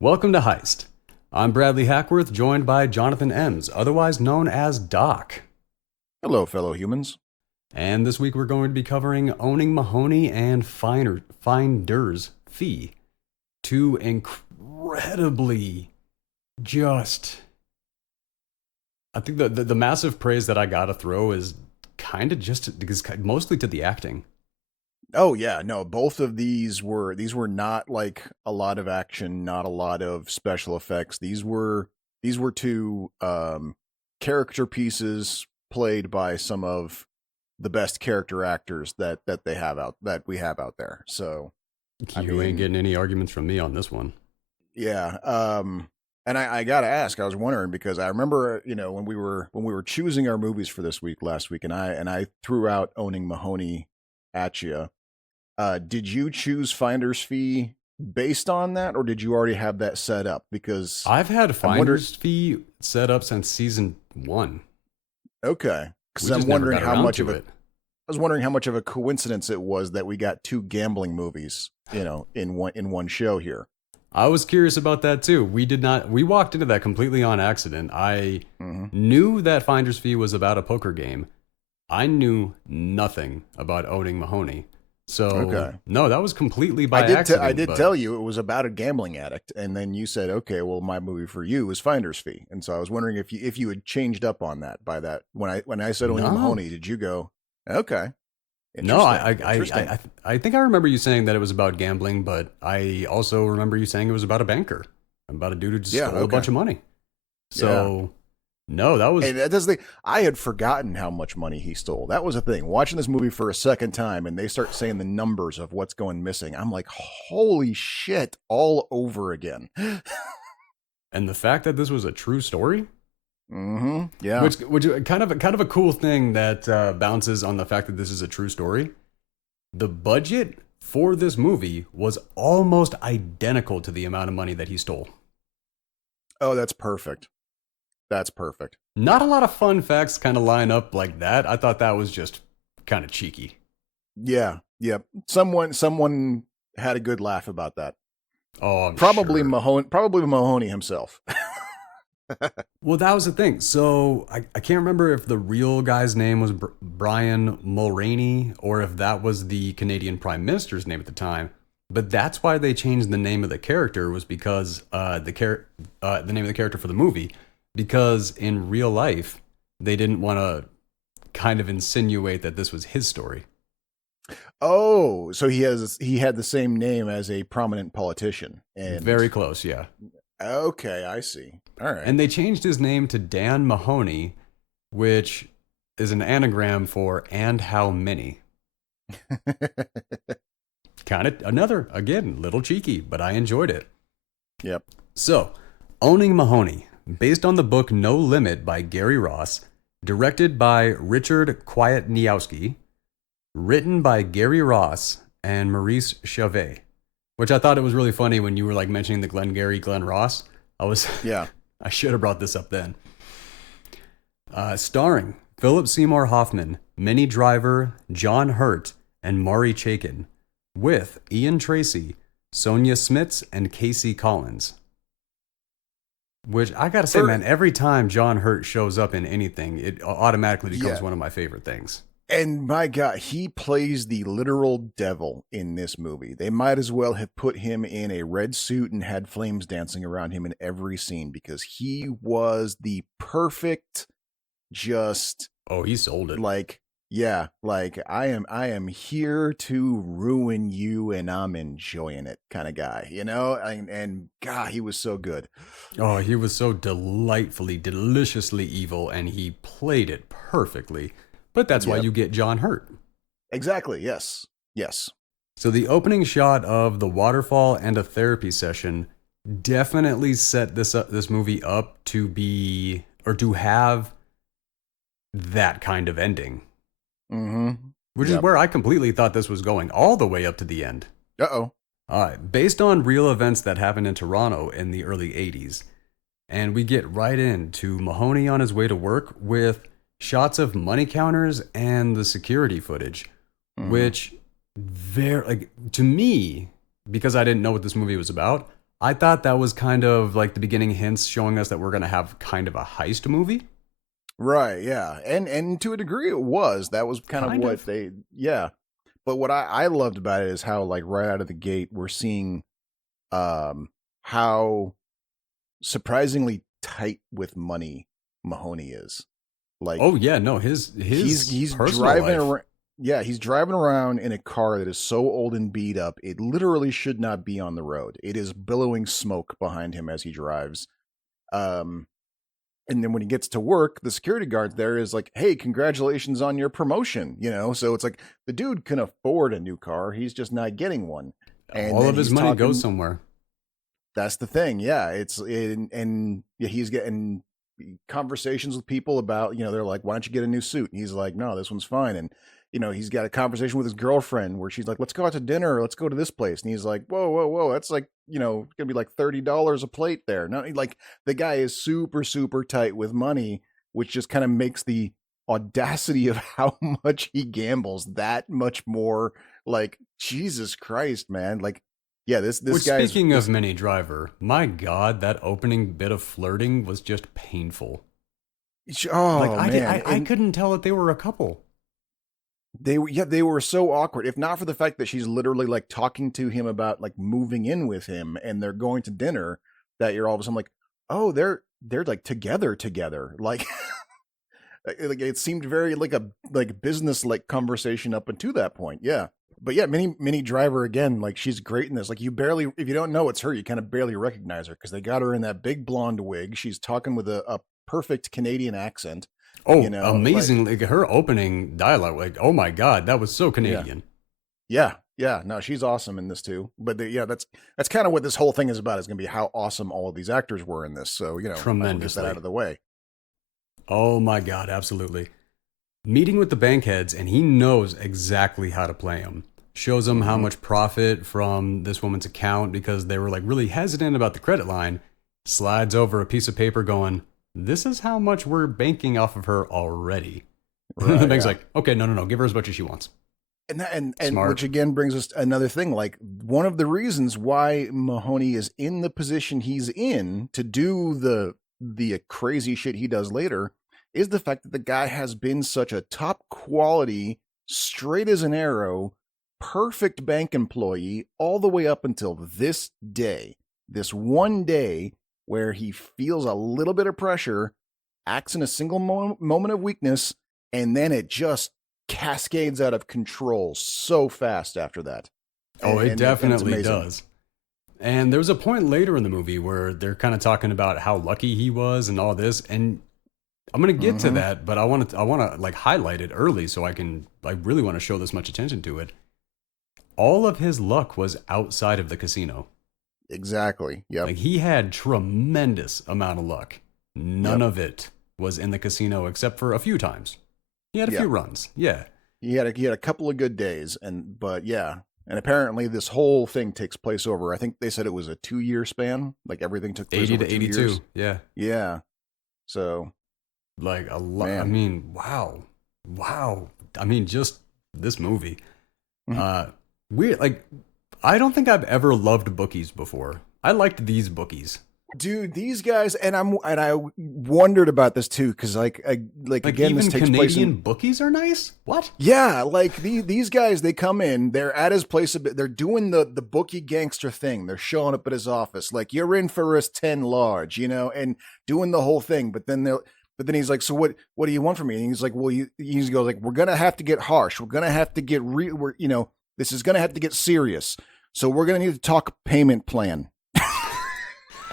Welcome to Heist. I'm Bradley Hackworth, joined by Jonathan Ems, otherwise known as Doc. Hello, fellow humans. And this week we're going to be covering Owning Mahowny and Finder's Fee. Two incredibly just... I think the massive praise that I gotta throw is kind of just because mostly to the acting. Oh yeah, no, both of these were not like a lot of action, not a lot of special effects. These were two character pieces played by some of the best character actors that we have out there. So You ain't getting any arguments from me on this one. yeah, and I gotta ask, I was wondering because I remember, when we were choosing our movies for this week last week, and I threw out Owning Mahowny at you. Did you choose Finder's Fee based on that, or did you already have that set up? Because I've had Finder's Fee set up since season 1. Okay, because I'm wondering how much of it. I was wondering how much of a coincidence it was that we got two gambling movies, in one show here. I was curious about that too. We walked into that completely on accident. I knew that Finder's Fee was about a poker game. I knew nothing about Owning Mahowny. So, no, that was completely by accident. I did tell you it was about a gambling addict, and then you said, okay, well, my movie for you is Finder's Fee. And so I was wondering if you had changed up on that by that. When I said Owning Mahowny, did you go, okay? No, I think I remember you saying that it was about gambling, but I also remember you saying it was about a banker, about a dude who just stole a bunch of money. So, no, that was... And that's the thing. I had forgotten how much money he stole. That was a thing. Watching this movie for a second time, and they start saying the numbers of what's going missing, I'm like, holy shit, all over again. And the fact that this was a true story... Yeah. Which kind of a cool thing that bounces on the fact that this is a true story. The budget for this movie was almost identical to the amount of money that he stole. Oh, that's perfect. That's perfect. Not a lot of fun facts kind of line up like that. I thought that was just kind of cheeky. Yeah. Yep. Someone had a good laugh about that. Oh, I'm probably sure. Probably Mahowny himself. Well, that was the thing. So I can't remember if the real guy's name was Brian Mulroney or if that was the Canadian Prime Minister's name at the time. But that's why they changed the name of the character, was because the name of the character for the movie, because in real life they didn't want to kind of insinuate that this was his story. Oh, so he had the same name as a prominent politician, and very close, yeah. Okay, I see. All right. And they changed his name to Dan Mahowny, which is an anagram for "and how many." Kind of another, again, little cheeky, but I enjoyed it. Yep. So, Owning Mahowny, based on the book No Limit by Gary Ross, directed by Richard Kwiatkowski, written by Gary Ross and Maurice Chauvet. Which I thought it was really funny when you were like mentioning the Glenn Ross. I should have brought this up then. Starring Philip Seymour Hoffman, Minnie Driver, John Hurt, and Maury Chaykin, with Ian Tracey, Sonja Smits, and Casey Collins. Which I gotta say, man, every time John Hurt shows up in anything, it automatically becomes one of my favorite things. And my God, he plays the literal devil in this movie. They might as well have put him in a red suit and had flames dancing around him in every scene, because he was the perfect, just... Oh, he sold it. Like, I am here to ruin you and I'm enjoying it kind of guy, and God, he was so good. Oh, he was so deliciously evil, and he played it perfectly. But that's why you get John Hurt. Exactly. Yes. Yes. So the opening shot of the waterfall and a therapy session definitely set this movie up to be, or to have, that kind of ending. Which is where I completely thought this was going, all the way up to the end. Uh-oh. All right. Based on real events that happened in Toronto in the early 80s. And we get right into Mahowny on his way to work with shots of money counters and the security footage, which to me, because I didn't know what this movie was about, I thought that was kind of like the beginning hints showing us that we're going to have kind of a heist movie. Right, yeah. And to a degree it was. That was kind of Kind what of. they yeah. But what I loved about it is how like right out of the gate we're seeing how surprisingly tight with money Mahowny is. Oh Like yeah, no, his he's personal driving life. around. Yeah, he's driving around in a car that is so old and beat up, it literally should not be on the road. It is billowing smoke behind him as he drives. Um, and then when he gets to work, the security guard there is like, "Hey, congratulations on your promotion." You know, so it's like the dude can afford a new car, he's just not getting one. And All then of his he's money goes talking. somewhere. That's the thing. Yeah, it's and yeah, he's getting conversations with people about, they're like, why don't you get a new suit? And he's like, no, this one's fine. And he's got a conversation with his girlfriend where she's like, let's go out to dinner, let's go to this place. And he's like, whoa, whoa, whoa, that's like, gonna be like $30 a plate there. Not like the guy is super, super tight with money, which just kind of makes the audacity of how much he gambles that much more like, Jesus Christ, man. Like, yeah, this Which, guy's speaking of this. Minnie Driver, my God, that opening bit of flirting was just painful. Like Oh man, I and couldn't tell that they were a couple. they were so awkward. If not for the fact that she's literally like talking to him about like moving in with him, and they're going to dinner, that you're all of a sudden like, oh, they're like together, like. Like it seemed very like a like business like conversation up until that point. Yeah. But yeah, Minnie Driver again, like she's great in this. Like you barely, if you don't know it's her, you kind of barely recognize her because they got her in that big blonde wig. She's talking with a perfect Canadian accent. Oh, Like amazing. Like her opening dialogue, like, oh my God, that was so yeah, Canadian. yeah. No, she's awesome in this too. But yeah, that's kind of what this whole thing is about. Is going to be how awesome all of these actors were in this. So might as well get that out Tremendously. of the way. Oh my God, absolutely. Meeting with the bankheads, and he knows exactly how to play them. Shows them how Hmm. much profit from this woman's account because they were like really hesitant about the credit line. Slides over a piece of paper going, this is how much we're banking off of her already. The Right. bank's Yeah. like, okay, no, give her as much as she wants. And which Smart. again brings us to another thing. Like one of the reasons why Mahowny is in the position he's in to do the crazy shit he does later is the fact that the guy has been such a top quality, straight as an arrow, perfect bank employee all the way up until this day. This one day where he feels a little bit of pressure, acts in a single moment of weakness, and then it just cascades out of control so fast after that. Oh, it And it's definitely amazing. does. And there was a point later in the movie where they're kind of talking about how lucky he was and all this. And I'm gonna get to Hmm. that, but I want to like highlight it early so I really want to show this much attention to it. All of his luck was outside of the casino. Exactly. Yep. Like he had tremendous amount of luck. None Yep. of it was in the casino except for a few times. He had a Yeah. few runs. Yeah. He had a couple of good days, but yeah. And apparently this whole thing takes place over, I think they said it was a 2-year span. Like everything took place 80 over to 2 years. 82. Yeah. Yeah. So Like a lot. I man. mean, wow. Wow. I mean, just this movie. Uh weird. Like, I don't think I've ever loved bookies before. I liked these bookies. Dude, these guys, and I wondered about this too, because like Like, again, this even takes place Canadian in. bookies are nice? What? Yeah, like these guys, they come in, they're at his place a bit, they're doing the bookie gangster thing. They're showing up at his office, like you're in for us 10 large, and doing the whole thing. But then he's like, so what do you want from me? And he's like, well, he goes like, we're gonna have to get harsh. We're gonna have to get this is gonna have to get serious. So we're gonna need to talk payment plan.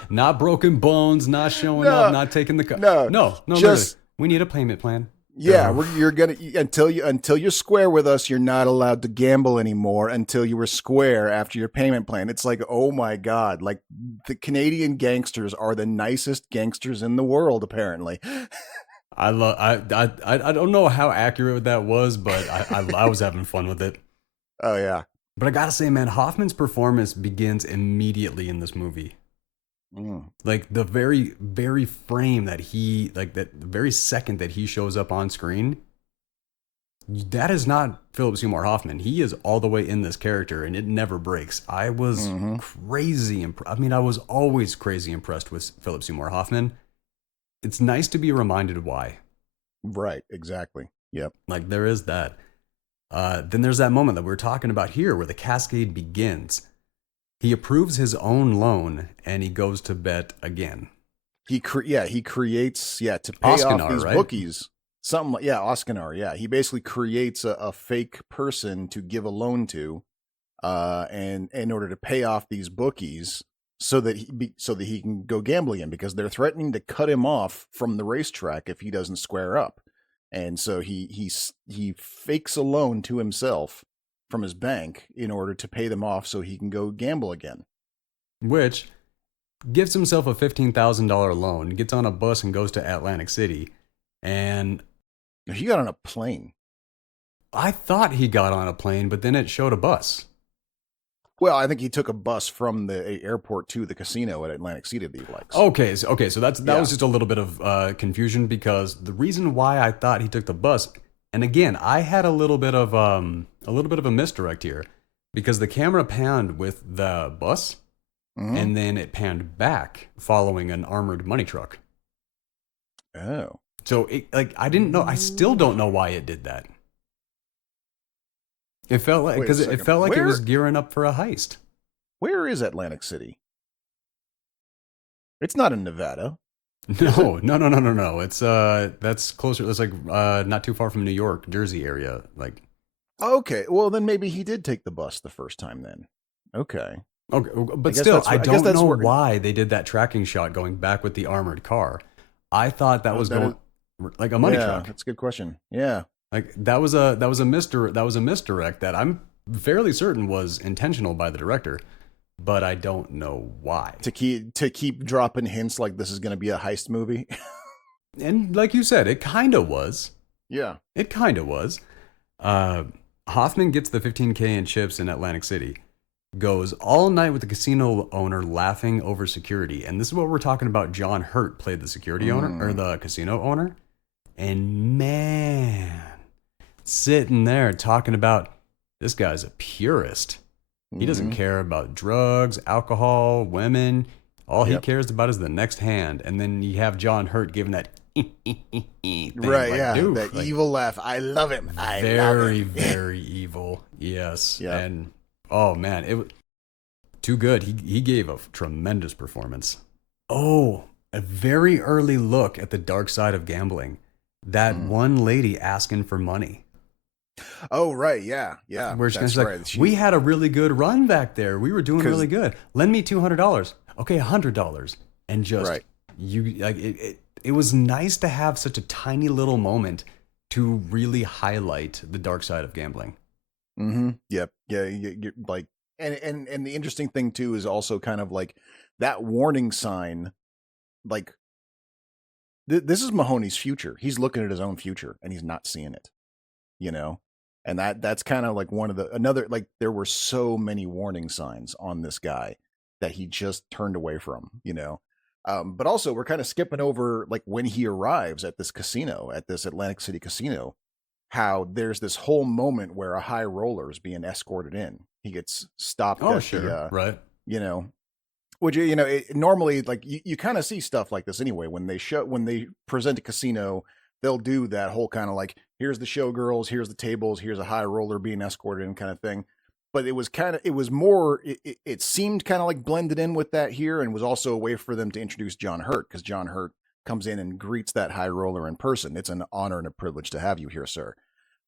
Not broken bones, not showing No, up, not taking the car. no, No, literally. just We need a payment plan. yeah, Oh. you're gonna until you're square with us, you're not allowed to gamble anymore until you were square after your payment plan. It's like, oh my God, like the Canadian gangsters are the nicest gangsters in the world, apparently. I don't know how accurate that was, but I was having fun with it. Oh yeah. But I gotta say, man, Hoffman's performance begins immediately in this movie. Mm. Like the very, very frame that the very second that he shows up on screen, That is not Philip Seymour Hoffman. He is all the way in this character, and it never breaks. I was crazy. I mean, I was always crazy impressed with Philip Seymour Hoffman. It's nice to be reminded why. Right, exactly. Yep. Like, there is that. Then there's that moment that we were talking about here where the cascade begins. He approves his own loan, and he goes to bet again. He creates to pay off these bookies. Something, Oskanar, yeah. He basically creates a fake person to give a loan to, and in order to pay off these bookies, so that he can go gambling again, because they're threatening to cut him off from the racetrack if he doesn't square up, and so he fakes a loan to himself from his bank in order to pay them off so he can go gamble again. Which gives himself a $15,000 loan, gets on a bus and goes to Atlantic City, and he got on a plane. I thought he got on a plane, but then it showed a bus. Well, I think he took a bus from the airport to the casino at Atlantic City that he likes. Okay, so that was just a little bit of confusion, because the reason why I thought he took the bus, and again, I had a little bit of a misdirect here, because the camera panned with the bus, and then it panned back following an armored money truck. Oh. So I didn't know. I still don't know why it did that. It felt like it was gearing up for a heist. Where is Atlantic City? It's not in Nevada. No. It's that's closer. It's like not too far from New York, Jersey area. Like. Okay, well then maybe he did take the bus the first time then. Okay, but still, I don't know why they did that tracking shot going back with the armored car. I thought that was going like a money truck. That's a good question. Yeah. Like that was a misdirect that I'm fairly certain was intentional by the director, but I don't know why. To keep dropping hints like this is going to be a heist movie. And like you said, it kind of was. Yeah. It kind of was. Hoffman gets the $15K in chips in Atlantic City, goes all night with the casino owner laughing over security. And this is what we're talking about. John Hurt played the security owner, or the casino owner. And man, sitting there talking about, this guy's a purist. He doesn't care about drugs, alcohol, women. All he cares about is the next hand. And then you have John Hurt giving that thing. Right, like, dude, that evil laugh. I love him. Very, very evil. Yes. Yeah. And oh man, it was too good. He gave a tremendous performance. Oh, a very early look at the dark side of gambling. That one lady asking for money. Oh, right. Yeah. Where she's like, we had a really good run back there. We were doing really good. Lend me $200. Okay, $100. And just, it was nice to have such a tiny little moment to really highlight the dark side of gambling. Mm-hmm. Yep. Yeah. You're like, and the interesting thing too is also kind of like that warning sign, like, this is Mahowny's future. He's looking at his own future and he's not seeing it, and that's kind of like there were so many warning signs on this guy that he just turned away from, but also we're kind of skipping over like when he arrives at this casino, at this Atlantic City casino, how there's this whole moment where a high roller is being escorted in. He gets stopped. Right. Which, normally, like, you kind of see stuff like this anyway. When they present a casino, they'll do that whole kind of like, here's the showgirls, here's the tables, here's a high roller being escorted in kind of thing. But it seemed kind of like blended in with that here, and was also a way for them to introduce John Hurt, because John Hurt comes in and greets that high roller in person. It's an honor and a privilege to have you here, sir.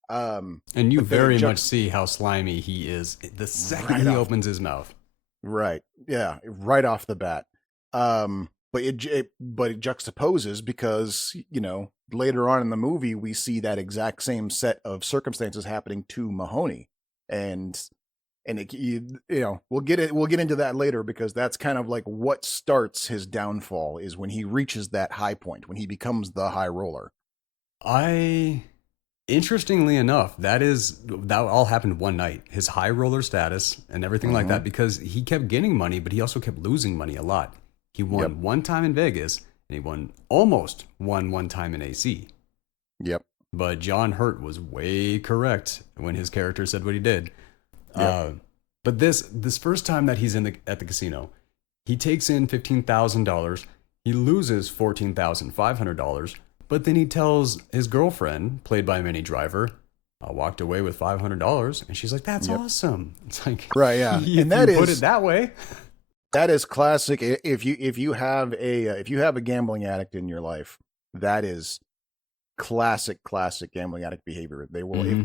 And you very much see how slimy he is the second he opens his mouth. Right. Yeah. Right off the bat. But it juxtaposes because, later on in the movie, we see that exact same set of circumstances happening to Mahowny, and we'll get into that later, because that's kind of like what starts his downfall, is when he reaches that high point, when he becomes the high roller. Interestingly enough, that all happened one night. His high roller status and everything like that, because he kept getting money, but he also kept losing money a lot. He won one time in Vegas, and he almost won one time in AC. Yep. but John Hurt was way correct when his character said what he did. Yep. But this first time that he's at the casino, he takes in $15,000. He loses $14,500, but then he tells his girlfriend, played by Minnie Driver, I walked away with $500, and she's like, "That's awesome." It's like, right, yeah, and that put it that way. That is classic. If you have a gambling addict in your life, that is classic gambling addict behavior. They will if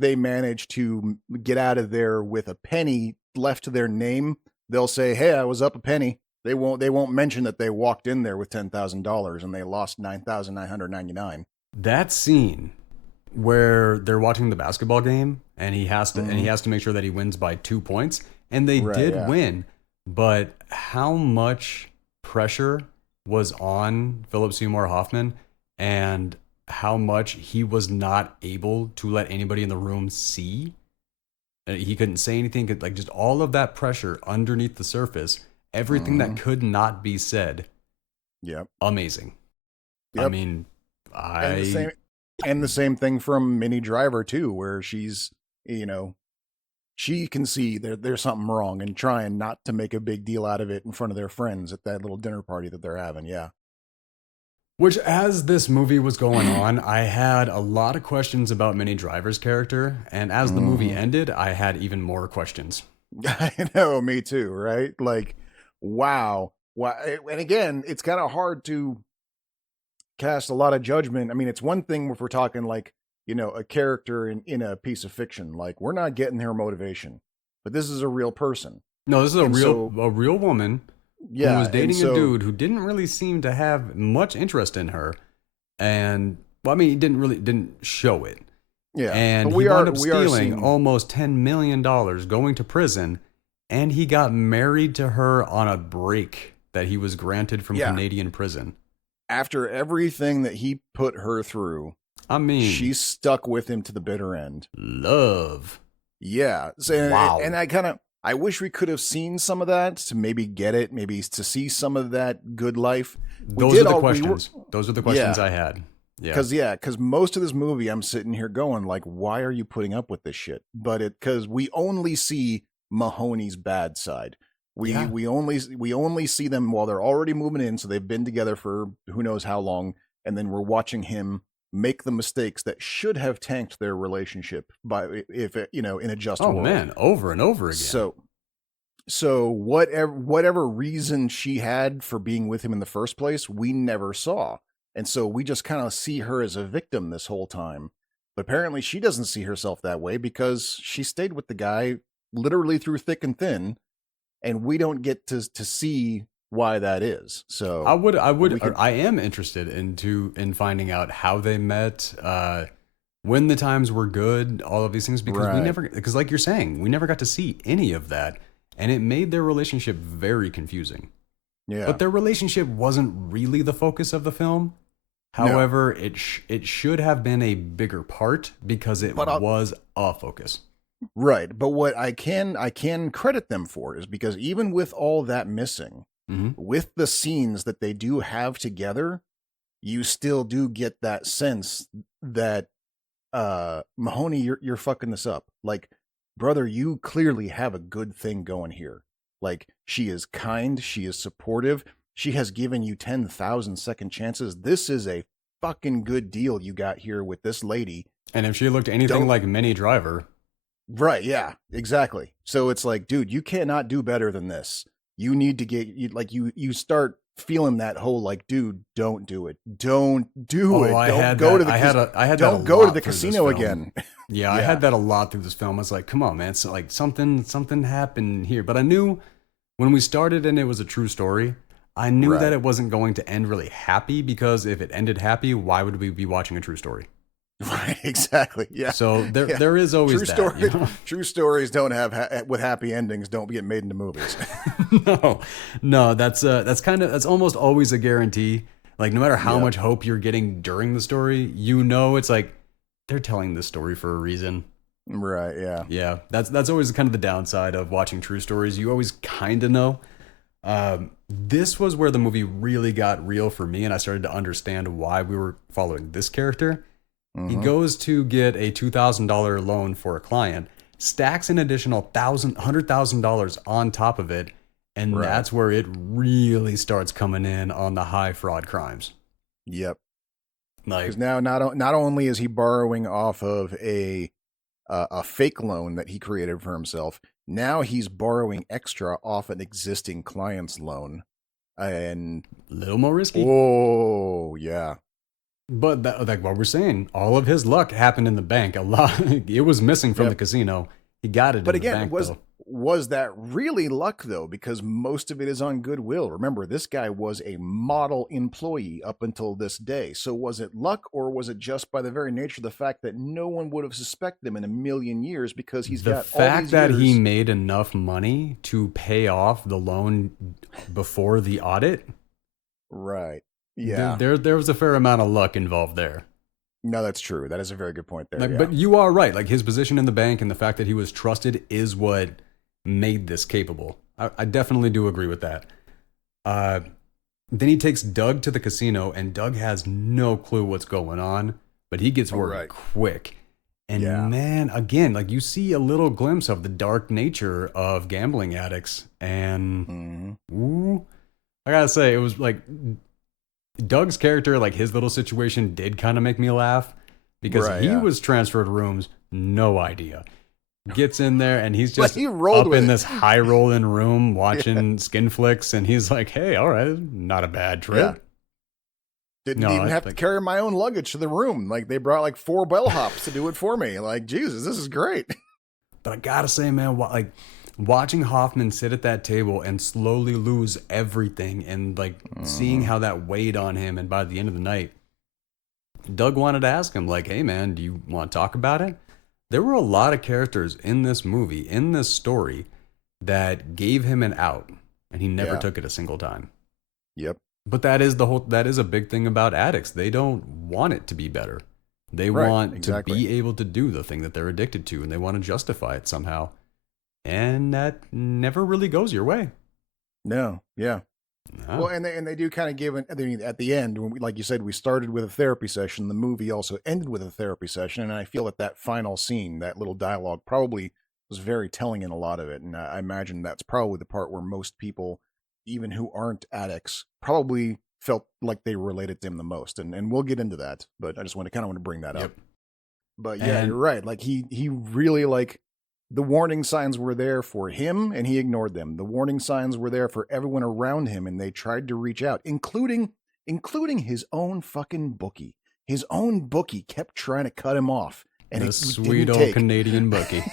they manage to get out of there with a penny left to their name, they'll say, "Hey, I was up a penny." They won't mention that they walked in there with $10,000 and they lost $9,999. That scene where they're watching the basketball game and he has to make sure that he wins by 2 points, and they did win, but how much pressure was on Philip Seymour Hoffman and how much he was not able to let anybody in the room see. He couldn't say anything, like just all of that pressure underneath the surface, everything that could not be said. Yep. Amazing. Yep. I mean, and the same thing from Minnie Driver too, where she's, she can see there's something wrong and trying not to make a big deal out of it in front of their friends at that little dinner party that they're having. Yeah. Which, as this movie was going on, I had a lot of questions about Minnie Driver's character, and as the movie ended, I had even more questions. I know, me too, right? Like, wow. And again, it's kind of hard to cast a lot of judgment. I mean, it's one thing if we're talking like, a character in a piece of fiction, like we're not getting her motivation, but this is a real person. No, this is a real woman who was dating a dude who didn't really seem to have much interest in her. And, he didn't show it. Yeah. And he wound up stealing almost $10 million, going to prison, and he got married to her on a break that he was granted from Canadian prison. After everything that he put her through, she stuck with him to the bitter end. Love. Yeah. So, wow. And I wish we could have seen some of that to maybe get it, maybe to see some of that good life. Those are the questions. Those are the questions I had. Yeah. Because most of this movie, I'm sitting here going like, why are you putting up with this shit? But because we only see Mahowny's bad side. We only see them while they're already moving in, so they've been together for who knows how long, and then we're watching him make the mistakes that should have tanked their relationship in a just world. Oh man, over and over again. So whatever reason she had for being with him in the first place, we never saw. And so we just kind of see her as a victim this whole time. But apparently she doesn't see herself that way because she stayed with the guy literally through thick and thin. And we don't get to see why that is. So I am interested in finding out how they met, when the times were good, all of these things, because like you're saying, we never got to see any of that, and it made their relationship very confusing. Yeah. But their relationship wasn't really the focus of the film. However, it should have been a bigger part because it was a focus. Right, but what I can credit them for is because even with all that missing, with the scenes that they do have together, you still do get that sense that Mahowny, you're fucking this up. Like, brother, you clearly have a good thing going here. Like, she is kind, she is supportive, she has given you 10,000 second chances. This is a fucking good deal you got here with this lady. And if she looked anything like Minnie Driver. Right, yeah, exactly. So it's like, dude, you cannot do better than this. You need to you start feeling that whole like, dude, don't do it. Don't do it. Don't go to the casino again. Yeah, I had that a lot through this film. I was like, come on, man. So like something happened here. But I knew when we started and it was a true story, I knew that it wasn't going to end really happy, because if it ended happy, why would we be watching a true story? Right, exactly. Yeah. So there is always true stories don't have with happy endings don't get made into movies. No, that's almost always a guarantee. Like no matter how much hope you're getting during the story, it's like they're telling this story for a reason. Right. Yeah. Yeah. That's always kind of the downside of watching true stories. You always kind of know. This was where the movie really got real for me, and I started to understand why we were following this character. He goes to get a $2,000 loan for a client, stacks an additional $100,000 on top of it, and that's where it really starts coming in on the high fraud crimes. Yep. Like, because now not only is he borrowing off of a fake loan that he created for himself, now he's borrowing extra off an existing client's loan, and a little more risky. Oh yeah. But like what we're saying, all of his luck happened in the bank. A lot, it was missing from the casino. He got it. But in again, the bank, was that really luck though? Because most of it is on goodwill. Remember, this guy was a model employee up until this day. So was it luck, or was it just by the very nature of the fact that no one would have suspected him in a million years because he's got all these years? The fact that he made enough money to pay off the loan before the audit. Right. Yeah. There was a fair amount of luck involved there. No, that's true. That is a very good point there. But you are right. Like, his position in the bank and the fact that he was trusted is what made this capable. I definitely do agree with that. Then he takes Doug to the casino, and Doug has no clue what's going on, but he gets word quick. And man, again, like, you see a little glimpse of the dark nature of gambling addicts. And I gotta say, it was like Doug's character, like his little situation did kind of make me laugh, because he was transferred rooms, no idea. Gets in there and he's just up in this high rolling room watching skin flicks, and he's like, hey, all right, not a bad trip. Didn't even have to carry my own luggage to the room. Like, they brought like 4 bellhops to do it for me. Like, Jesus, this is great. But I gotta say, man, like, watching Hoffman sit at that table and slowly lose everything, and like seeing how that weighed on him, and by the end of the night, Doug wanted to ask him, like, hey man, do you want to talk about it? There were a lot of characters in this movie, in this story, that gave him an out, and he never took it a single time. Yep. But that is a big thing about addicts. They don't want it to be better. They want to be able to do the thing that they're addicted to, and they want to justify it somehow. And that never really goes your way. No, yeah. No. Well, and they do kind of give at the end, when like you said, we started with a therapy session. The movie also ended with a therapy session, and I feel that final scene, that little dialogue, probably was very telling in a lot of it. And I imagine that's probably the part where most people, even who aren't addicts, probably felt like they related to him the most. And we'll get into that, but I just want to bring that up. But yeah, you're right. Like he really, like, the warning signs were there for him, and he ignored them. The warning signs were there for everyone around him, and they tried to reach out, including his own fucking bookie. His own bookie kept trying to cut him off, and the sweet old Canadian bookie.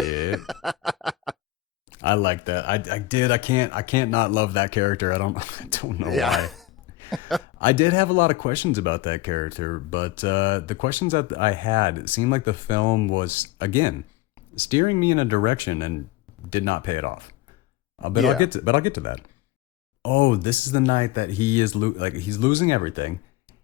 Yeah, I like that. I did. I can't not love that character. I don't know why. I did have a lot of questions about that character, but the questions that I had seemed like the film was, again, steering me in a direction and did not pay it off. But I'll get to that. Oh, this is the night that he is he's losing everything.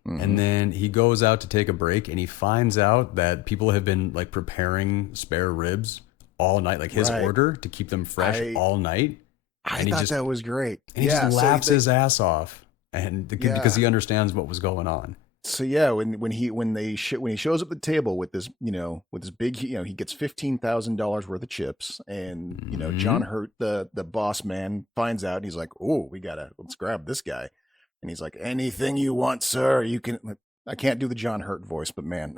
And then he goes out to take a break, and he finds out that people have been like preparing spare ribs all night, like his order to keep them fresh all night. I thought that was great. And he just laughs his ass off, and because he understands what was going on. So yeah, when he shows up at the table with this, with this big, he gets $15,000 worth of chips, and John Hurt, the boss man, finds out, and he's like, "Oh, let's grab this guy," and he's like, "Anything you want, sir. You can." I can't do the John Hurt voice, but man,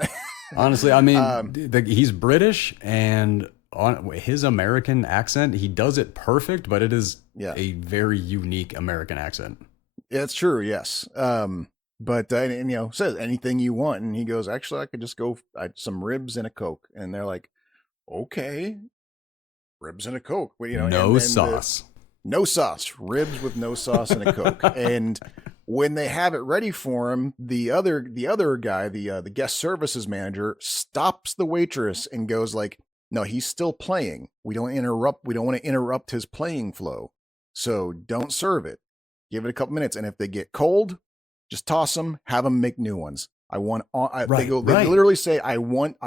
honestly, I mean, he's British, and on his American accent, he does it perfect, but it is a very unique American accent. Yeah, it's true. Yes. But says anything you want, and he goes, actually, I could just go some ribs and a Coke, and they're like, okay, ribs and a Coke, no sauce, no sauce, ribs with no sauce and a Coke. And when they have it ready for him, the other guy, the guest services manager, stops the waitress and goes like, no, he's still playing. We don't want to interrupt his playing flow, so don't serve it. Give it a couple minutes, and if they get cold, just toss them, have them make new ones. They literally say, I want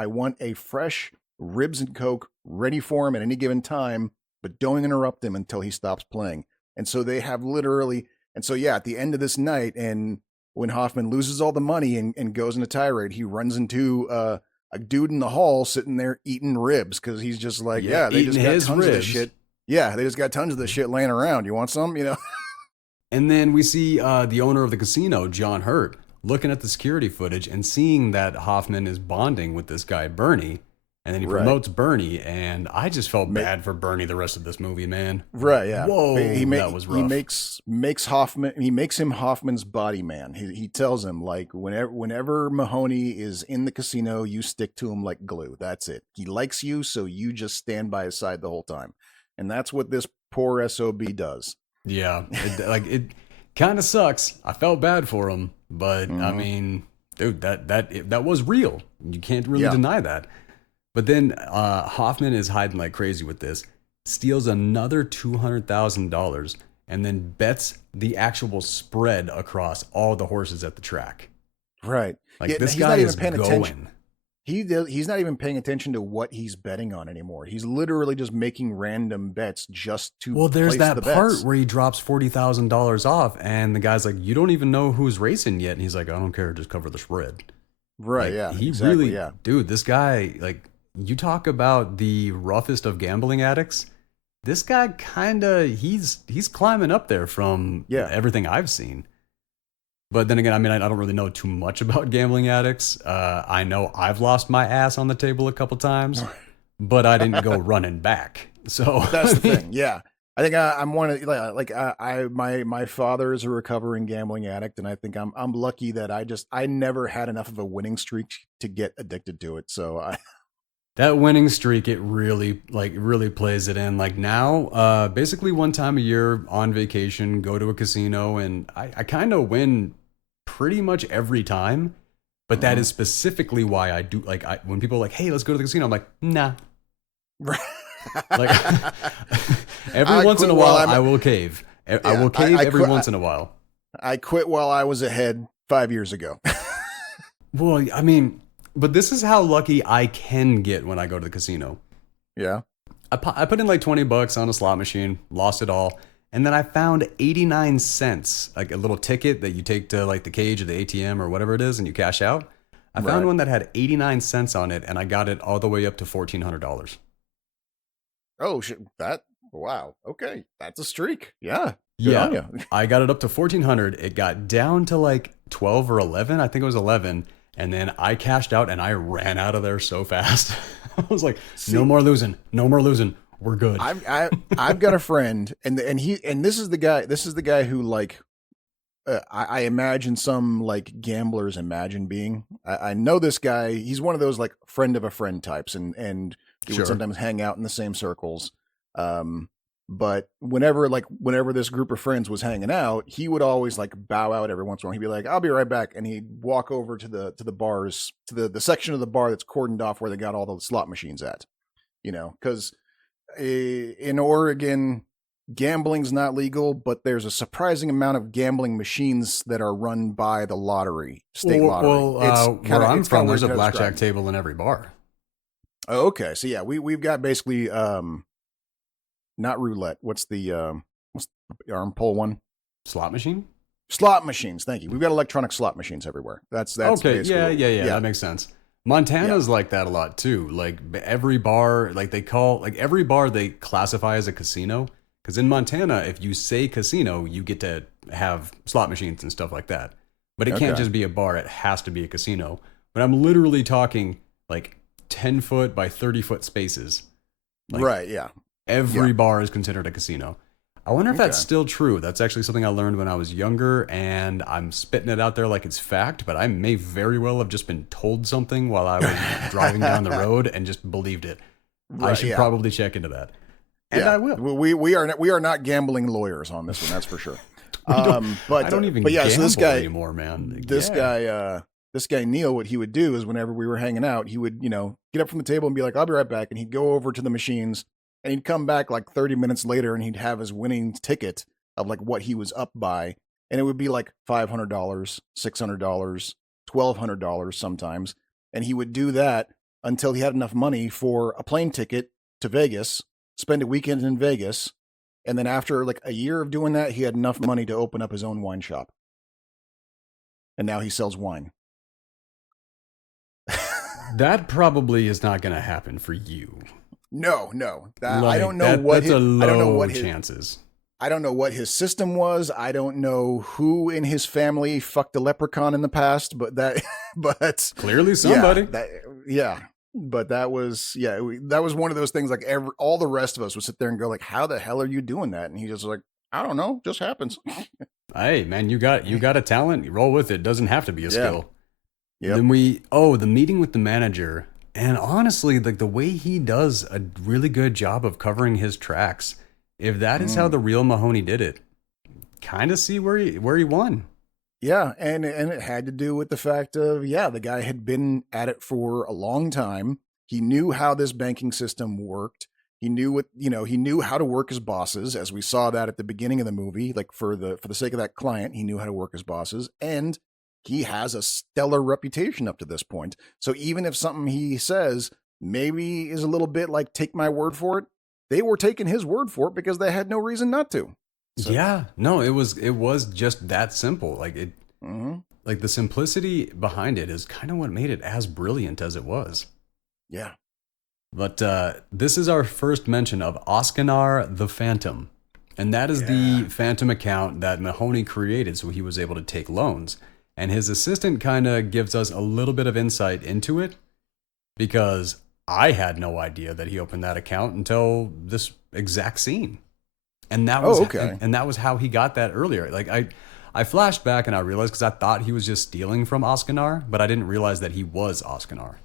a fresh ribs and Coke ready for him at any given time, but don't interrupt him until he stops playing. And so they have literally, at the end of this night, and when Hoffman loses all the money and goes in a tirade, he runs into a dude in the hall sitting there eating ribs because he's just like, they just got tons of this shit. Yeah, they just got tons of this shit laying around. You want some? And then we see the owner of the casino, John Hurt, looking at the security footage and seeing that Hoffman is bonding with this guy, Bernie. And then he promotes Bernie, and I just felt bad for Bernie the rest of this movie, man. Right, yeah. Whoa, that was rough. He makes him Hoffman's body man. He tells him, like, whenever Mahowny is in the casino, you stick to him like glue. That's it. He likes you, so you just stand by his side the whole time. And that's what this poor SOB does. Yeah, it kind of sucks. I felt bad for him, but I mean, dude, that was real. You can't really deny that. But then Hoffman is hiding like crazy with this, steals another $200,000, and then bets the actual spread across all the horses at the track. Right. Like this guy is going. Attention. He's not even paying attention to what he's betting on anymore. He's literally just making random bets just to. Well, there's that part where he drops $40,000 off, and the guy's like, "You don't even know who's racing yet," and he's like, "I don't care, just cover the spread." Right. Like, yeah. He exactly, really, yeah. Dude, this guy, like, you talk about the roughest of gambling addicts. This guy he's climbing up there from everything I've seen. But then again, I mean, I don't really know too much about gambling addicts. I know I've lost my ass on the table a couple times, but I didn't go running back. So that's the thing. Yeah. I think I'm one of my father is a recovering gambling addict, and I think I'm lucky that I never had enough of a winning streak to get addicted to it. So that winning streak, it really plays it in. Like now, basically one time a year on vacation, go to a casino, and I kind of win pretty much every time. But that is specifically why I do when people are like, "Hey, let's go to the casino," I'm like, "Nah." Like every once in a while, I will cave. I will cave every once in a while. I quit while I was ahead 5 years ago. Well, I mean. But this is how lucky I can get when I go to the casino. Yeah. I put in like $20 on a slot machine, lost it all. And then I found 89 cents, like a little ticket that you take to like the cage or the ATM or whatever it is and you cash out. I found one that had 89 cents on it and I got it all the way up to $1,400. Oh, shit. Wow. Okay. That's a streak. Yeah. Yeah. I got it up to 1,400. It got down to like 12 or 11. I think it was 11. And then I cashed out and I ran out of there so fast. I was like, no more losing. We're good. I've got a friend and this is the guy who like, I imagine some like gamblers imagine being. I know this guy. He's one of those like friend of a friend types and he would sometimes hang out in the same circles. But whenever this group of friends was hanging out, he would always like bow out every once in a while. He'd be like, "I'll be right back," and he'd walk over to the bars, to the section of the bar that's cordoned off where they got all the slot machines at. Because in Oregon, gambling's not legal, but there's a surprising amount of gambling machines that are run by the state lottery. Well, where I'm from, there's a blackjack table in every bar. Oh, okay. So yeah, we've got basically. Not roulette. What's the arm pull one? Slot machine? Slot machines. Thank you. We've got electronic slot machines everywhere. That's okay. Yeah. That makes sense. Montana's like that a lot too. Like every bar, every bar they classify as a casino. Because in Montana, if you say casino, you get to have slot machines and stuff like that. But it can't just be a bar. It has to be a casino. But I'm literally talking like 10-foot by 30-foot spaces. Right. Yeah. Every bar is considered a casino. I wonder if that's still true. That's actually something I learned when I was younger, and I'm spitting it out there like it's fact, but I may very well have just been told something while I was driving down the road and just believed it. Right, I should probably check into that. And I will. We are not gambling lawyers on this one, that's for sure. I don't even gamble anymore, man. This guy Neil, what he would do is whenever we were hanging out, he would, get up from the table and be like, "I'll be right back," and he'd go over to the machines. And he'd come back like 30 minutes later and he'd have his winning ticket of like what he was up by. And it would be like $500, $600, $1,200 sometimes. And he would do that until he had enough money for a plane ticket to Vegas, spend a weekend in Vegas. And then after like a year of doing that, he had enough money to open up his own wine shop. and now he sells wine. That probably is not going to happen for you. No. Like, I don't know what that's a low I don't know what chances. I don't know what his system was. I don't know who in his family fucked a leprechaun in the past, but Clearly somebody. But that was one of those things. Like all the rest of us would sit there and go, like, "How the hell are you doing that?" And he just like, "I don't know, just happens." Hey, man, you got a talent. You roll with it. Doesn't have to be a skill. Yeah. Then the meeting with the manager, and honestly, like the way he does a really good job of covering his tracks. If that is how the real Mahowny did it, kind of see where he won. Yeah, and it had to do with the fact of, the guy had been at it for a long time. He knew how this banking system worked. He knew he knew how to work his bosses, as we saw that at the beginning of the movie. Like for the sake of that client, he knew how to work his bosses, and he has a stellar reputation up to this point. So even if something he says maybe is a little bit like, take my word for it, they were taking his word for it because they had no reason not to. So. Yeah, no, it was just that simple. Like it, like the simplicity behind it is kind of what made it as brilliant as it was. Yeah. But this is our first mention of Oscanar the Phantom, and that is the Phantom account that Mahowny created, so he was able to take loans. And his assistant kind of gives us a little bit of insight into it, because I had no idea that he opened that account until this exact scene. And that was and that was how he got that earlier. Like I flashed back and I realized, because I thought he was just stealing from Oscanar, but I didn't realize that he was Oscanar.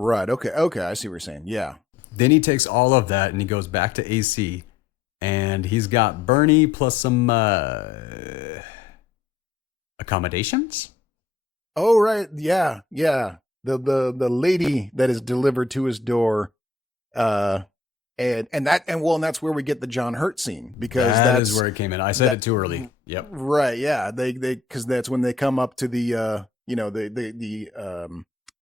Right. Okay. I see what you're saying. Yeah. Then he takes all of that and he goes back to AC, and he's got Bernie plus some accommodations. Oh, right. Yeah. The lady that is delivered to his door, and that's where we get the John Hurt scene, because that is where it came in. I said it too early. Yep. Right. Yeah. They because that's when they come up to the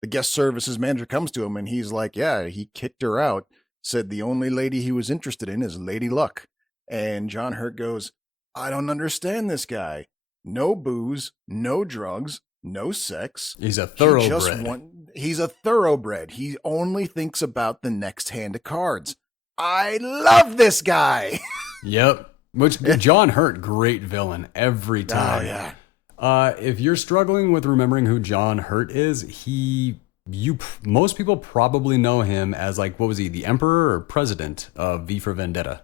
the guest services manager comes to him, and he's like, yeah, he kicked her out. Said the only lady he was interested in is Lady Luck. And John Hurt goes, I don't understand this guy. No booze, no drugs, no sex. He's a thoroughbred. He's a thoroughbred. He only thinks about the next hand of cards. I love this guy. Yep. Which John Hurt, great villain every time. Oh, yeah. If you're struggling with remembering who John Hurt is, most people probably know him as, like, what was he, the Emperor or President of V for Vendetta?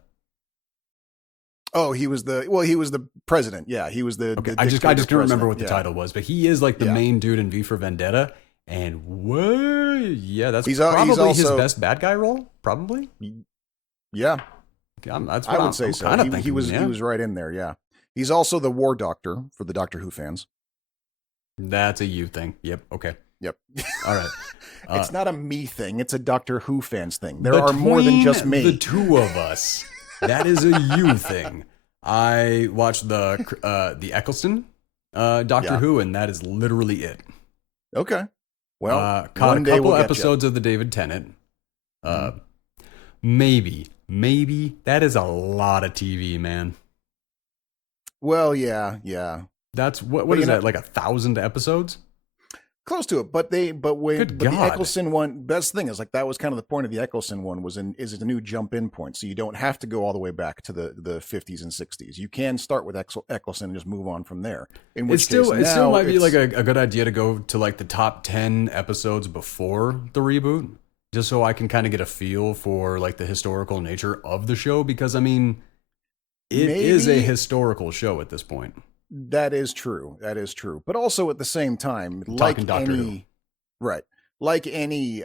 Oh, he was the president. Yeah, he was the. Okay, I just can't remember what the title was, but he is like the main dude in V for Vendetta, and that's probably his best bad guy role, probably. Yeah, that's what I would say so. He was right in there. Yeah, he's also the war doctor for the Doctor Who fans. That's a you thing. Yep. Okay. Yep. All right. It's not a me thing. It's a Doctor Who fans thing. There are more than just me. The two of us. That is a you thing. I watched the Eccleston Doctor Who, and that is literally it. Okay. Well, caught a couple episodes of the David Tennant. Maybe that is a lot of TV, man. Well, yeah. That's what is that, like 1,000 episodes? Close to it, but the Eccleston one. Best thing is, like, that was kind of the point of the Eccleston one is it's a new jump in point, so you don't have to go all the way back to the 50s and 60s. You can start with Eccleston and just move on from there. In which it still might be like a good idea to go to like the top 10 episodes before the reboot, just so I can kind of get a feel for like the historical nature of the show, because I mean, it is a historical show at this point. That is true. But also at the same time, like any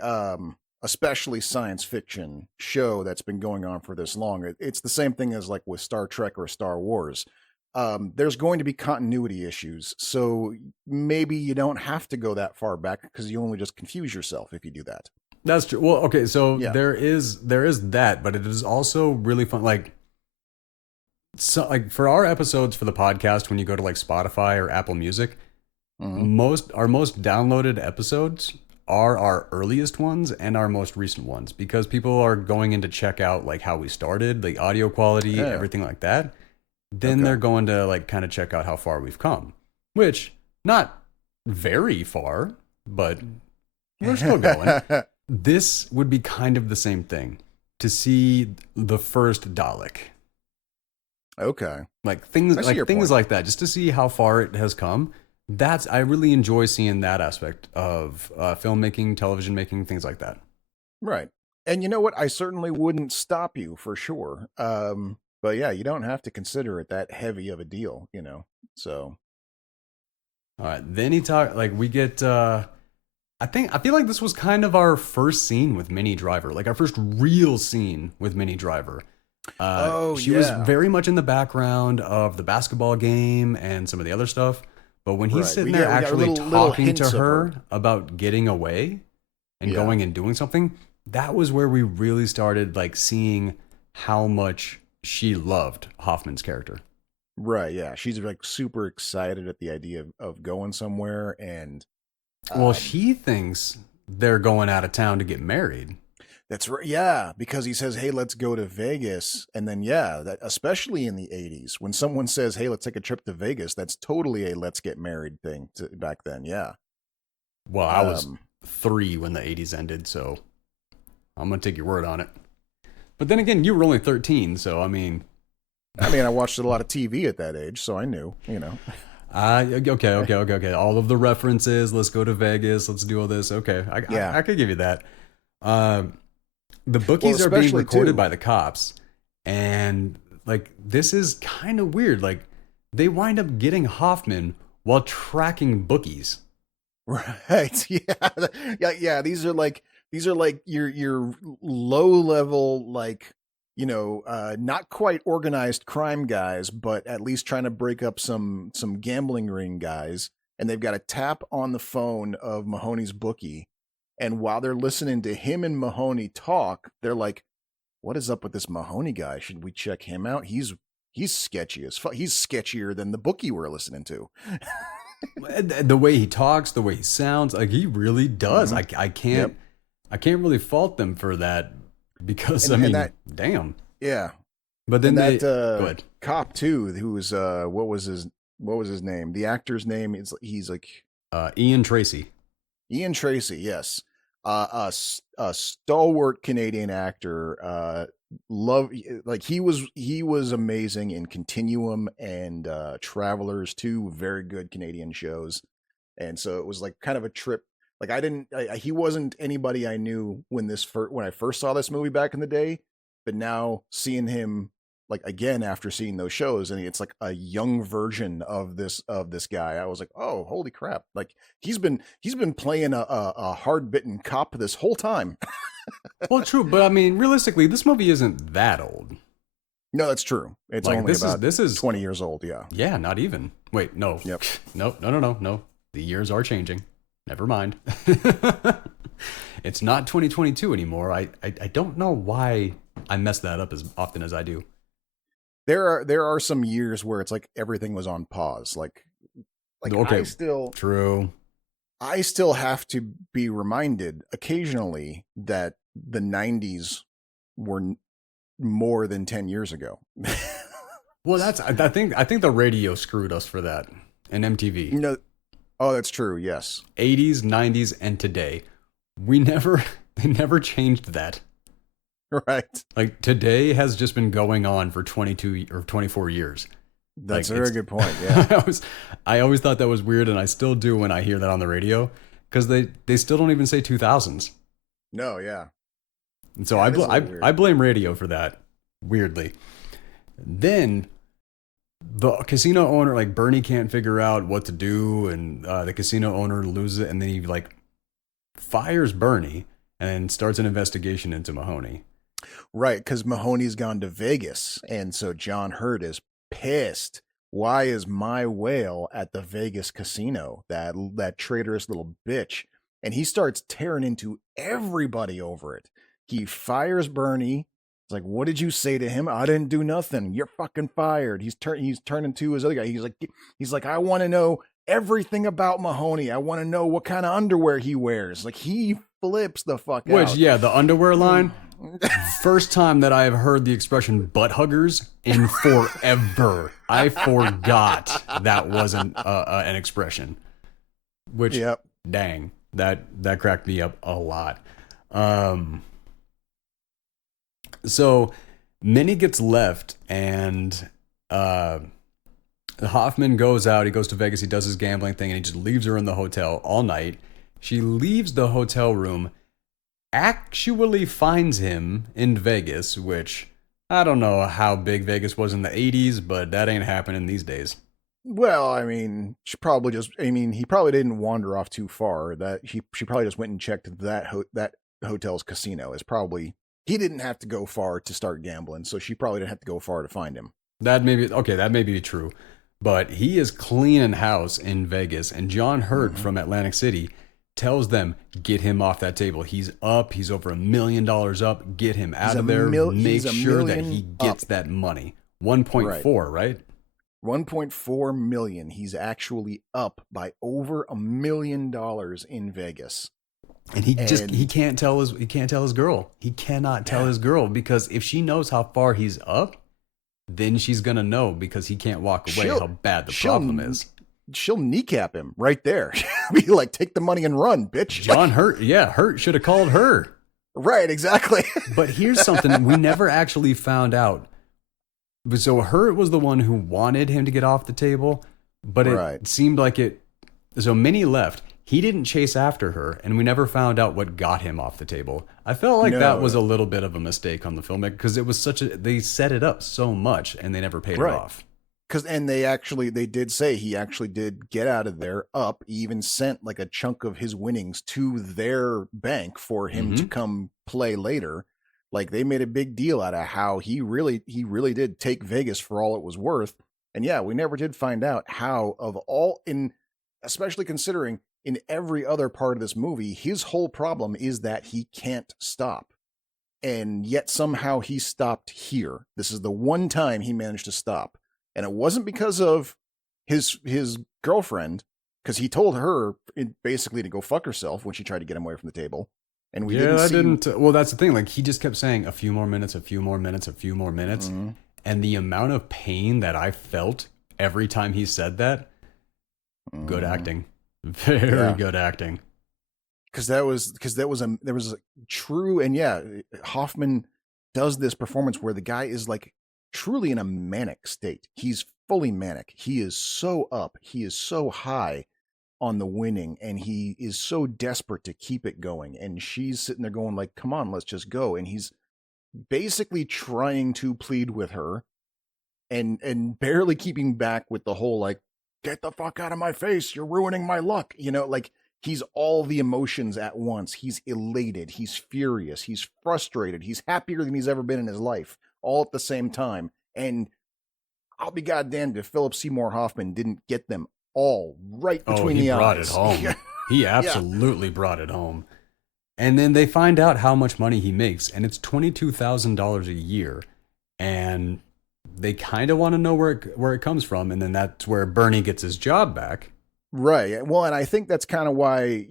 especially science fiction show that's been going on for this long, it's the same thing as like with Star Trek or Star Wars. There's going to be continuity issues, so maybe you don't have to go that far back, because you only just confuse yourself if you do that. That's true. Well, okay, so there is that, but it is also really fun. So, like, for our episodes for the podcast, when you go to like Spotify or Apple Music, our most downloaded episodes are our earliest ones and our most recent ones, because people are going in to check out like how we started, the audio quality, everything like that. Then they're going to like kind of check out how far we've come, which not very far, but we're still going. This would be kind of the same thing, to see the first Dalek. Okay. Like things like that, just to see how far it has come. I really enjoy seeing that aspect of filmmaking, television making, things like that. Right. And you know what? I certainly wouldn't stop you for sure. But yeah, you don't have to consider it that heavy of a deal, So. All right. Then we get, I feel like this was kind of our first scene with Minnie Driver, like our first real scene with Minnie Driver. She was very much in the background of the basketball game and some of the other stuff. But when he's sitting there actually talking to her about getting away and going and doing something, that was where we really started like seeing how much she loved Hoffman's character. Right. Yeah. She's like super excited at the idea of going somewhere. And well, she thinks they're going out of town to get married. That's right. Yeah. Because he says, hey, let's go to Vegas. And then, that especially in the 80s, when someone says, hey, let's take a trip to Vegas, that's totally a let's get married thing back then. Yeah. Well, I was 3 when the 80s ended, so I'm going to take your word on it. But then again, you were only 13, so I mean, I watched a lot of TV at that age, so I knew, Okay. All of the references, let's go to Vegas, let's do all this. Okay, I could give you that. The bookies are being recorded by the cops, and like this is kind of weird. Like they wind up getting Hoffman while tracking bookies. Right. Yeah. These are like your low level, like, not quite organized crime guys, but at least trying to break up some gambling ring guys. And they've got a tap on the phone of Mahoney's bookie. And while they're listening to him and Mahoney talk, they're like, what is up with this Mahoney guy? Should we check him out? He's sketchy as fuck. He's sketchier than the bookie we're listening to. The way he talks, the way he sounds, like he really does. Mm-hmm. I can't really fault them for that because damn. Yeah. But then that go ahead. Cop too, who was what was his name? The actor's name is he's like Ian Tracey. Ian Tracey, yes. A stalwart Canadian actor. He was amazing in Continuum and Travelers, 2 very good Canadian shows. And so it was like kind of a trip. Like he wasn't anybody I knew when I first saw this movie back in the day, but now seeing him like again after seeing those shows, and it's like a young version of this guy, I was like, oh, holy crap. Like he's been playing a hard-bitten cop this whole time. Well, true, but I mean, realistically, this movie isn't that old. No, that's true. It's like, only this is 20 years old, yeah. Yeah, not even. Wait, no. Yep. No. The years are changing. Never mind. It's not 2022 anymore. I don't know why I mess that up as often as I do. There are some years where it's like everything was on pause. Like okay, true. I still have to be reminded occasionally that the 90s were more than 10 years ago. Well, I think the radio screwed us for that, and MTV. No, oh, that's true. Yes, 80s, 90s, and today. They never changed that. Right. Like today has just been going on for 22 or 24 years. That's a very good point. Yeah. I always thought that was weird, and I still do when I hear that on the radio, because they still don't even say 2000s. No, yeah. And so I blame radio for that, weirdly. Then the casino owner, like Bernie, can't figure out what to do, and the casino owner loses it, and then he like fires Bernie and starts an investigation into Mahowny. Right, because Mahoney's gone to Vegas, and so John Hurt is pissed. Why is my whale at the Vegas casino? That traitorous little bitch. And he starts tearing into everybody over it. He fires Bernie. It's like, what did you say to him? I didn't do nothing. You're fucking fired. He's turning to his other guy. He's like, I want to know everything about Mahowny. I want to know what kind of underwear he wears. Like he flips the fuck out. Which, yeah, the underwear line. First time that I have heard the expression butt huggers in forever. I forgot that wasn't an expression. which, Yep. dang, that cracked me up a lot. So Minnie gets left, and Hoffman goes out. He goes to Vegas. He does his gambling thing, and he just leaves her in the hotel all night. She leaves the hotel room, actually finds him in Vegas, which I don't know how big Vegas was in the 80s, but that ain't happening these days. Well, I mean, he probably didn't wander off too far. She probably just went and checked that hotel's casino. He didn't have to go far to start gambling, so she probably didn't have to go far to find him. That may be true. But he is cleaning house in Vegas, and John Hurt from Atlantic City tells them, get him off that table. He's up. He's over $1 million up. Get him out of there. Make sure that he gets that money. 1.4, right? 1.4 million. He's actually up by over $1 million in Vegas. And he can't tell his girl. He cannot tell his girl, because if she knows how far he's up, then she's gonna know, because he can't walk away how bad the problem is. She'll kneecap him right there. Be like, take the money and run, bitch. John Hurt should have called her. Right, exactly. But here's something we never actually found out. So Hurt was the one who wanted him to get off the table, but it seemed like it. So Minnie left. He didn't chase after her, and we never found out what got him off the table. I felt like that was a little bit of a mistake on the filmmaker, because it was they set it up so much and they never paid it off. And they did say he actually did get out of there up. He even sent like a chunk of his winnings to their bank for him to come play later. Like, they made a big deal out of how he really did take Vegas for all it was worth. And yeah, we never did find out how, especially considering in every other part of this movie, his whole problem is that he can't stop. And yet somehow he stopped here. This is the one time he managed to stop. And it wasn't because of his girlfriend, because he told her basically to go fuck herself when she tried to get him away from the table. And we didn't. Well, that's the thing. Like, he just kept saying a few more minutes, a few more minutes, a few more minutes. Mm-hmm. And the amount of pain that I felt every time he said that, good acting. Very good acting. Because there was a true, and Hoffman does this performance where the guy is like truly in a manic state. He's fully manic. He is so up. He is so high on the winning, and he is so desperate to keep it going. And she's sitting there going like, come on, let's just go. And he's basically trying to plead with her and barely keeping back with the whole like, get the fuck out of my face. You're ruining my luck. Like, he's all the emotions at once. He's elated. He's furious. He's frustrated. He's happier than he's ever been in his life, all at the same time. And I'll be goddamned if Philip Seymour Hoffman didn't get them all right between the eyes. He brought it home. He absolutely brought it home. And then they find out how much money he makes, and it's $22,000 a year. And they kind of want to know where it comes from, and then that's where Bernie gets his job back. Right. Well, and I think that's kind of why,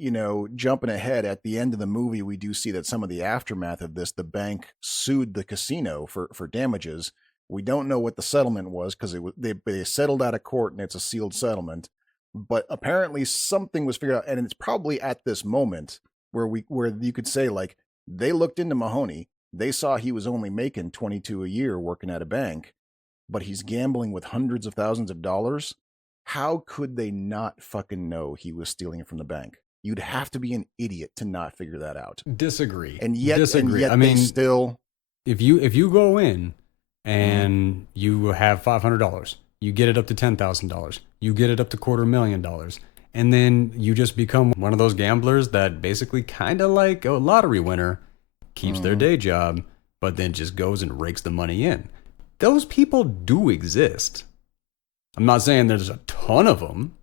jumping ahead at the end of the movie, we do see that some of the aftermath of this, the bank sued the casino for damages. We don't know what the settlement was, because they settled out of court, and it's a sealed settlement. But apparently something was figured out, and it's probably at this moment where you could say, like, they looked into Mahowny, they saw he was only making $22 a year working at a bank, but he's gambling with hundreds of thousands of dollars. How could they not fucking know he was stealing it from the bank? You'd have to be an idiot to not figure that out. Disagree. And yet I mean, still, if you go in and you have $500, you get it up to $10,000, you get it up to $250,000, and then you just become one of those gamblers that basically kind of like a lottery winner, keeps their day job, but then just goes and rakes the money in. Those people do exist. I'm not saying there's a ton of them.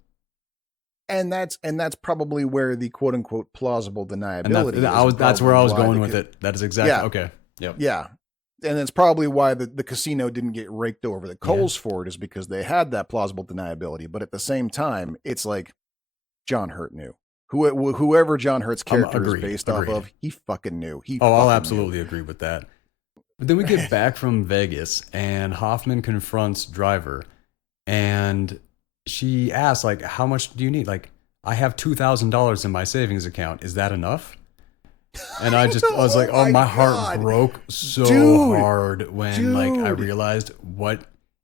And that's probably where the quote unquote plausible deniability that's where I was going with it. That is exactly okay. Yep. Yeah. And it's probably why the casino didn't get raked over the coals for it, is because they had that plausible deniability. But at the same time, it's like John Hurt knew. Whoever John Hurt's character is based off of, he fucking knew. I'll absolutely agree with that. But then we get back from Vegas, and Hoffman confronts Driver, and she asks, like, how much do you need? Like, I have $2,000 in my savings account. Is that enough? And I was like, oh, my heart broke so hard when like I realized what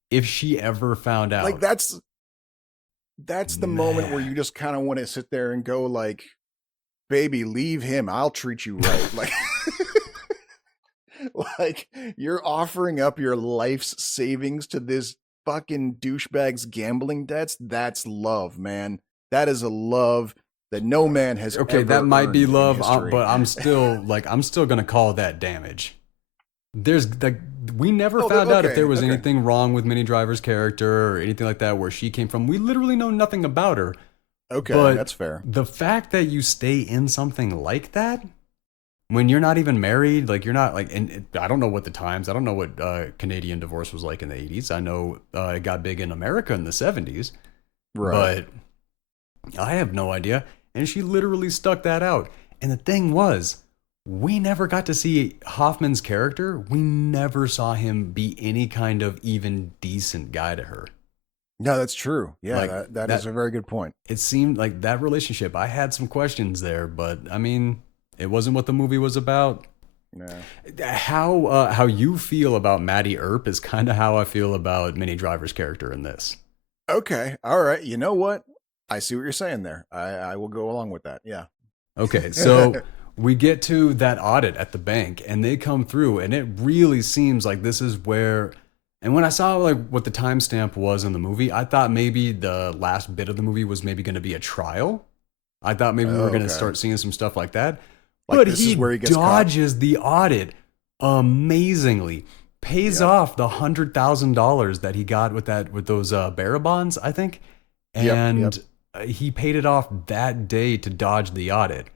if she ever found out. Like that's the moment where you just kind of want to sit there and go like, baby, leave him. I'll treat you right. Like, like you're offering up your life's savings to this fucking douchebag's gambling debts. That's love, man. That is a love that no man has ever that might be love, but I'm still gonna call that damage. There's like we never found out if there was anything wrong with Minnie Driver's character or anything like that, where she came from. We literally know nothing about her. Okay, but that's fair. The fact that you stay in something like that when you're not even married, like you're not like, and I don't know what the times, I don't know what Canadian divorce was like in the 80s. I know it got big in America in the 70s, right? But I have no idea. And she literally stuck that out. And the thing was, we never got to see Hoffman's character. We never saw him be any kind of even decent guy to her. No, that's true. Yeah, like, that is a very good point. It seemed like that relationship, I had some questions there, but I mean, it wasn't what the movie was about. No. How you feel about Maddie Earp is kind of how I feel about Minnie Driver's character in this. Okay. All right. You know what? I see what you're saying there. I will go along with that. Yeah. Okay. So we get to that audit at the bank and they come through and it really seems like this is where, and when I saw like what the timestamp was in the movie, I thought maybe the last bit of the movie was maybe going to be a trial. I thought maybe we were going to start seeing some stuff like that. Like but he dodges the audit amazingly. Pays off the $100,000 that he got with those bearer bonds, I think. And he paid it off that day to dodge the audit.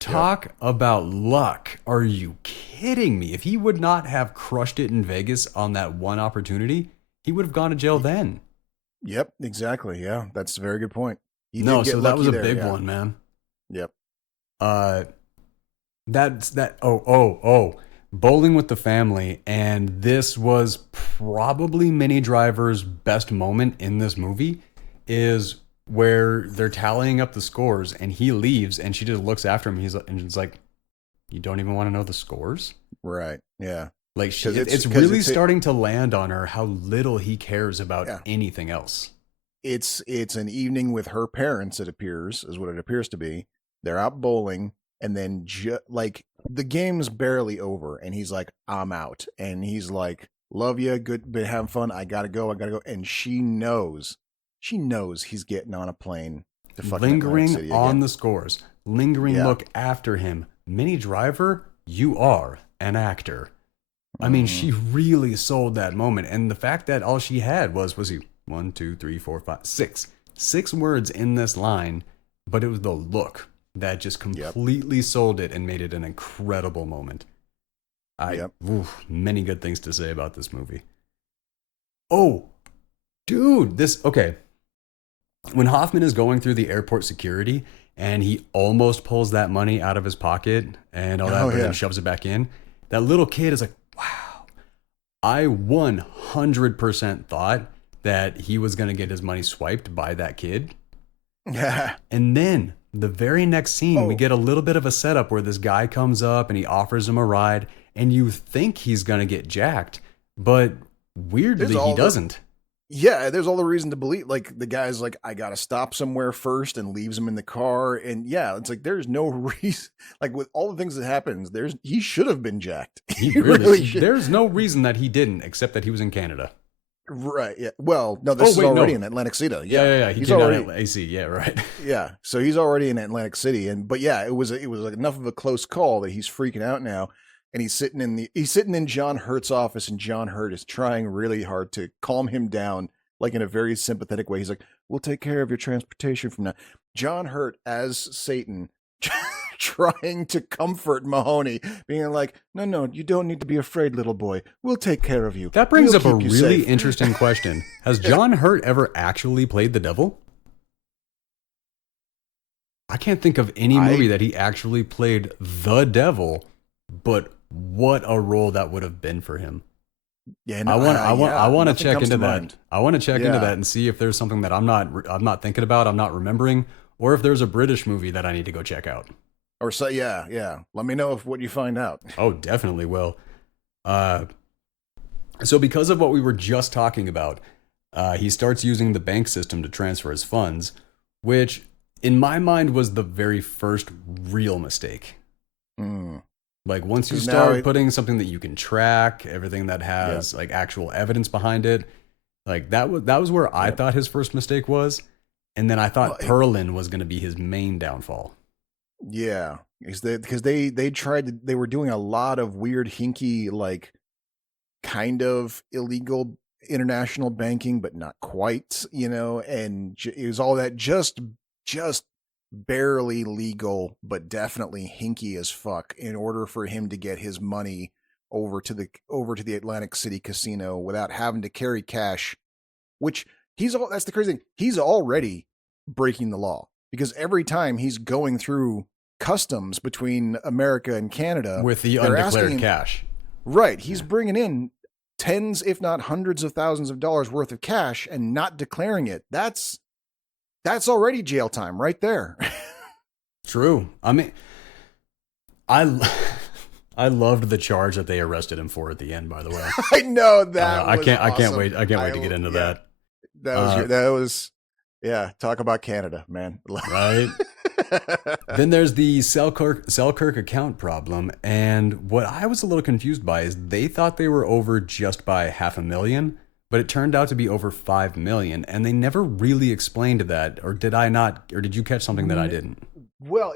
Talk about luck. Are you kidding me? If he would not have crushed it in Vegas on that one opportunity, he would have gone to jail then. Yep, exactly. Yeah, that's a very good point. So that was a big one, man. Yep. Bowling with the family, and this was probably Minnie Driver's best moment in this movie, is where they're tallying up the scores and he leaves and she just looks after him. He's like, you don't even want to know the scores? Right. Yeah. Like it's really starting to land on her how little he cares about anything else. It's an evening with her parents, it appears, is what it appears to be. They're out bowling and then like the game's barely over and he's like, I'm out. And he's like, love you, good, been having fun. I gotta go. And she knows he's getting on a plane to fucking lingering on the scores, look after him. Minnie Driver, you are an actor. I mean, she really sold that moment. And the fact that all she had was he 1, 2, 3, 4, 5, 6 words in this line, but it was the look that just completely sold it and made it an incredible moment. Many good things to say about this movie. Oh, dude, when Hoffman is going through the airport security and he almost pulls that money out of his pocket and all that, but then shoves it back in, that little kid is like, wow. I 100% thought that he was going to get his money swiped by that kid. Yeah. And then the very next scene, we get a little bit of a setup where this guy comes up and he offers him a ride and you think he's going to get jacked, but weirdly he doesn't. Yeah, there's all the reason to believe, like, the guy's like, I gotta stop somewhere first, and leaves him in the car, and it's like, there's no reason, like, with all the things that happens, he should have been jacked. He really should. There's no reason that he didn't, except that he was in Canada. Right, yeah. Well, no, this is already in Atlantic City. Yeah. He's already AC, yeah, right. Yeah, so he's already in Atlantic City, but yeah, it was like enough of a close call that he's freaking out now. And he's sitting in John Hurt's office, and John Hurt is trying really hard to calm him down, like in a very sympathetic way. He's like, "We'll take care of your transportation from now." John Hurt as Satan, trying to comfort Mahowny, being like, "No, you don't need to be afraid, little boy. We'll take care of you." That brings up a really interesting question. Has John Hurt ever actually played the devil? I can't think of any movie that he actually played the devil, but what a role that would have been for him. Yeah, no, I want to check into that. I want to check into that and see if there's something that I'm not thinking about, I'm not remembering, or if there's a British movie that I need to go check out. Or so, yeah. Let me know if what you find out. Oh, definitely will. So because of what we were just talking about, he starts using the bank system to transfer his funds, which in my mind was the very first real mistake. Like once you start putting something that you can track, everything that has like actual evidence behind it, like that was where I thought his first mistake was. And then I thought Perlin was going to be his main downfall. Yeah, because they were doing a lot of weird, hinky, like kind of illegal international banking, but not quite, and it was all that just barely legal, but definitely hinky as fuck in order for him to get his money over to the Atlantic City casino without having to carry cash, which that's the crazy thing. He's already breaking the law because every time he's going through customs between America and Canada with the undeclared cash. Right. He's bringing in tens, if not hundreds of thousands of dollars worth of cash and not declaring it. That's already jail time right there. True. I mean, I loved the charge that they arrested him for at the end, by the way. I know that. I can't wait to get into that. That was talk about Canada, man. Right. Then there's the Selkirk account problem, and what I was a little confused by is they thought they were over just by $500,000, but it turned out to be over $5 million, and they never really explained that, or did I not? Or did you catch something that I didn't? Well,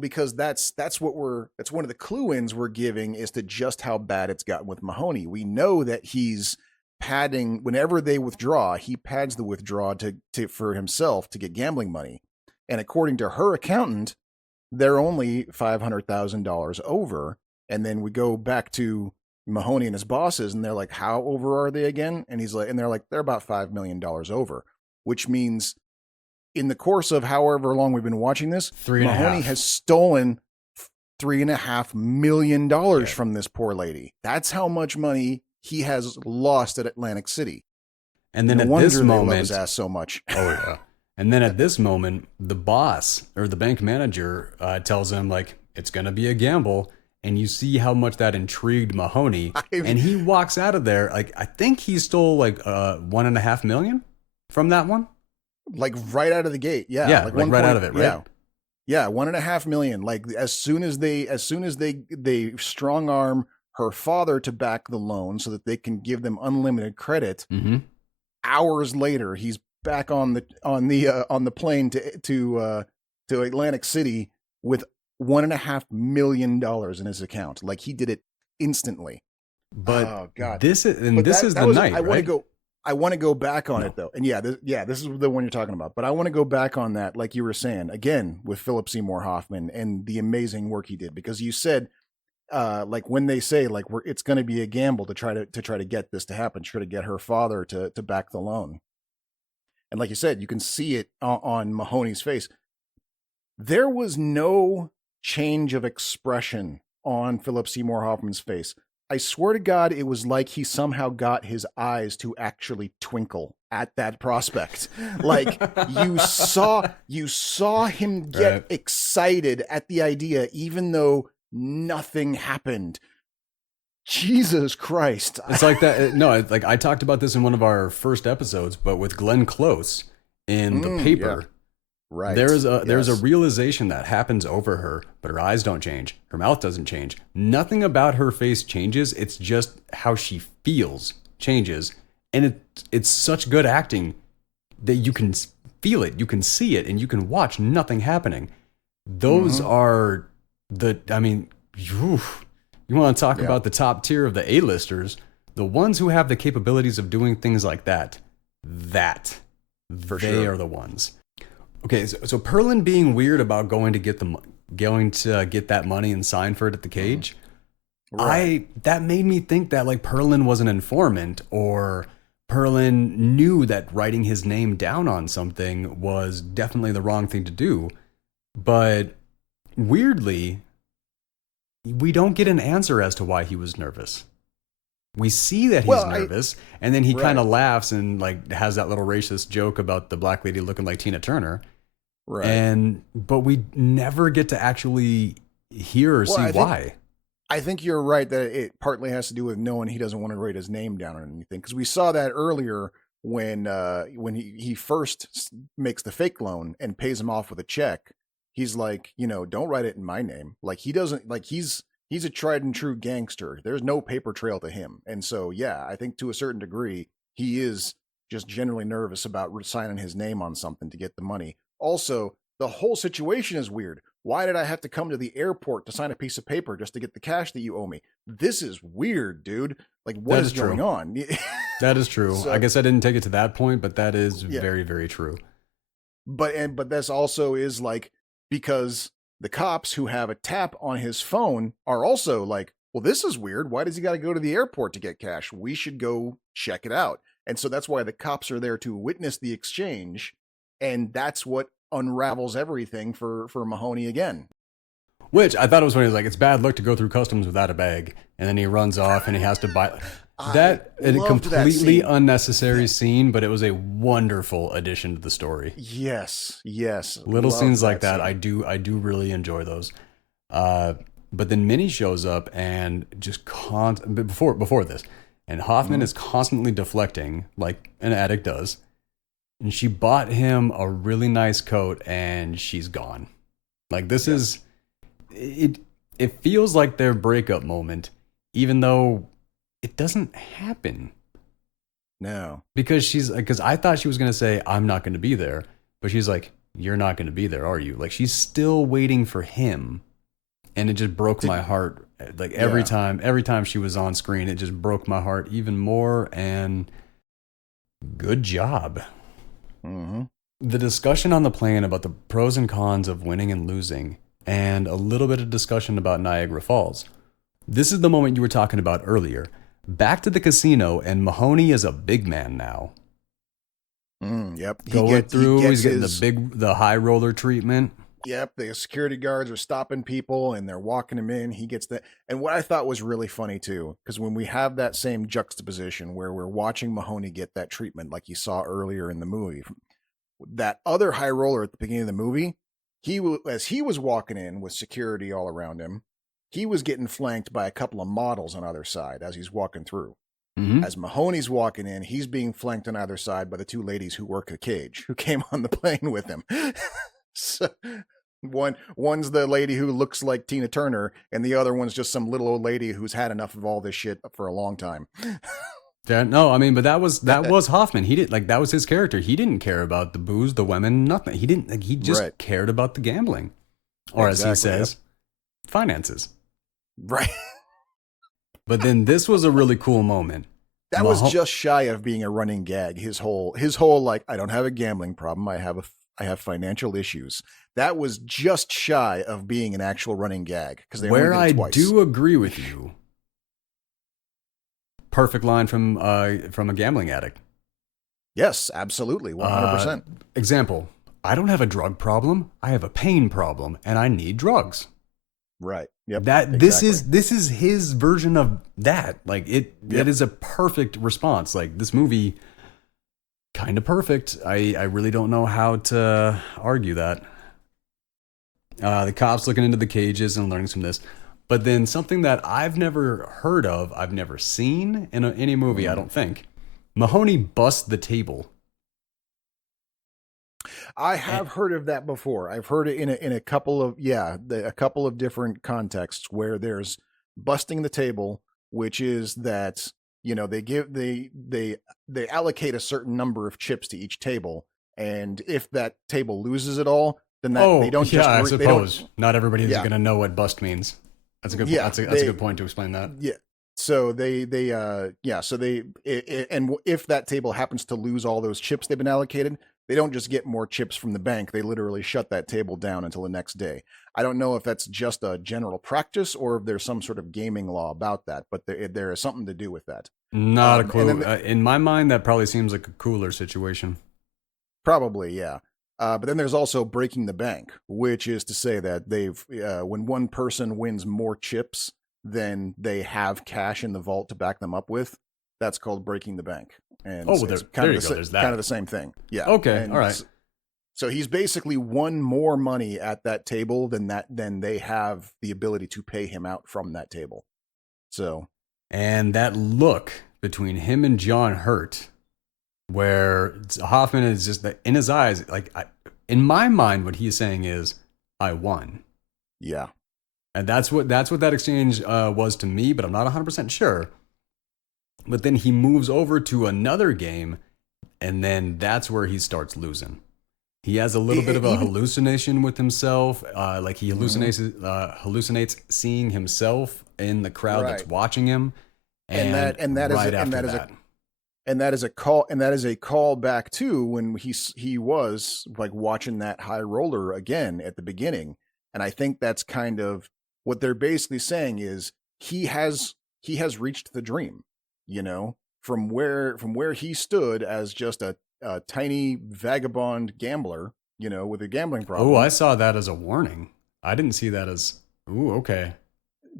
because that's one of the clue-ins we're giving is to just how bad it's gotten with Mahowny. We know that he's padding whenever they withdraw. He pads the withdrawal for himself to get gambling money, and according to her accountant, they're only $500,000 over. And then we go back to Mahowny and his bosses, and they're like, "How over are they again?" And they're like, "They're about $5 million over," which means in the course of however long we've been watching this, Mahowny has stolen $3.5 million from this poor lady. That's how much money he has lost at Atlantic City. And then at this moment, they love his ass so much. Oh yeah. And then at this moment, the boss or the bank manager tells him like it's gonna be a gamble. And you see how much that intrigued Mahowny, and he walks out of there. Like I think he stole like $1.5 million from that one, like right out of the gate. Yeah, like right out of it. Right. Yeah, $1.5 million. Like as soon as they strong arm her father to back the loan so that they can give them unlimited credit. Mm-hmm. Hours later, he's back on the plane to Atlantic City with $1.5 million in his account. Like he did it instantly. But oh God, this is the night. I want to go back on it though. And this is the one you're talking about. But I want to go back on that, like you were saying again with Philip Seymour Hoffman and the amazing work he did, because you said like when they say like it's going to be a gamble to try to get this to happen, try to get her father to back the loan. And like you said, you can see it on Mahoney's face. There was no change of expression on Philip Seymour Hoffman's face. I swear to God, it was like he somehow got his eyes to actually twinkle at that prospect. Like you saw him get excited at the idea, even though nothing happened. Jesus Christ. It's like that. No, it's like I talked about this in one of our first episodes, but with Glenn Close in the paper. Yeah. Right. There's a realization that happens over her, but her eyes don't change. Her mouth doesn't change. Nothing about her face changes. It's just how she feels changes. And it's such good acting that you can feel it, you can see it, and you can watch nothing happening. Those are you want to talk about the top tier of the A-listers, the ones who have the capabilities of doing things like that. They are the ones. Okay, so Perlin being weird about going to get that money and sign for it at the cage, that made me think that like Perlin was an informant, or Perlin knew that writing his name down on something was definitely the wrong thing to do. But weirdly, we don't get an answer as to why he was nervous. We see that he's nervous, and then he kind of laughs and like has that little racist joke about the black lady looking like Tina Turner. Right. but we never get to actually hear or see why. I think you're right that it partly has to do with knowing he doesn't want to write his name down or anything. Because we saw that earlier when he first makes the fake loan and pays him off with a check. He's like, don't write it in my name. Like he doesn't like he's a tried and true gangster. There's no paper trail to him. And so, yeah, I think to a certain degree, he is just generally nervous about signing his name on something to get the money. Also, the whole situation is weird. Why did I have to come to the airport to sign a piece of paper just to get the cash that you owe me? This is weird, dude. Like, what is going on? That is true. So, I guess I didn't take it to that point, but that is very, very true. But this also is like, because the cops who have a tap on his phone are also like, well, this is weird. Why does he got to go to the airport to get cash? We should go check it out. And so that's why the cops are there to witness the exchange. And that's what unravels everything for Mahowny again. Which I thought it was funny. It was like, it's bad luck to go through customs without a bag. And then he runs off and he has to buy that. A completely unnecessary scene, but it was a wonderful addition to the story. Yes. Little scenes like that. I do really enjoy those. But then Minnie shows up and just before this, and Hoffman is constantly deflecting like an addict does. And she bought him a really nice coat and she's gone. Like this is it feels like their breakup moment, even though it doesn't happen. No. Because I thought she was going to say, I'm not going to be there. But she's like, you're not going to be there, are you? Like she's still waiting for him. And it just broke my heart. Like every time she was on screen, it just broke my heart even more. And good job. Mm-hmm. The discussion on the plane about the pros and cons of winning and losing, and a little bit of discussion about Niagara Falls. This is the moment you were talking about earlier. Back to the casino, and Mahowny is a big man now. Yep. He's getting the high roller treatment. Yep, the security guards are stopping people and they're walking him in. He gets that. And what I thought was really funny too, because when we have that same juxtaposition where we're watching Mahowny get that treatment like you saw earlier in the movie, that other high roller at the beginning of the movie, as he was walking in with security all around him, he was getting flanked by a couple of models on either side as he's walking through. Mm-hmm. As Mahowny's walking in, he's being flanked on either side by the two ladies who work the cage, who came on the plane with him. So one's the lady who looks like Tina Turner, and the other one's just some little old lady who's had enough of all this shit for a long time. No, I mean, but that was Hoffman. He did that was his character. He didn't care about the booze, the women, nothing. He didn't. He just cared about the gambling, or as he says, finances. Right. But then this was a really cool moment. That was just shy of being a running gag. His whole like, I don't have a gambling problem. I have financial issues. That was just shy of being an actual running gag. Where I do agree with you. Perfect line from a gambling addict. Yes, absolutely. 100%. Example. I don't have a drug problem. I have a pain problem and I need drugs. Right. Yep. This is his version of that. Like that is a perfect response. Like this movie, kind of perfect. I really don't know how to argue that. The cops looking into the cages and learning some of this. But then something that I've never heard of, I've never seen in any movie, I don't think. Mahowny busts the table. I have heard of that before. I've heard it in a couple of a couple of different contexts where there's busting the table, which is that they allocate a certain number of chips to each table, and if that table loses it all, then they don't. I suppose not everybody is going to know what bust means. That's a good. That's a good point to explain that. Yeah. So and if that table happens to lose all those chips they've been allocated, they don't just get more chips from the bank. They literally shut that table down until the next day. I don't know if that's just a general practice or if there's some sort of gaming law about that, but there is something to do with that. Not a clue. In my mind, that probably seems like a cooler situation. Probably, yeah. But then there's also breaking the bank, which is to say that when one person wins more chips than they have cash in the vault to back them up with, that's called breaking the bank. And there you go. There's that. Kind of the same thing. Yeah. Okay. All right. So he's basically won more money at that table than they have the ability to pay him out from that table. So, and that look between him and John Hurt, where Hoffman is just in his eyes, like in my mind, what he's saying is, "I won." Yeah, and that's what that exchange was to me, but I'm not 100% sure. But then he moves over to another game, and then that's where he starts losing. He has a little bit of a hallucination with himself. Like he hallucinates seeing himself in the crowd that's watching him. And that is a call back to when he was like watching that high roller again at the beginning. And I think that's kind of what they're basically saying is he has reached the dream, you know, from where he stood as just a tiny vagabond gambler, you know, with a gambling problem. Oh, I saw that as a warning. I didn't see that as, ooh, okay.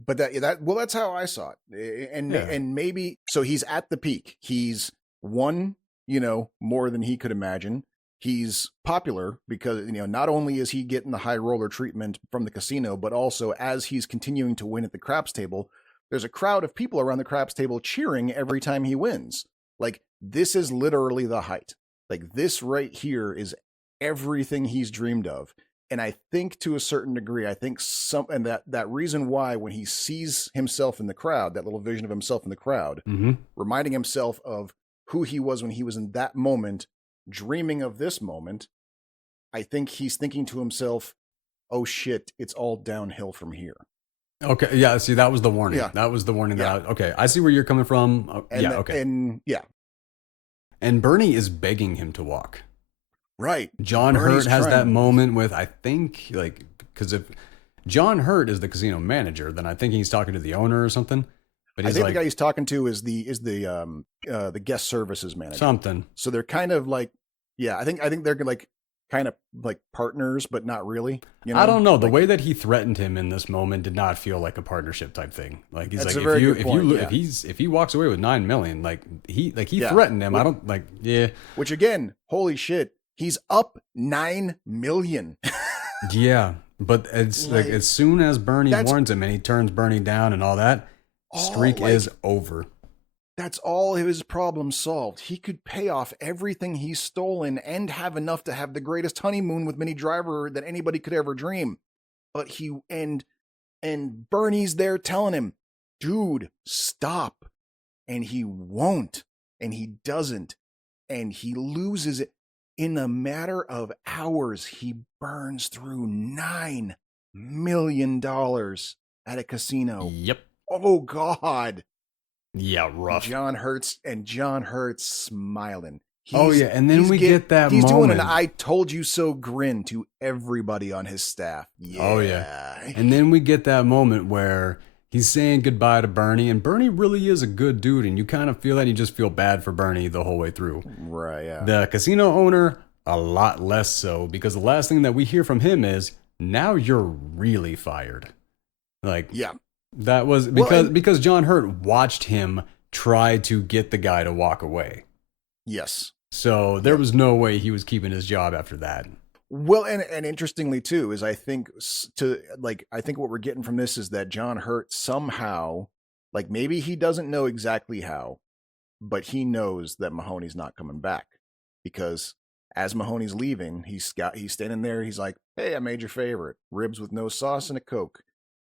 But that's how I saw it. And maybe, so he's at the peak. He's won, you know, more than he could imagine. He's popular because, you know, not only is he getting the high roller treatment from the casino, but also as he's continuing to win at the craps table, there's a crowd of people around the craps table cheering every time he wins. Like, this is literally the height. Like, this right here is everything he's dreamed of. And I think to a certain degree, that reason why when he sees himself in the crowd, that little vision of himself in the crowd, reminding himself of who he was when he was in that moment, dreaming of this moment, I think he's thinking to himself, oh shit, it's all downhill from here. Okay, yeah, see, that was the warning. Yeah. That was the warning okay, I see where you're coming from. And Bernie is begging him to walk. Right. John Hurt has that moment with, I think, like, because if John Hurt is the casino manager, then I think he's talking to the owner or something. But I think the guy he's talking to is the guest services manager. Something. So they're kind of like, I think they're like kind of like partners, but not really. You know? I don't know. The way that he threatened him in this moment did not feel like a partnership type thing. Like he's like, if he walks away with $9 million, like he threatened him. I don't like, Which again, holy shit, he's up $9 million. Yeah, but it's like as soon as Bernie warns him and he turns Bernie down and all that, streak is over. That's all his problems solved. He could pay off everything he's stolen and have enough to have the greatest honeymoon with Minnie Driver that anybody could ever dream. But and Bernie's there telling him, dude, stop. And he won't. And he doesn't. And he loses it. In a matter of hours, he burns through $9 million at a casino. Yep. Oh, God. Yeah, rough. John Hurt's smiling. And then we get that he's moment. Doing an I told you so grin to everybody on his staff. Yeah. Oh, yeah. And then we get that moment where he's saying goodbye to Bernie, and Bernie really is a good dude, and you kind of feel that, and you just feel bad for Bernie the whole way through. Right, yeah. The casino owner, a lot less so, because the last thing that we hear from him is, now you're really fired. Like, yeah. That was because John Hurt watched him try to get the guy to walk away. Yes. So there was no way he was keeping his job after that. Well, and interestingly too is I think what we're getting from this is that John Hurt somehow, like maybe he doesn't know exactly how, but he knows that Mahowny's not coming back, because as Mahowny's leaving, he's standing there. He's like, "Hey, I made your favorite ribs with no sauce and a Coke,"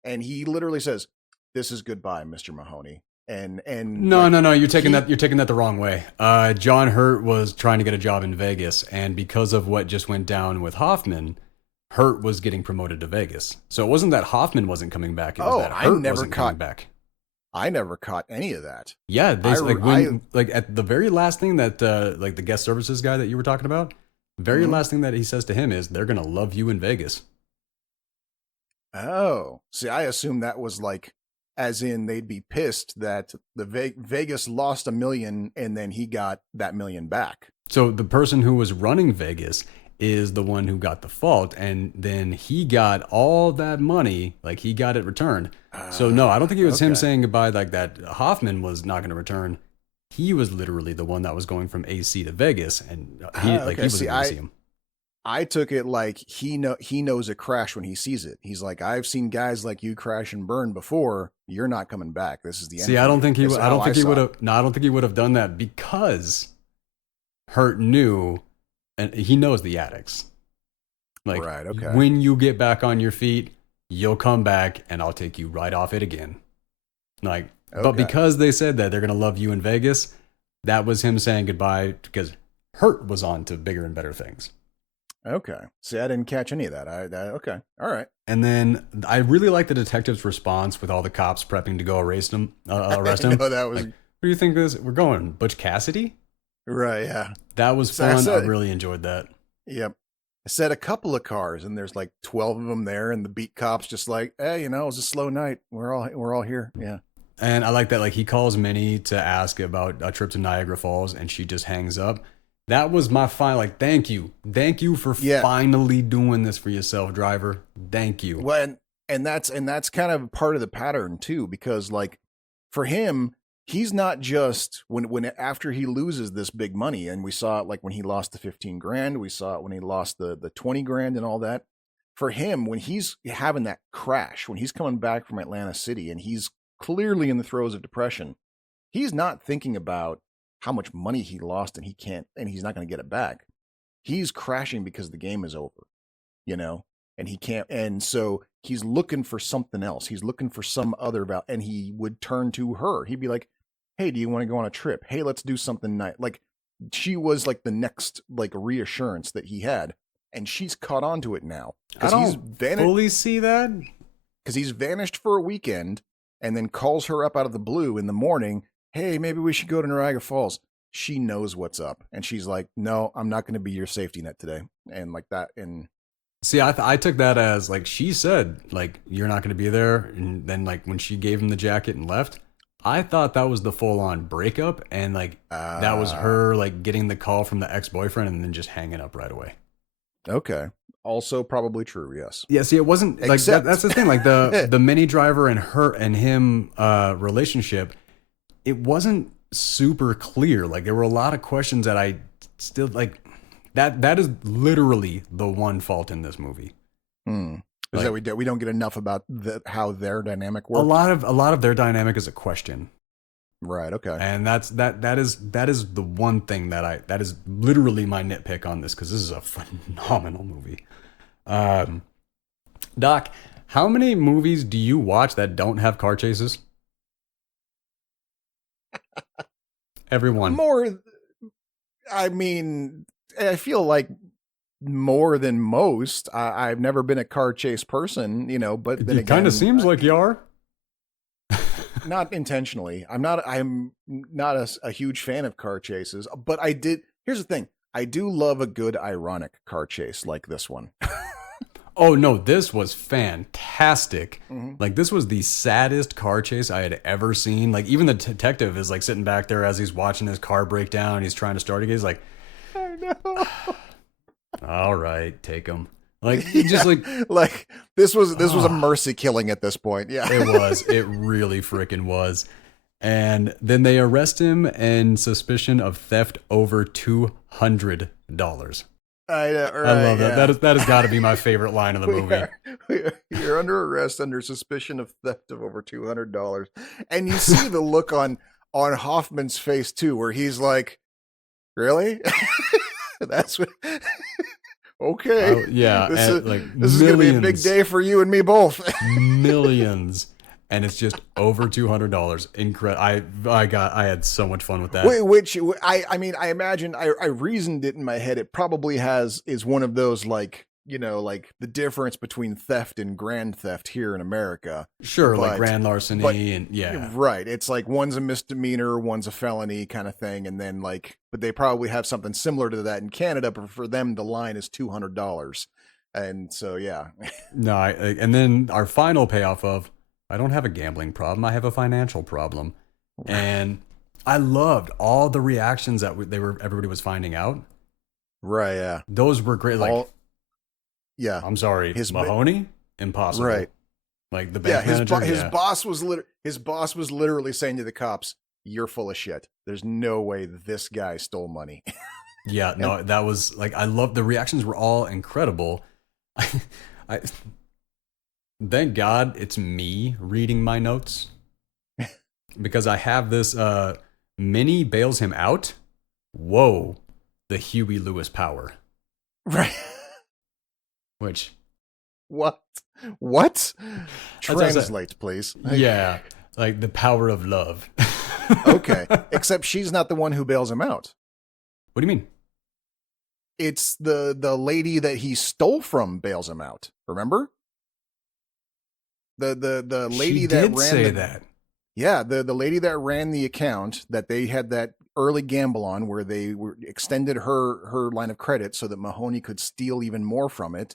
and he literally says, "This is goodbye, Mr. Mahowny." And no, you're taking that the wrong way. John Hurt was trying to get a job in Vegas, and because of what just went down with Hoffman, Hurt was getting promoted to Vegas. So it wasn't that Hoffman wasn't coming back. It was that Hurt wasn't coming back. I never caught any of that. Yeah, at the very last thing that like the guest services guy that you were talking about, very last thing that he says to him is, "They're gonna love you in Vegas." Oh, see, I assume that was like, as in they'd be pissed that the Vegas lost $1 million and then he got that $1 million back. So the person who was running Vegas is the one who got the fault, and then he got all that money, like he got it returned. So no, I don't think it was him saying goodbye like that. Hoffman was not going to return. He was literally the one that was going from AC to Vegas, and he was going to see him. I took it like he knows a crash when he sees it. He's like, I've seen guys like you crash and burn before. You're not coming back. This is the end. See, I don't think he would. I don't think he would have. No, I don't think he would have done that because Hurt knew, and he knows the addicts. Like, right, okay. When you get back on your feet, you'll come back, and I'll take you right off it again. Like, okay. But because they said that they're gonna love you in Vegas, that was him saying goodbye because Hurt was on to bigger and better things. Okay. See, I didn't catch any of that. Okay. All right. And then I really like the detective's response with all the cops prepping to go arrest him. Arrest him. That was. Like, what do you think this? We're going Butch Cassidy? Right. Yeah. That was fun. I really enjoyed that. Yep. I said a couple of cars, and there's like 12 of them there, and the beat cops just like, hey, it was a slow night. We're all here. Yeah. And I like that. Like he calls Minnie to ask about a trip to Niagara Falls, and she just hangs up. That was my final. Like, thank you for finally doing this for yourself, driver. Thank you. Well, and that's kind of part of the pattern too, because like for him, he's not just when after he loses this big money, and we saw it like when he lost the 15 grand, we saw it when he lost the 20 grand and all that. For him, when he's having that crash, when he's coming back from Atlanta City, and he's clearly in the throes of depression, he's not thinking about how much money he lost and he's not going to get it back. He's crashing because the game is over, and he can't. And so he's looking for something else. He's looking for some other value, and he would turn to her. He'd be like, hey, do you want to go on a trip? Hey, let's do something nice. Like she was like the next like reassurance that he had. And she's caught on to it now. I don't fully see that. Because he's vanished for a weekend and then calls her up out of the blue in the morning. Hey, maybe we should go to Niagara Falls. She knows what's up. And she's like, no, I'm not going to be your safety net today. And like that. And see, I took that as like she said, like, you're not going to be there. And then like when she gave him the jacket and left, I thought that was the full on breakup. And like that was her like getting the call from the ex-boyfriend and then just hanging up right away. Okay. Also probably true, yes. Yeah, see, it wasn't like that's the thing. Like the Minnie driver and her and him relationship, it wasn't super clear. Like there were a lot of questions that I still like. That is literally the one fault in this movie. Is that we don't get enough about how their dynamic works? A lot of their dynamic is a question. Right. Okay. And that is the one thing that is literally my nitpick on this, because this is a phenomenal movie. Doc, how many movies do you watch that don't have car chases? Everyone. More. I mean, I feel like more than most. I've never been a car chase person, but then it kind of seems like you are. Not intentionally. I'm not a huge fan of car chases, but here's the thing. I do love a good ironic car chase like this one. Oh no, this was fantastic. Mm-hmm. Like this was the saddest car chase I had ever seen. Like even the detective is like sitting back there as he's watching his car break down and he's trying to start again. He's like, I know. All right, take him. Like he just like this was a mercy killing at this point. Yeah, it was. It really freaking was. And then they arrest him in suspicion of theft over $200. I know, right, I love that. Yeah. That has got to be my favorite line of the movie. You're under arrest under suspicion of theft of over $200, and you see the look on Hoffman's face too, where he's like, "Really? That's what." Okay. Yeah. This is going to be a big day for you and me both. Millions. And it's just over $200. Incredible. I had so much fun with that. Which I mean, I imagine I reasoned it in my head. It probably is one of those like the difference between theft and grand theft here in America. Sure. Like grand larceny and yeah. Right. It's like one's a misdemeanor, one's a felony kind of thing. And then but they probably have something similar to that in Canada, but for them, the line is $200. And so, yeah. No. And then our final payoff of, I don't have a gambling problem. I have a financial problem. Right. And I loved all the reactions that everybody was finding out. Right. Yeah. Those were great. Yeah. I'm sorry. Mahowny? Impossible. Right. Like the bank manager. His boss was literally saying to the cops, "You're full of shit. There's no way this guy stole money." Yeah, no, that was like, I love the reactions were all incredible. I thank God it's me reading my notes because I have this Minnie bails him out. Whoa, the Huey Lewis power. Right. Which What? Translate, please. Yeah, like the power of love. Okay, except she's not the one who bails him out. What do you mean? It's the lady that he stole from bails him out. Remember? The lady She that did ran say that. Yeah, the lady that ran the account that they had that early gamble on, where they extended her line of credit so that Mahowny could steal even more from it.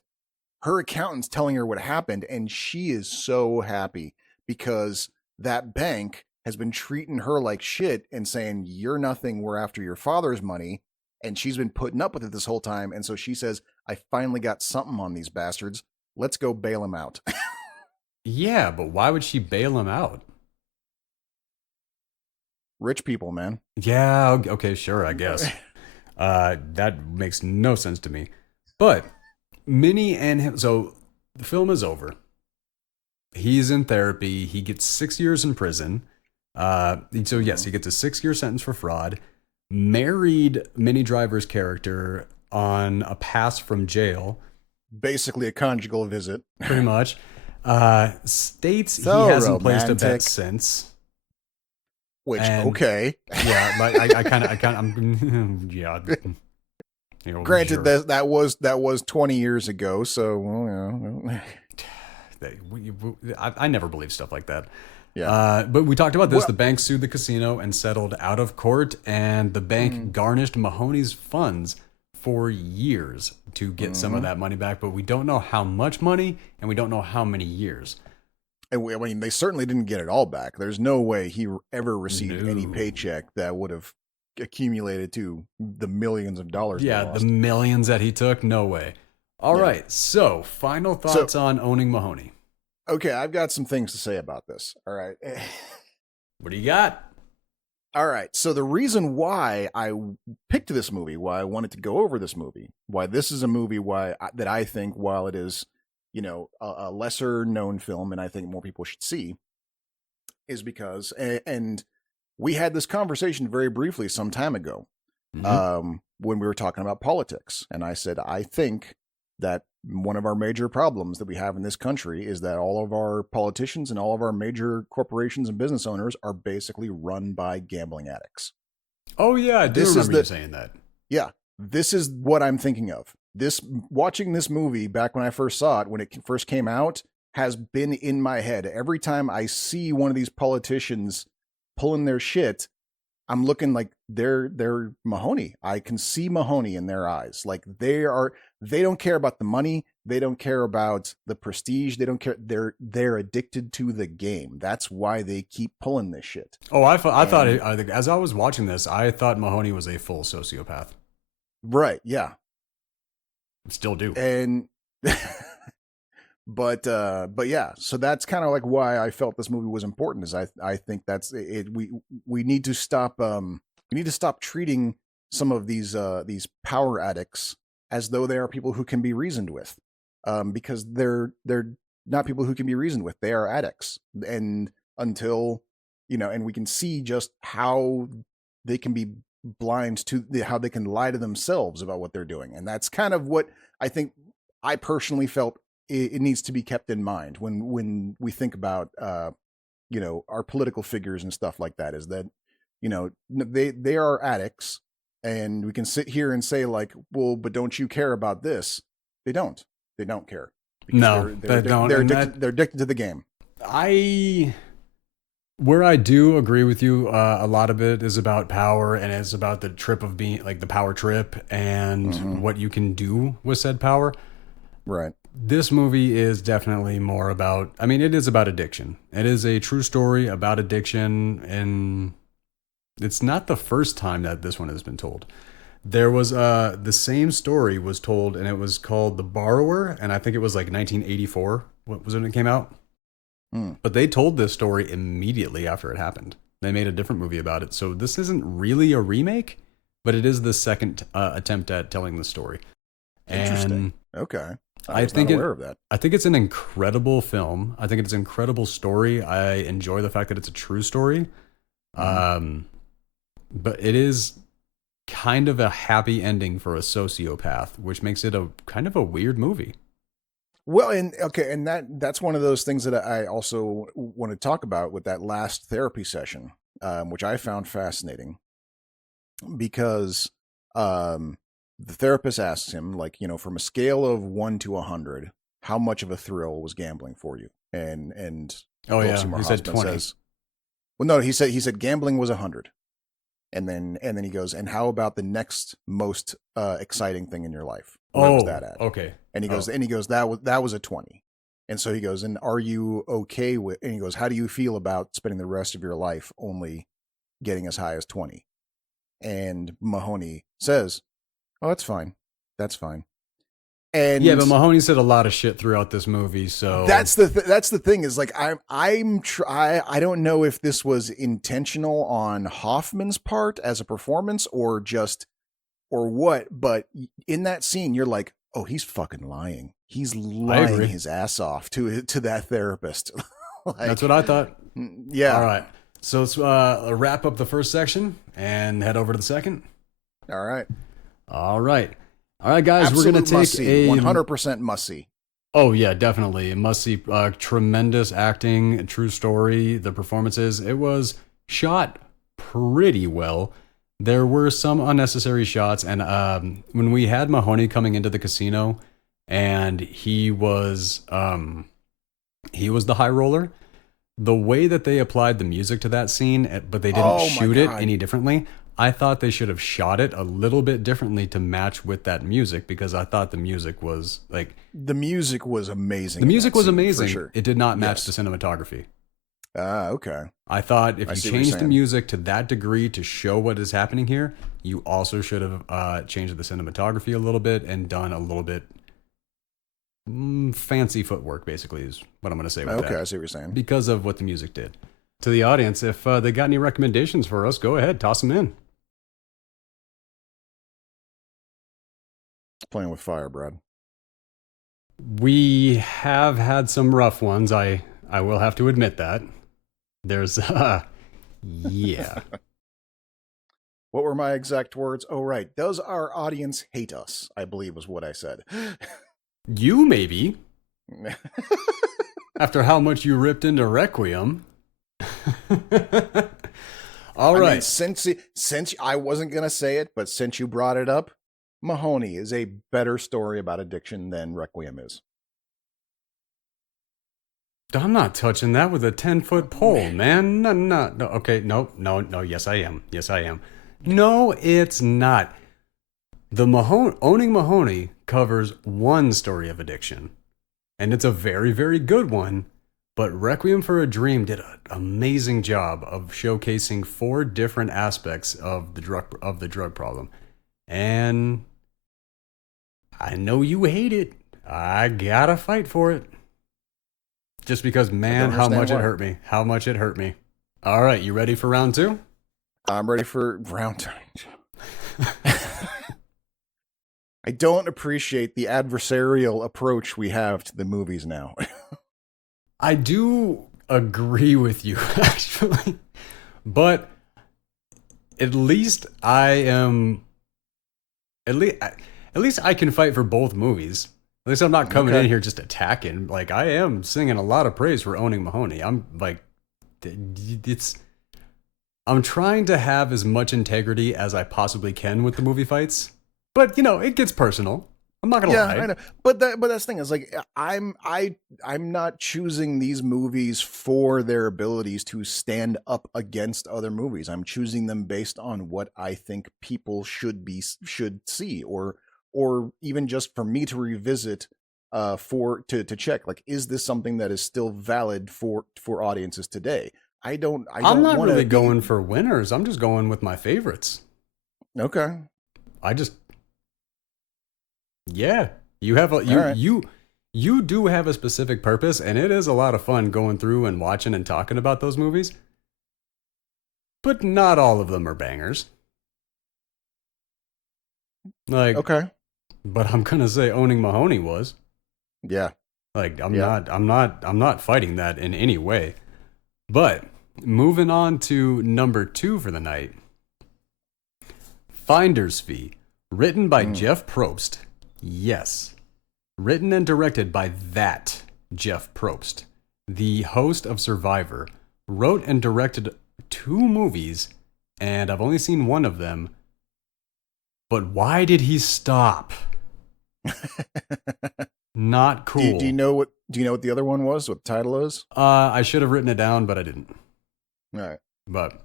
Her accountant's telling her what happened, and she is so happy because that bank has been treating her like shit and saying, "You're nothing, we're after your father's money." And she's been putting up with it this whole time. And so she says, "I finally got something on these bastards. Let's go bail them out." Yeah, but why would she bail him out? Rich people, man. Yeah, okay, sure, I guess. That makes no sense to me. But Minnie and him, so the film is over. He's in therapy. He gets 6 years in prison. So yes, he gets a 6-year sentence for fraud. Married Minnie Driver's character on a pass from jail. Basically a conjugal visit. Pretty much. States So he hasn't placed a bet romantic. since. Which, And- okay. Yeah, like I'm yeah. You know, Granted, sure. that was 20 years ago, so well, I never believe stuff like that. yeah. But we talked about this. Well- The bank sued the casino and settled out of court, and the bank garnished Mahowny's funds for years to get some of that money back. But we don't know how much money, and we don't know how many years. And I mean, they certainly didn't get it all back. There's no way he ever received any No. paycheck that would have accumulated to the millions of dollars. Yeah, the millions that he took, no way. All Yeah. right, so final thoughts on owning Mahowny. Okay, I've got some things to say about this. All right. What do you got? All right. So the reason why I picked this movie, why I wanted to go over this movie, why this is a movie that I think, while it is, a lesser known film and I think more people should see, is because, and we had this conversation very briefly some time ago, when we were talking about politics. And I said, I think that one of our major problems that we have in this country is that all of our politicians and all of our major corporations and business owners are basically run by gambling addicts. Oh yeah, I do remember you saying that. Yeah, this is what I'm thinking of. Watching this movie back when I first saw it, when it first came out, has been in my head. Every time I see one of these politicians pulling their shit, I'm looking like they're Mahowny. I can see Mahowny in their eyes. Like they don't care about the money. They don't care about the prestige. They don't care. They're addicted to the game. That's why they keep pulling this shit. Oh, I thought as I was watching this, I thought Mahowny was a full sociopath. Right. Yeah. Still do. And but yeah, so that's kind of like why I felt this movie was important, is I think that's it. We need to stop treating some of these power addicts as though they are people who can be reasoned with, because they're not people who can be reasoned with. They are addicts, and until and we can see just how they can be blind to how they can lie to themselves about what they're doing. And that's kind of what I think I personally felt it needs to be kept in mind when we think about our political figures and stuff like that, is that they are addicts, and we can sit here and say like, well, but don't you care about this? They don't care. No, they don't. They're addicted to the game. Where I do agree with you, a lot of it is about power, and it's about the trip of being like the power trip and what you can do with said power. Right. This movie is definitely more about, it is about addiction. It is a true story about addiction, and it's not the first time that this one has been told. There was the same story was told, and it was called The Borrower, and I think it was like 1984. What was it when it came out? But they told this story immediately after it happened. They made a different movie about it. So this isn't really a remake. but it is the second attempt at telling the story. Interesting. And Okay. I was think not aware of that. I think it's an incredible film. I think it's an incredible story. I enjoy the fact that it's a true story. Mhm. But it is kind of a happy ending for a sociopath, which makes it a kind of a weird movie. Well, and okay, and that's one of those things that I also want to talk about with that last therapy session, which I found fascinating because the therapist asks him, like, from a scale of 1 to 100, how much of a thrill was gambling for you? And Oh yeah, Seymour he said Hoffman 20. says, well, no, he said gambling was 100. And then he goes, and how about the next most exciting thing in your life? Where was that at? Okay. And he goes, that was a 20. And so he goes, and are you okay with? And he goes, how do you feel about spending the rest of your life only getting as high as 20? And Mahowny says, oh, that's fine. That's fine. And yeah, but Mahowny said a lot of shit throughout this movie, so that's the thing is, like, I don't know if this was intentional on Hoffman's part as a performance or what, but in that scene you're like, oh, he's fucking lying. He's lying his ass off to that therapist. Like, that's what I thought. Yeah. All right. So let's wrap up the first section and head over to the second. All right. All right, guys. Absolute we're going to take must-see, a 100% must see. Oh yeah, definitely must see. Tremendous acting, true story. The performances. It was shot pretty well. There were some unnecessary shots, and when we had Mahowny coming into the casino, and he was the high roller. The way that they applied the music to that scene, but they didn't shoot it any differently. I thought they should have shot it a little bit differently to match with that music, because I thought the music was like... The music was amazing. The music was amazing. For sure. It did not match the cinematography. Okay. I thought if you changed the music to that degree to show what is happening here, you also should have changed the cinematography a little bit and done a little bit fancy footwork, basically, is what I'm going to say with that. Okay, I see what you're saying. Because of what the music did. To the audience, if they got any recommendations for us, go ahead, toss them in. Playing with fire, Brad. We have had some rough ones. I will have to admit that. There's, yeah. What were my exact words? Oh, right. Does our audience hate us? I believe was what I said. You maybe. After how much you ripped into Requiem. All right. I mean, since I wasn't going to say it, but since you brought it up, Mahowny is a better story about addiction than Requiem is. I'm not touching that with a 10-foot pole, man. No. Okay, no. Yes, I am. No, it's not. The Owning Mahowny covers one story of addiction, and it's a very, very good one. But Requiem for a Dream did an amazing job of showcasing 4 different aspects of the drug problem, and I know you hate it. I gotta fight for it. Just because, man, how much it hurt me. How much it hurt me. All right, you ready for round 2? I'm ready for round 2. I don't appreciate the adversarial approach we have to the movies now. I do agree with you, actually. But at least I am... At least I can fight for both movies. At least I'm not coming in here just attacking. Like, I am singing a lot of praise for Owning Mahowny. I'm like... I'm trying to have as much integrity as I possibly can with the movie fights. But, it gets personal. I'm not gonna lie. I know. But that's the thing is, like, I'm not choosing these movies for their abilities to stand up against other movies. I'm choosing them based on what I think people should see, or even just for me to revisit, to check, like, is this something that is still valid for audiences today? I'm not really going for winners. I'm just going with my favorites. Okay. Yeah, you have you do have a specific purpose, and it is a lot of fun going through and watching and talking about those movies. But not all of them are bangers. Like, Okay. but I'm gonna say owning Mahowny was. Yeah. Like, Yeah. I'm not fighting that in any way. But moving on to number 2 for the night. Finder's Fee, written by Mm. Jeff Probst. Yes. Written and directed by that Jeff Probst, the host of Survivor, wrote and directed 2 movies, and I've only seen one of them. But why did he stop? Not cool. Do you know what the other one was? What the title is? I should have written it down, but I didn't. All right. But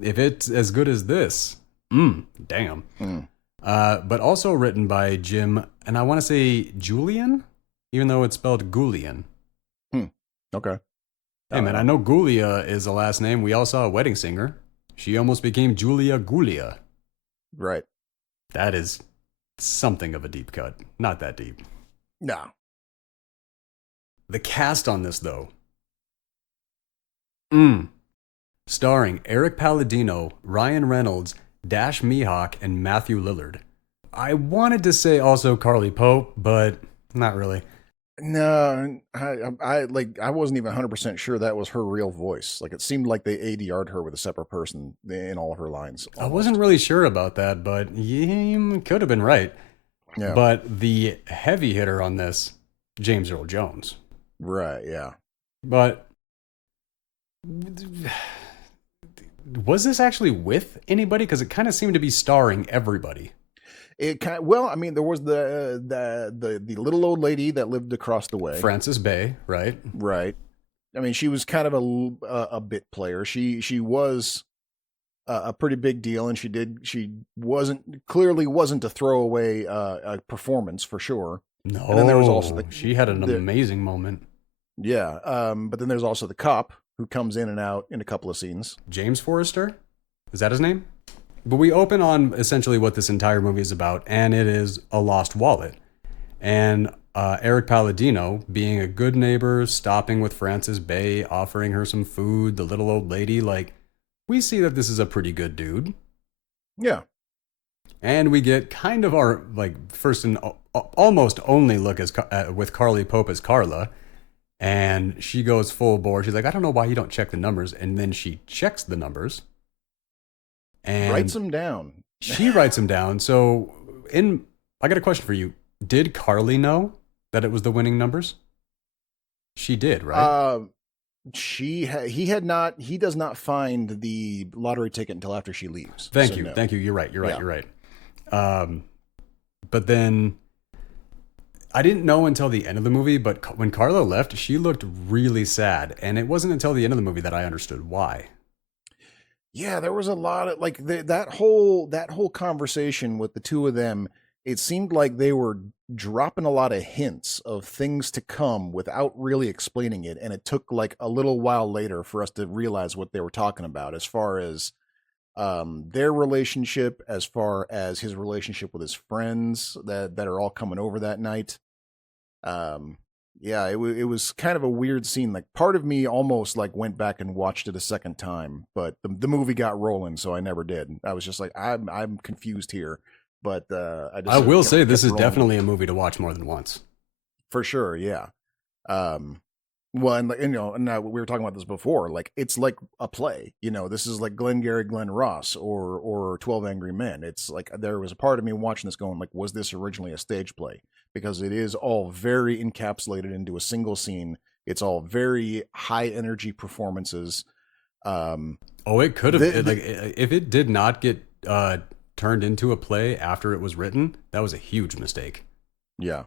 if it's as good as this, damn. Mm. But also written by Jim, and I want to say Julian, even though it's spelled Gulian. Okay. Hey man, I know Gulia is a last name. We all saw a Wedding Singer. She almost became Julia Gulia. Right. That is something of a deep cut. Not that deep. No. The cast on this, though. Starring Erik Palladino, Ryan Reynolds, Dash Mihok, and Matthew Lillard. I wanted to say also Carly Pope, but not really. No, I wasn't even 100% sure that was her real voice. Like, it seemed like they ADR'd her with a separate person in all of her lines. I wasn't really sure about that, but you could have been right. Yeah. But the heavy hitter on this, James Earl Jones. Right, yeah. But was this actually with anybody? Because it kind of seemed to be starring everybody. It kind of, well, I mean, there was the little old lady that lived across the way, Frances Bay, right? Right. I mean, she was kind of a bit player. She was a pretty big deal, and she clearly wasn't a throwaway performance for sure. No, and then there was also she had an amazing moment. Yeah, but then there's also the cop who comes in and out in a couple of scenes. James Forster, is that his name? But we open on essentially what this entire movie is about, and it is a lost wallet. And Erik Palladino, being a good neighbor, stopping with Frances Bay, offering her some food, the little old lady, like, we see that this is a pretty good dude. Yeah. And we get kind of our, like, first and almost only look as with Carly Pope as Carla. And she goes full bore. She's like, I don't know why you don't check the numbers. And then she checks the numbers. And writes them down. She writes them down. So I got a question for you. Did Carly know that it was the winning numbers? She did, right? He does not find the lottery ticket until after she leaves. Thank you. You're right. But then I didn't know until the end of the movie, but when Carla left, she looked really sad. And it wasn't until the end of the movie that I understood why. Yeah, there was a lot of like that whole conversation with the two of them. It seemed like they were dropping a lot of hints of things to come without really explaining it, and it took like a little while later for us to realize what they were talking about, as far as their relationship, as far as his relationship with his friends that are all coming over that night. Yeah, it was kind of a weird scene. Like, part of me almost like went back and watched it a second time, but the movie got rolling, so I never did. I was just like, I'm confused here, but I will say this is definitely a movie to watch more than once, for sure. Yeah. Well, and we were talking about this before. Like, it's like a play. This is like Glengarry Glen Ross or 12 Angry Men. It's like there was a part of me watching this going like, was this originally a stage play? Because it is all very encapsulated into a single scene. It's all very high energy performances. It could have if it did not get turned into a play after it was written, that was a huge mistake. Yeah,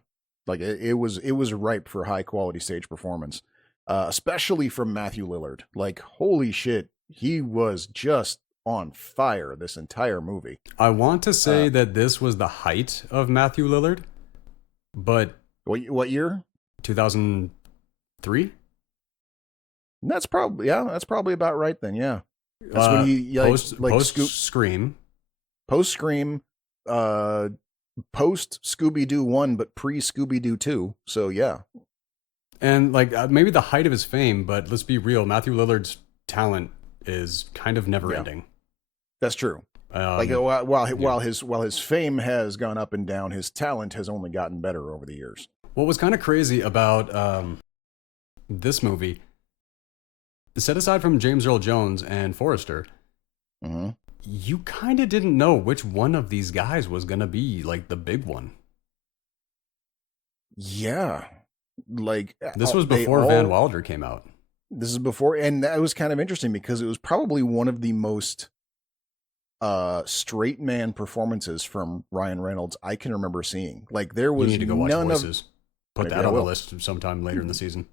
like it was ripe for high quality stage performance, especially from Matthew Lillard. Like, holy shit, he was just on fire this entire movie. I want to say that this was the height of Matthew Lillard. But what year? 2003. That's probably about right then. Yeah, that's when he post Scream, post Scream, post Scooby Doo 1, but pre Scooby Doo 2. So yeah, and like maybe the height of his fame. But let's be real, Matthew Lillard's talent is kind of never ending. That's true. Like while his fame has gone up and down, his talent has only gotten better over the years. What was kind of crazy about this movie, set aside from James Earl Jones and Forster, you kind of didn't know which one of these guys was going to be like the big one. Yeah. Like this was before Van Wilder came out. This is before, and that was kind of interesting because it was probably one of the most straight man performances from Ryan Reynolds I can remember seeing. Like there was you need to go watch Voices. Put Maybe that on the list sometime later in the season.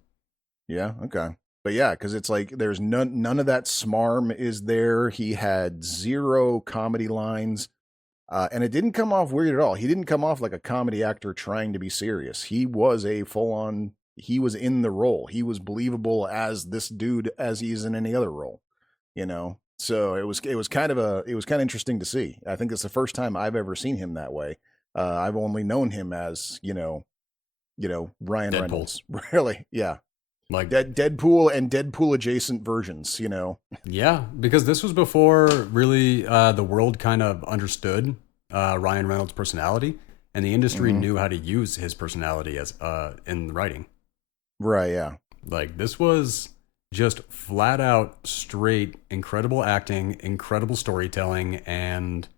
Yeah, okay. But yeah, because it's like there's none of that smarm is there. He had zero comedy lines. And it didn't come off weird at all. He didn't come off like a comedy actor trying to be serious. He was a full-on, he was in the role. He was believable as this dude as he is in any other role, you know? So it was kind of interesting to see. I think it's the first time I've ever seen him that way. I've only known him as, you know, Ryan Deadpool. Reynolds. Really? Yeah. Like Deadpool and Deadpool adjacent versions, you know? Yeah, because this was before really the world kind of understood Ryan Reynolds' personality, and the industry knew how to use his personality as in writing. Right, yeah. Like this was just flat out straight incredible acting, incredible storytelling, and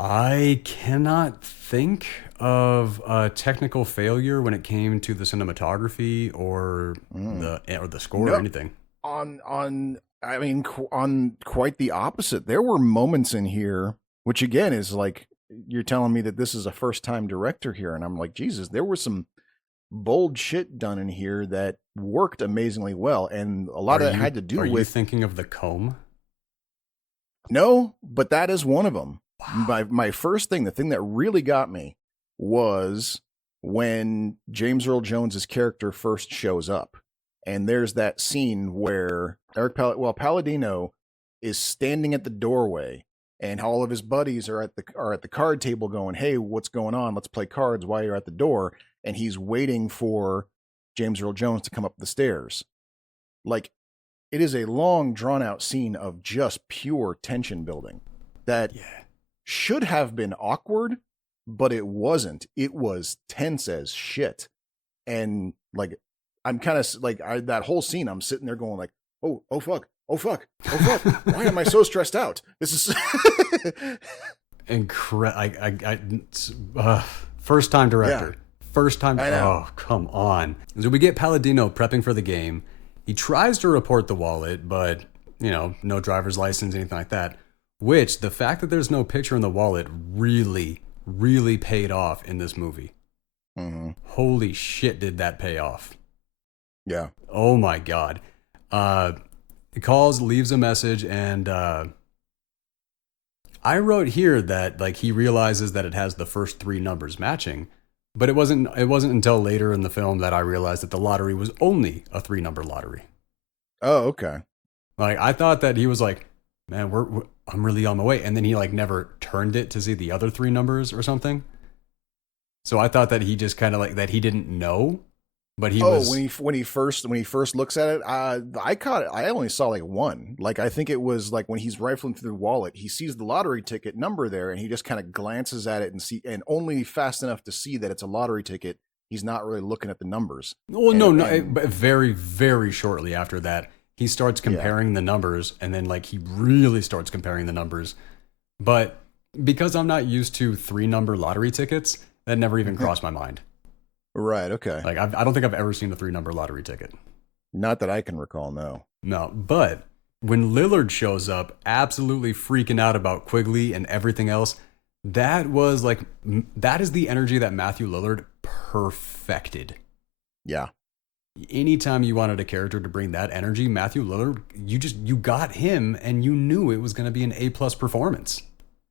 I cannot think of a technical failure when it came to the cinematography or the score or anything. On quite the opposite. There were moments in here, which again is like you're telling me that this is a first time director here, and I'm like, Jesus, there was some bold shit done in here that worked amazingly well, and a lot of that had to do with. Are you thinking of the comb? No, but that is one of them. Wow. My first thing, the thing that really got me was when James Earl Jones's character first shows up. And there's that scene where Palladino is standing at the doorway, and all of his buddies are at the card table going, "Hey, what's going on? Let's play cards while you're at the door." And he's waiting for James Earl Jones to come up the stairs. Like, it is a long, drawn out scene of just pure tension building that should have been awkward, but it wasn't. It was tense as shit. And like, I'm kind of like that whole scene. I'm sitting there going like, oh fuck, oh fuck, oh fuck. Why am I so stressed out? This is incredible. First time director. Yeah. First time. Oh, come on. So we get Palladino prepping for the game. He tries to report the wallet, but no driver's license, anything like that. Which the fact that there's no picture in the wallet really, really paid off in this movie. Mm-hmm. Holy shit, did that pay off? Yeah. Oh my God. He calls, leaves a message, and I wrote here that like he realizes that it has the first three numbers matching, but it wasn't until later in the film that I realized that the lottery was only a 3-number lottery. Oh, okay. Like I thought that he was like, man, I'm really on my way, and then he like never turned it to see the other 3 numbers or something. So I thought that he just kind of like that he didn't know. But he was when he first looks at it, I caught it. I only saw like one. Like I think it was like when he's rifling through the wallet, he sees the lottery ticket number there, and he just kind of glances at it and only fast enough to see that it's a lottery ticket. He's not really looking at the numbers. Well, but very, very shortly after that, he starts comparing the numbers, and then like he really starts comparing the numbers. But because I'm not used to 3-number lottery tickets, that never even crossed my mind. Right, okay. Like, I don't think I've ever seen a 3-number lottery ticket. Not that I can recall, no. No, but when Lillard shows up, absolutely freaking out about Quigley and everything else, that is the energy that Matthew Lillard perfected. Yeah. Anytime you wanted a character to bring that energy, Matthew Lillard, you got him, and you knew it was going to be an A+ performance.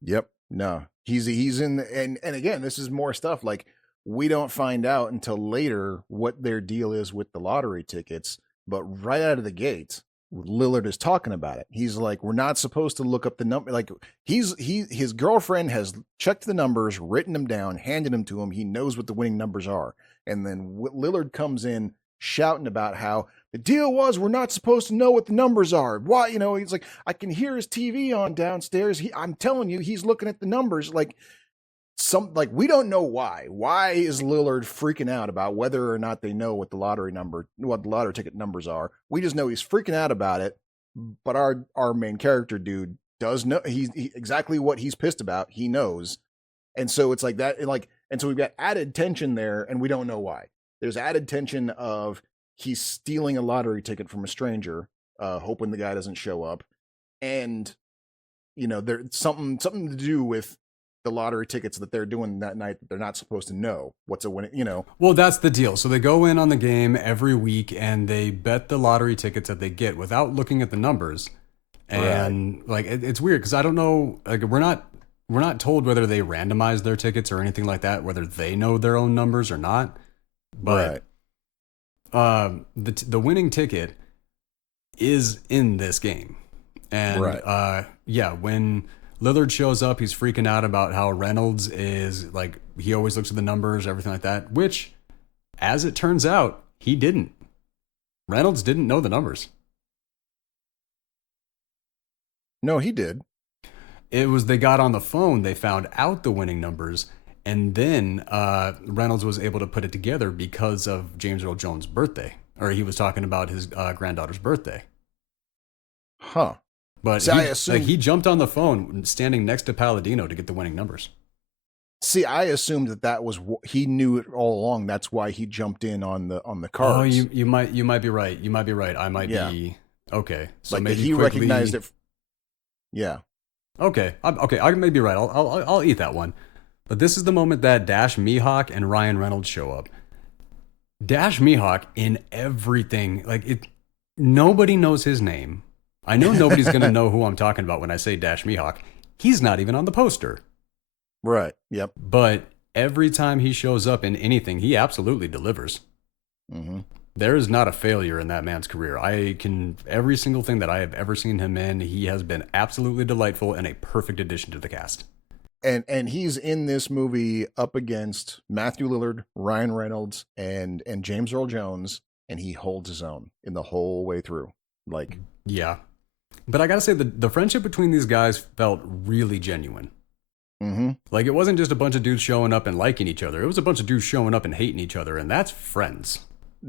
Yep. No, he's in, and again, this is more stuff like, we don't find out until later what their deal is with the lottery tickets, but right out of the gate, Lillard is talking about it. He's like, we're not supposed to look up the number. Like his girlfriend has checked the numbers, written them down, handed them to him. He knows what the winning numbers are. And then Lillard comes in, shouting about how the deal was we're not supposed to know what the numbers are. Why, he's like, I can hear his TV on downstairs. I'm telling you, he's looking at the numbers. Like we don't know why. Why is Lillard freaking out about whether or not they know what the lottery ticket numbers are? We just know he's freaking out about it. But our main character dude does know he exactly what he's pissed about. He knows. And so it's like that, and so we've got added tension there, and we don't know why. There's added tension of he's stealing a lottery ticket from a stranger, hoping the guy doesn't show up, and there's something to do with the lottery tickets that they're doing that night that they're not supposed to know what's a win. Well, that's the deal. So they go in on the game every week, and they bet the lottery tickets that they get without looking at the numbers, and it's weird because I don't know. Like we're not told whether they randomize their tickets or anything like that, whether they know their own numbers or not. But the winning ticket is in this game. And when Lillard shows up, he's freaking out about how Reynolds is like, he always looks at the numbers, everything like that, which, as it turns out, he didn't. Reynolds didn't know the numbers. No, he did. It was they got on the phone, they found out the winning numbers, and then Reynolds was able to put it together because of James Earl Jones' birthday. Or he was talking about his granddaughter's birthday. Huh. But so he jumped on the phone standing next to Palladino to get the winning numbers. See, I assumed that was he knew it all along. That's why he jumped in on the cards. Oh, you might be right. You might be right. I might be okay. So like maybe he recognized it. Yeah. Okay. I may be right. I'll eat that one. But this is the moment that Dash Mihok and Ryan Reynolds show up. Dash Mihok in everything. Nobody knows his name. I know nobody's going to know who I'm talking about when I say Dash Mihok. He's not even on the poster. Right. Yep. But every time he shows up in anything, he absolutely delivers. Mm-hmm. There is not a failure in that man's career. Every single thing that I have ever seen him in, he has been absolutely delightful and a perfect addition to the cast. And he's in this movie up against Matthew Lillard, Ryan Reynolds, and James Earl Jones, and he holds his own in the whole way through. Yeah. But I gotta say, the friendship between these guys felt really genuine. Mm-hmm. It wasn't just a bunch of dudes showing up and liking each other. It was a bunch of dudes showing up and hating each other, and that's friends.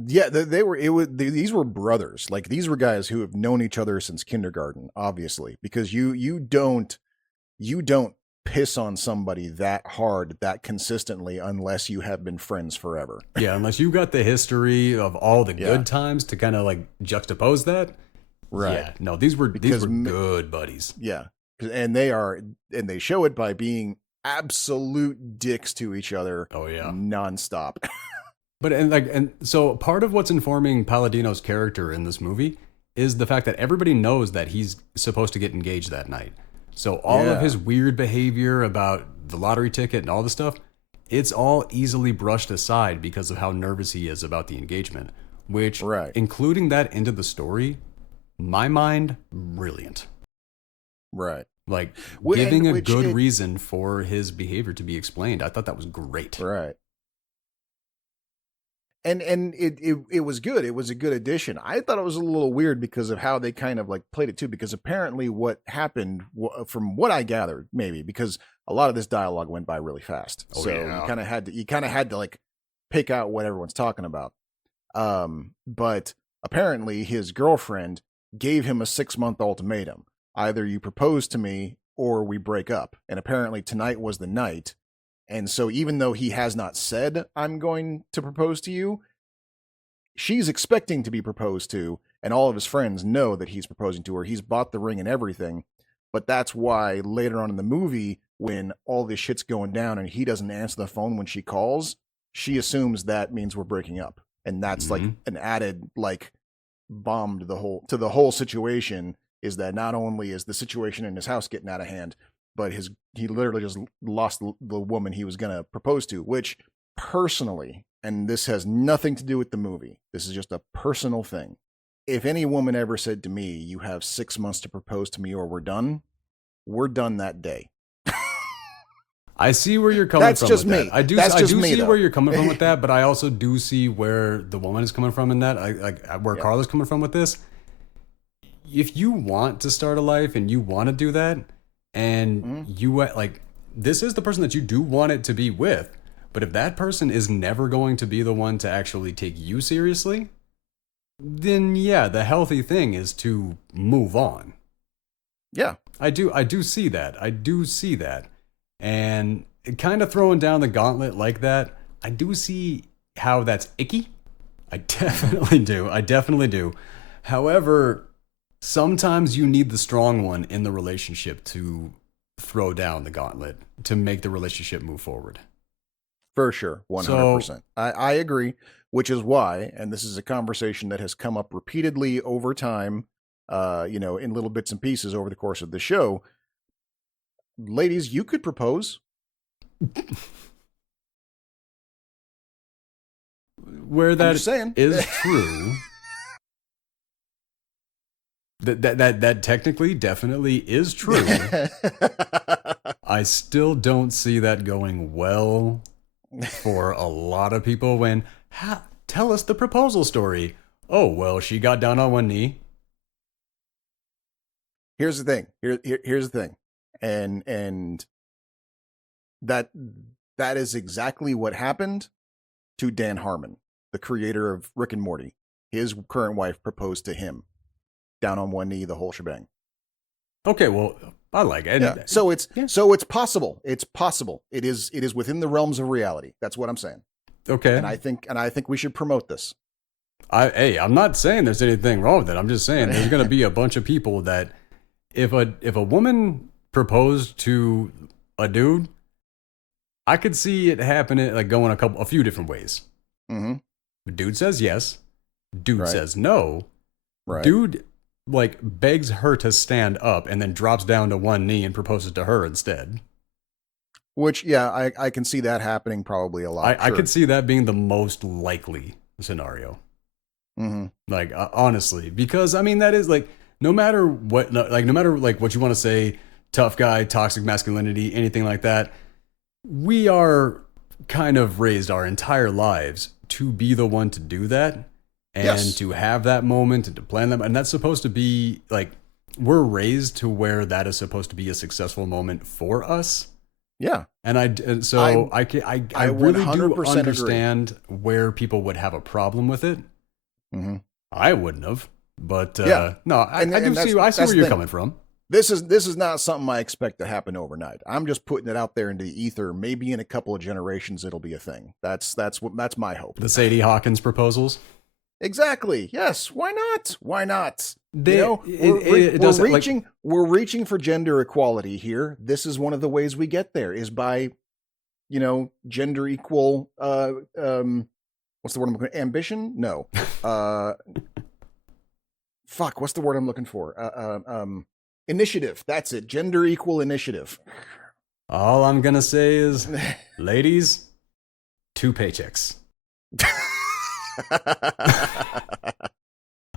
Yeah, these were brothers. These were guys who have known each other since kindergarten, obviously, because you don't piss on somebody that hard, that consistently, unless you have been friends forever. Yeah, unless you got the history of all the good times to kind of juxtapose that. Right. Yeah. No, these were good buddies. Yeah. And they show it by being absolute dicks to each other. Oh yeah. Nonstop. But so part of what's informing Palladino's character in this movie is the fact that everybody knows that he's supposed to get engaged that night. So all of his weird behavior about the lottery ticket and all the stuff, it's all easily brushed aside because of how nervous he is about the engagement, which including that into the story, my mind, brilliant. Right. Giving a good reason for his behavior to be explained. I thought that was great. Right. And it was good. It was a good addition. I thought it was a little weird because of how they kind of played it too, because apparently what happened, from what I gathered, maybe because a lot of this dialogue went by really fast. You kind of had to pick out what everyone's talking about. But apparently his girlfriend gave him a 6-month ultimatum. Either you propose to me or we break up. And apparently tonight was the night. And so even though he has not said, I'm going to propose to you, she's expecting to be proposed to, and all of his friends know that he's proposing to her. He's bought the ring and everything. But that's why later on in the movie, when all this shit's going down and he doesn't answer the phone when she calls, she assumes that means we're breaking up. And that's an added, bomb to the whole situation, is that not only is the situation in his house getting out of hand, but he literally just lost the woman he was going to propose to, which personally, and this has nothing to do with the movie, this is just a personal thing. If any woman ever said to me, you have 6 months to propose to me or we're done that day. I see where you're coming That's from just with me. that. I do see where you're coming from with that, but I also do see where the woman is coming from in that. Where Carla's coming from with this. If you want to start a life and you want to do that, and you like, this is the person that you do want it to be with, but if that person is never going to be the one to actually take you seriously, then yeah, the healthy thing is to move on. Yeah. I do see that. And kind of throwing down the gauntlet like that, I do see how that's icky. I definitely do. However, sometimes you need the strong one in the relationship to throw down the gauntlet to make the relationship move forward. For sure. 100%. So, I agree, which is why, and this is a conversation that has come up repeatedly over time, in little bits and pieces over the course of the show. Ladies, you could propose. Where that is true. That technically definitely is true. I still don't see that going well for a lot of people when, tell us the proposal story. Oh, well, she got down on one knee. Here's the thing. Here's the thing. And that is exactly what happened to Dan Harmon, the creator of Rick and Morty. His current wife proposed to him, down on one knee, the whole shebang. Okay, well, I like it. Yeah. So it's possible. It's possible. It is within the realms of reality. That's what I'm saying. Okay. And I think we should promote this. I'm not saying there's anything wrong with it. I'm just saying there's going to be a bunch of people that if a woman proposed to a dude, I could see it happening, like going a few different ways. Mm-hmm. Dude says yes. Dude says no. Right. Dude like begs her to stand up and then drops down to one knee and proposes to her instead. Which, yeah, I can see that happening probably a lot. I could see that being the most likely scenario. Mm-hmm. Like, honestly, because I mean, that is like, no matter what you want to say, tough guy, toxic masculinity, anything like that, we are kind of raised our entire lives to be the one to do that. And to have that moment and to plan them. And that's supposed to be like, we're raised to where that is supposed to be a successful moment for us. Yeah. And I really do understand agree. Where people would have a problem with it. Mm-hmm. I wouldn't have, but no, I see where you're coming from. This is not something I expect to happen overnight. I'm just putting it out there into the ether. Maybe in a couple of generations, it'll be a thing. That's my hope. The Sadie Hawkins proposals. Exactly. Yes. Why not? We're reaching for gender equality here. This is one of the ways we get there is by, gender equal. What's the word I'm looking for? Ambition? No. What's the word I'm looking for? Initiative. That's it. Gender equal initiative. All I'm gonna say is, ladies, 2 paychecks.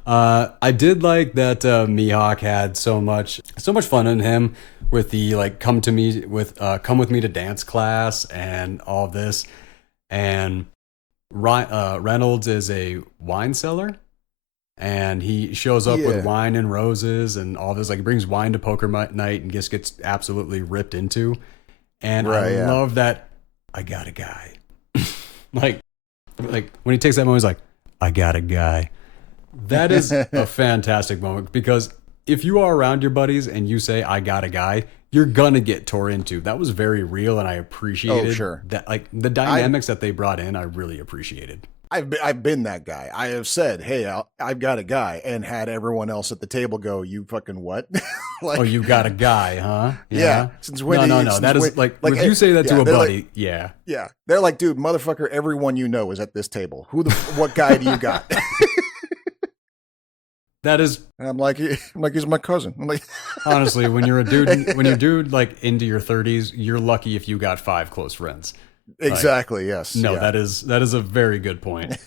I did like that Mihok had so much fun in him with the like come with me to dance class and all this, and Reynolds is a wine seller, and he shows up with wine and roses and all this, like he brings wine to poker night and just gets absolutely ripped into, and I love that. I got a guy. like when he takes that moment, he's like, I got a guy. That is a fantastic moment, because if you are around your buddies and you say, I got a guy, you're gonna get tore into. That was very real, and I appreciated that. Like the dynamics that they brought in, I really appreciated. I've been that guy. I have said, hey, I've got a guy, and had everyone else at the table go, you fucking what? Like, oh, you got a guy, huh? Yeah. Since when? No. That is like if you say that to a buddy, like, yeah. They're like, dude, motherfucker, everyone you know is at this table. What guy do you got? That is. And I'm like, he's my cousin. I'm like, honestly, when you're a dude like into your 30s, you're lucky if you got 5 close friends. Exactly. Yes. No, that is a very good point.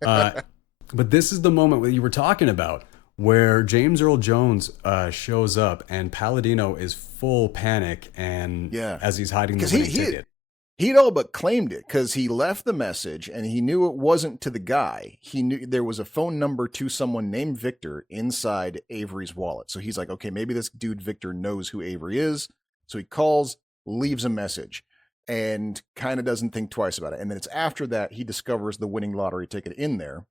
But this is the moment that you were talking about where James Earl Jones shows up and Palladino is full panic and Yeah. as he's hiding the winning ticket. He'd all but claimed it because he left the message and he knew it wasn't to the guy. He knew there was a phone number to someone named Victor inside Avery's wallet. So he's like, okay, maybe this dude Victor knows who Avery is. So he calls, leaves a message, and kind of doesn't think twice about it. And then it's after that he discovers the winning lottery ticket in there.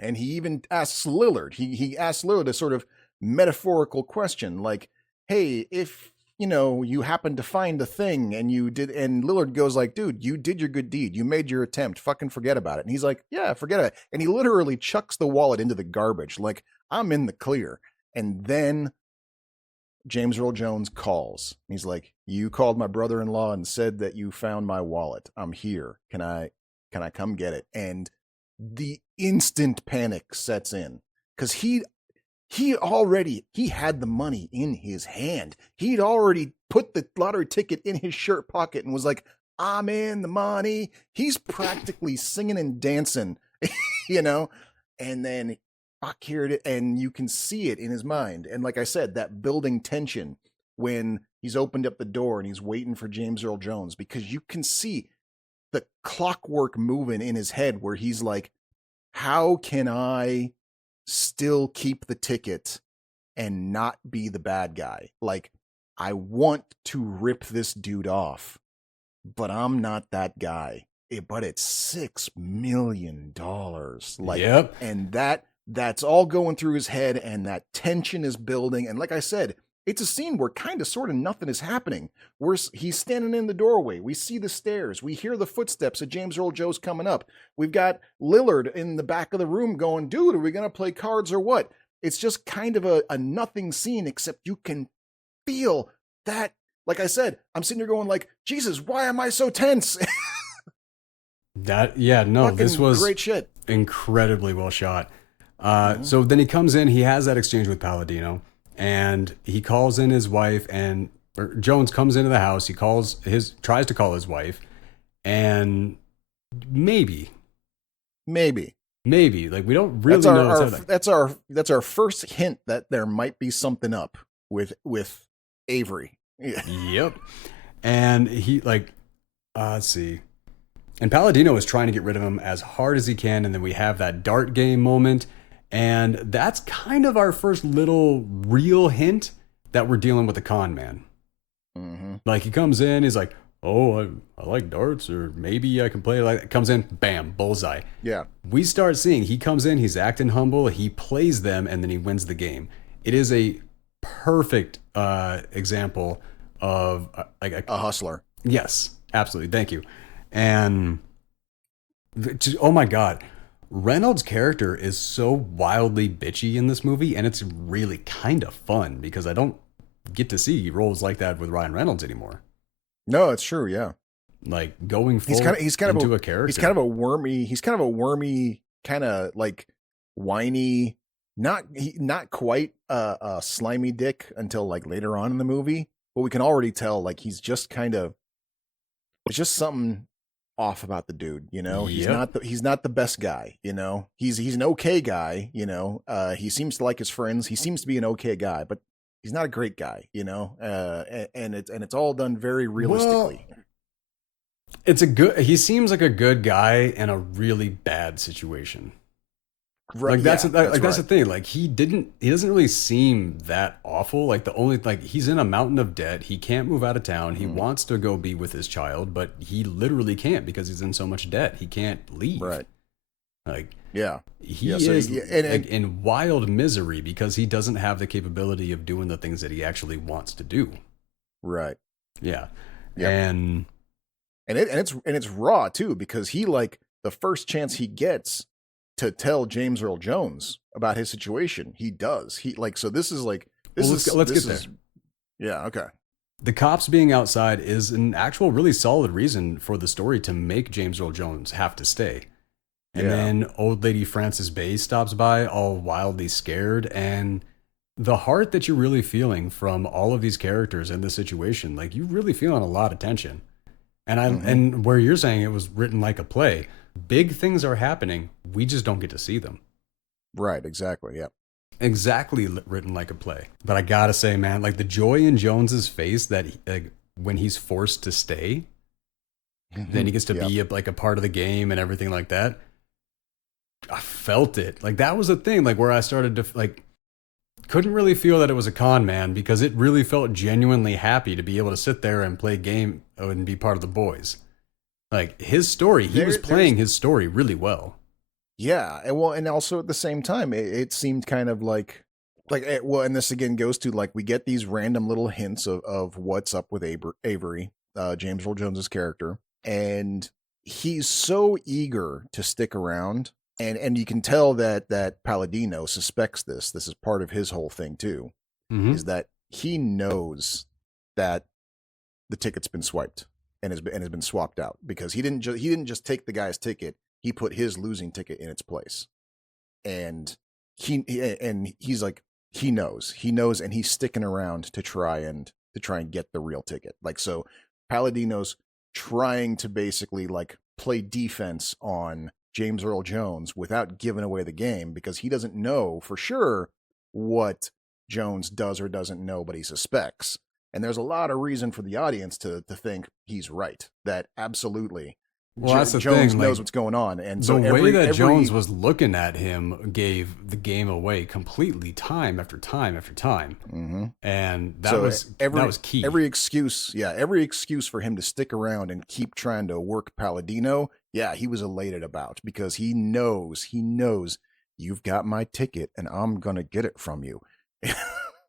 And he even asks Lillard. He asks Lillard a sort of metaphorical question like, hey, if you happen to find the thing and you did, and Lillard goes like, dude, you did your good deed. You made your attempt. Fucking forget about it. And he's like, yeah, forget it. And he literally chucks the wallet into the garbage. Like, I'm in the clear. And then James Earl Jones calls. He's like, you called my brother-in-law and said that you found my wallet. I'm here. Can I come get it? And the instant panic sets in because he had the money in his hand. He'd already put the lottery ticket in his shirt pocket and was like, I'm in the money. He's practically singing and dancing, and then fuck here it is, and you can see it in his mind. And like I said, that building tension when he's opened up the door and he's waiting for James Earl Jones, because you can see the clockwork moving in his head where he's like, how can I still keep the ticket and not be the bad guy? Like, I want to rip this dude off, but I'm not that guy. But it's $6 million. Like, yep. And that's all going through his head, and that tension is building. And like I said, it's a scene where kind of sort of nothing is happening. He's standing in the doorway. We see the stairs. We hear the footsteps of James Earl Jones coming up. We've got Lillard in the back of the room going, dude, are we going to play cards or what? It's just kind of a nothing scene, except you can feel that. Like I said, I'm sitting here going like, Jesus, why am I so tense? This was great shit. Incredibly well shot. So then he comes in, he has that exchange with Palladino, and he calls in his wife, or Jones comes into the house, tries to call his wife, and maybe, like, we don't really know. That's our first hint that there might be something up with Avery. Yeah. Yep. And he let's see. And Palladino is trying to get rid of him as hard as he can, and then we have that dart game moment. And that's kind of our first little real hint that we're dealing with a con man. Mm-hmm. Like, he comes in, he's like, oh, I like darts, or maybe I can play like that. Comes in, bam, bullseye. Yeah. We start seeing, he comes in, he's acting humble, he plays them, and then he wins the game. It is a perfect example of a hustler. Yes, absolutely. Thank you. And oh my God. Reynolds' character is so wildly bitchy in this movie, and it's really kind of fun because I don't get to see roles like that with Ryan Reynolds anymore. No, it's true. Yeah, like going full he's kind into of a character. He's kind of a wormy, kind of like whiny, not quite a slimy dick until like later on in the movie, but we can already tell like he's just kind of, it's just something off about the dude, Yep. He's not the best guy, he's an okay guy, he seems to like his friends, he seems to be an okay guy, but he's not a great guy, and it's all done very realistically. Well, he seems like a good guy in a really bad situation. Right. Like that's the thing. Like he doesn't really seem that awful. Like he's in a mountain of debt. He can't move out of town. He wants to go be with his child, but he literally can't because he's in so much debt. He can't leave. Right. Like, yeah. He is in wild misery because he doesn't have the capability of doing the things that he actually wants to do. Right. Yeah. Yep. And it's raw too, because he, like, the first chance he gets to tell James Earl Jones about his situation, he does. Let's get there. Yeah, okay. The cops being outside is an actual really solid reason for the story to make James Earl Jones have to stay. And then old lady Frances Bay stops by all wildly scared, and the heart that you're really feeling from all of these characters in this situation, like, you're really feeling a lot of tension. And and where you're saying it was written like a play, big things are happening. We just don't get to see them. Right, exactly. Yeah. exactly written like a play. But I gotta say, man, like the joy in Jones's face that when he's forced to stay, then he gets to be like a part of the game and everything like that. I felt it. Like that was a thing, like where I started to like couldn't really feel that it was a con man because it really felt genuinely happy to be able to sit there and play game and be part of the boys. Like his story, he was playing his story really well. Yeah, and also at the same time, it seemed kind of like and this again goes to like we get these random little hints of what's up with Avery, James Earl Jones's character, and he's so eager to stick around, and you can tell that Palladino suspects this. This is part of his whole thing too, is that he knows that the ticket's been swiped and has been swapped out because he didn't just take the guy's ticket. He put his losing ticket in its place, and he's like he knows, and he's sticking around to try and get the real ticket. Like so, Palladino's trying to basically like play defense on James Earl Jones without giving away the game because he doesn't know for sure what Jones does or doesn't know, but he suspects. And there's a lot of reason for the audience to think he's right. That absolutely. Well, that's the Jones thing. knows like, what's going on, and the so way that Jones was looking at him gave the game away completely, time after time after time, and that was key. Every excuse for him to stick around and keep trying to work Palladino, he was elated about because he knows you've got my ticket, and I'm gonna get it from you.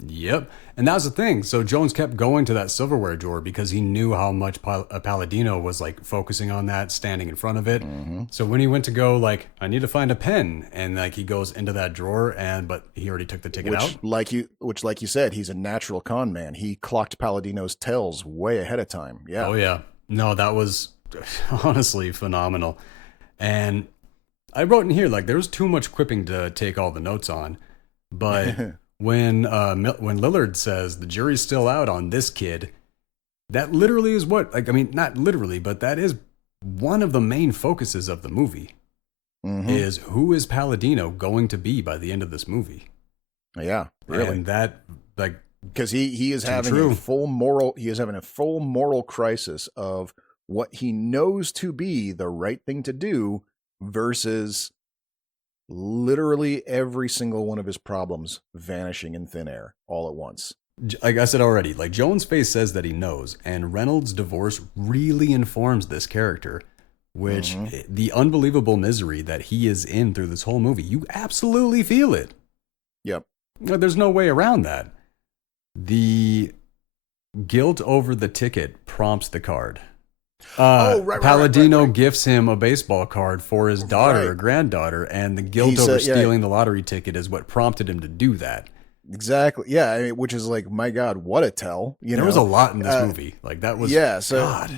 Yep. And that was the thing. So Jones kept going to that silverware drawer because he knew how much Palladino was like focusing on that, standing in front of it. So when he went to go like, I need to find a pen, and like he goes into that drawer but he already took the ticket out. Like you said, he's a natural con man. He clocked Palladino's tells way ahead of time. Yeah. Oh yeah. No, that was honestly phenomenal. And I wrote in here, like there was too much quipping to take all the notes on, but when Lillard says the jury's still out on this kid, that literally is what, like, I mean, not literally, but that is one of the main focuses of the movie is who is Palladino going to be by the end of this movie? Yeah, really. And that, like, because he is having a full moral crisis of what he knows to be the right thing to do versus literally every single one of his problems vanishing in thin air all at once. Like I said already, like Jones' face says that he knows, and Reynolds' divorce really informs this character, which the unbelievable misery that he is in through this whole movie, you absolutely feel it. Yep. There's no way around that. The guilt over the ticket prompts the card. Palladino gifts him a baseball card for his daughter or granddaughter, and the guilt over stealing the lottery ticket is what prompted him to do that. Exactly. Yeah, I mean, which is like, my God, what a tell. There was a lot in this movie. Like that was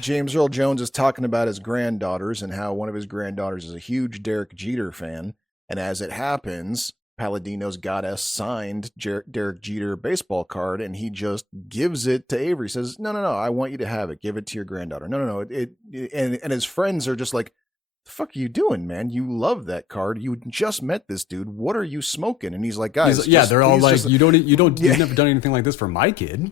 James Earl Jones is talking about his granddaughters and how one of his granddaughters is a huge Derek Jeter fan, and as it happens, Palladino's got a signed Derek Jeter baseball card, and he just gives it to Avery. Says, "No, I want you to have it. Give it to your granddaughter." No. And his friends are just like, "The fuck are you doing, man? You love that card. You just met this dude. What are you smoking?" And he's like, "Guys, they're all like, you've never done anything like this for my kid."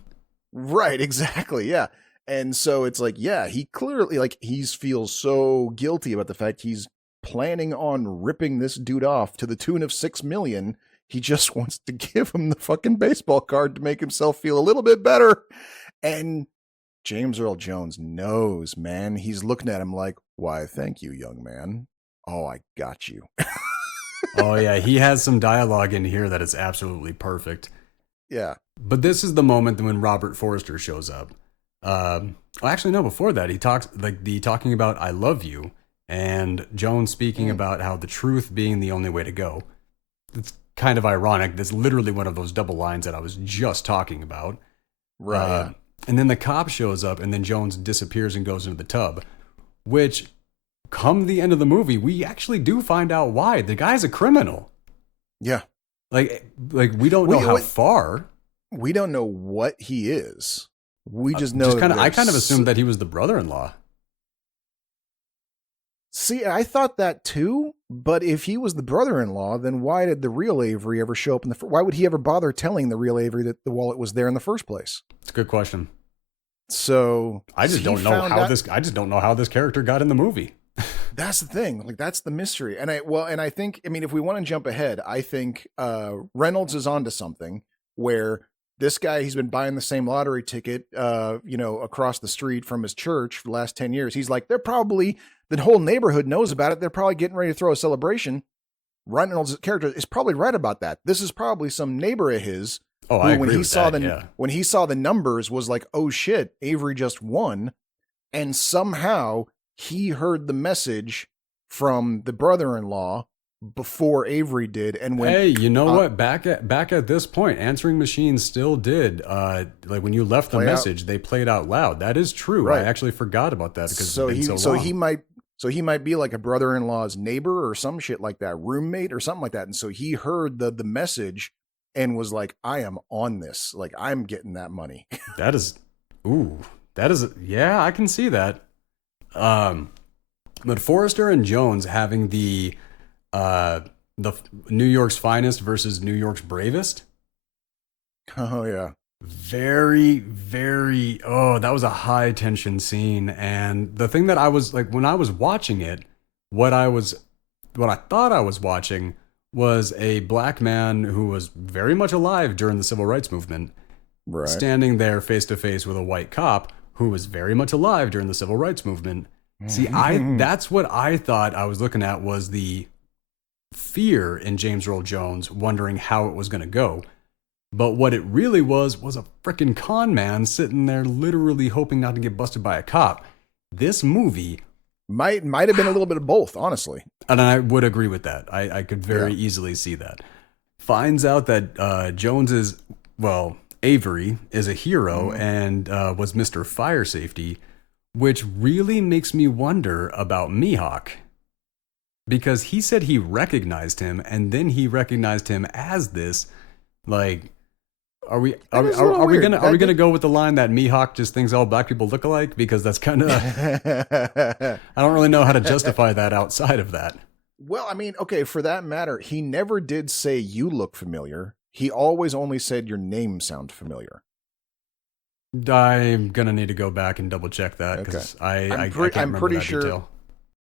Right? Exactly. Yeah. And so it's like, he clearly he feels so guilty about the fact he's planning on ripping this dude off to the tune of $6 million. He just wants to give him the fucking baseball card to make himself feel a little bit better. And James Earl Jones knows, man. He's looking at him like, "Why, thank you, young man. Oh, I got you." Oh yeah, he has some dialogue in here that is absolutely perfect. Yeah. But this is the moment when Robert Forster shows up. Actually, no, before that, he talks talking about "I love you," and Jones speaking about how the truth being the only way to go. It's kind of ironic. That's literally one of those double lines that I was just talking about. Right. And then the cop shows up, and then Jones disappears and goes into the tub, which, come the end of the movie, we actually do find out why. The guy's a criminal. Yeah. Like we don't know how far. We don't know what he is. We just know. I kind of assumed that he was the brother-in-law. See, I thought that too, but if he was the brother-in-law, then why did the real Avery ever show up why would he ever bother telling the real Avery that the wallet was there in the first place? It's a good question. So I just don't know how this character got in the movie. That's the thing. Like, that's the mystery. And I think, if we want to jump ahead, I think Reynolds is onto something where this guy, he's been buying the same lottery ticket, across the street from his church for the last 10 years. He's like, the whole neighborhood knows about it. They're probably getting ready to throw a celebration. Reynolds' character is probably right about that. This is probably some neighbor of his. Oh, I agree when he with saw that, when he saw the numbers, was like, oh shit, Avery just won. And somehow he heard the message from the brother-in-law before Avery did, and when hey, you know what? Back at this point, answering machines still did. Like when you left the message, they played out loud. That is true. Right. I actually forgot about that because he might be like a brother-in-law's neighbor or some shit like that, roommate or something like that. And so he heard the message and was like, I am on this. Like, I'm getting that money. Yeah, I can see that. But Forster and Jones having the New York's finest versus New York's bravest. Oh yeah. Very, very, that was a high tension scene. And the thing that I was like, when I was watching it, what I thought I was watching was a black man who was very much alive during the civil rights movement, right, standing there face to face with a white cop who was very much alive during the civil rights movement. See, that's what I thought I was looking at, was the fear in James Earl Jones, wondering how it was going to go. But what it really was a freaking con man sitting there literally hoping not to get busted by a cop. This movie might have been a little bit of both, honestly. And I would agree with that. I could very easily see that. Finds out that Avery is a hero and was Mr. Fire Safety, which really makes me wonder about Mihok. Because he said he recognized him, and then he recognized him as this. Like, are we gonna go with the line that Mihok just thinks all black people look alike? Because that's kind of I don't really know how to justify that outside of that. Well, okay, for that matter, he never did say you look familiar. He always only said your name sound familiar. I'm gonna need to go back and double check that because I can't remember that detail.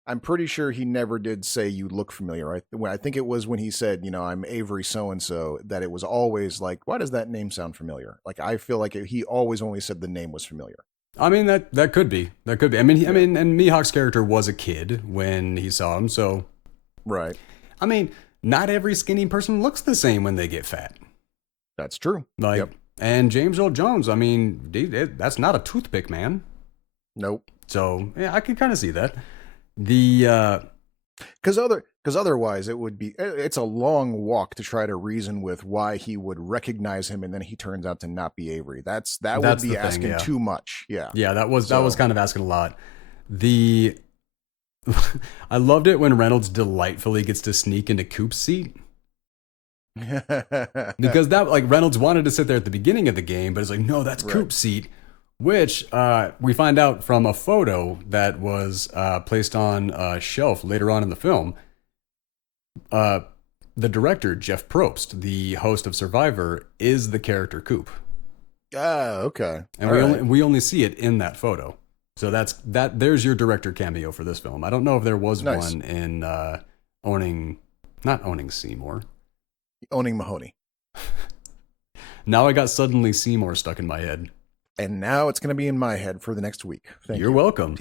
I'm pretty sure he never did say you look familiar. I think it was when he said, I'm Avery so-and-so, that it was always like, why does that name sound familiar? Like, I feel like he always only said the name was familiar. I mean, that could be. That could be. I mean, and Mihawk's character was a kid when he saw him, so. Right. I mean, not every skinny person looks the same when they get fat. That's true. And James Earl Jones, I mean, that's not a toothpick, man. Nope. So, yeah, I can kind of see that. Because otherwise it's a long walk to try to reason with why he would recognize him and then he turns out to not be Avery. That would be asking too much. Yeah, that was kind of asking a lot. I loved it when Reynolds delightfully gets to sneak into Coop's seat. Because Reynolds wanted to sit there at the beginning of the game, but it's like, no, that's Coop's seat. Which we find out from a photo that was placed on a shelf later on in the film. The director, Jeff Probst, the host of Survivor, is the character Coop. Okay. And we only see it in that photo. So there's your director cameo for this film. I don't know if there was one in not owning Seymour. Owning Mahowny. Now I got suddenly Seymour stuck in my head. And now it's going to be in my head for the next week. You're welcome.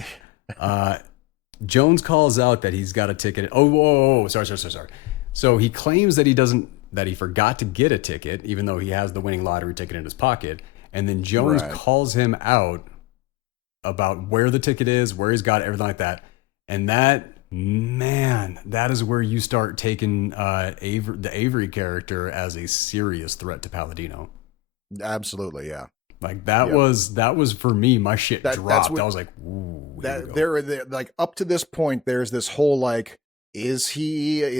Jones calls out that he's got a ticket. Sorry. So he claims that he forgot to get a ticket, even though he has the winning lottery ticket in his pocket. And then Jones calls him out about where the ticket is, where he's got it, everything like that. And that is where you start taking the Avery character as a serious threat to Palladino. Absolutely, yeah. Like that was for me, my shit dropped. I was like, ooh. There, like up to this point, there's this whole like, is there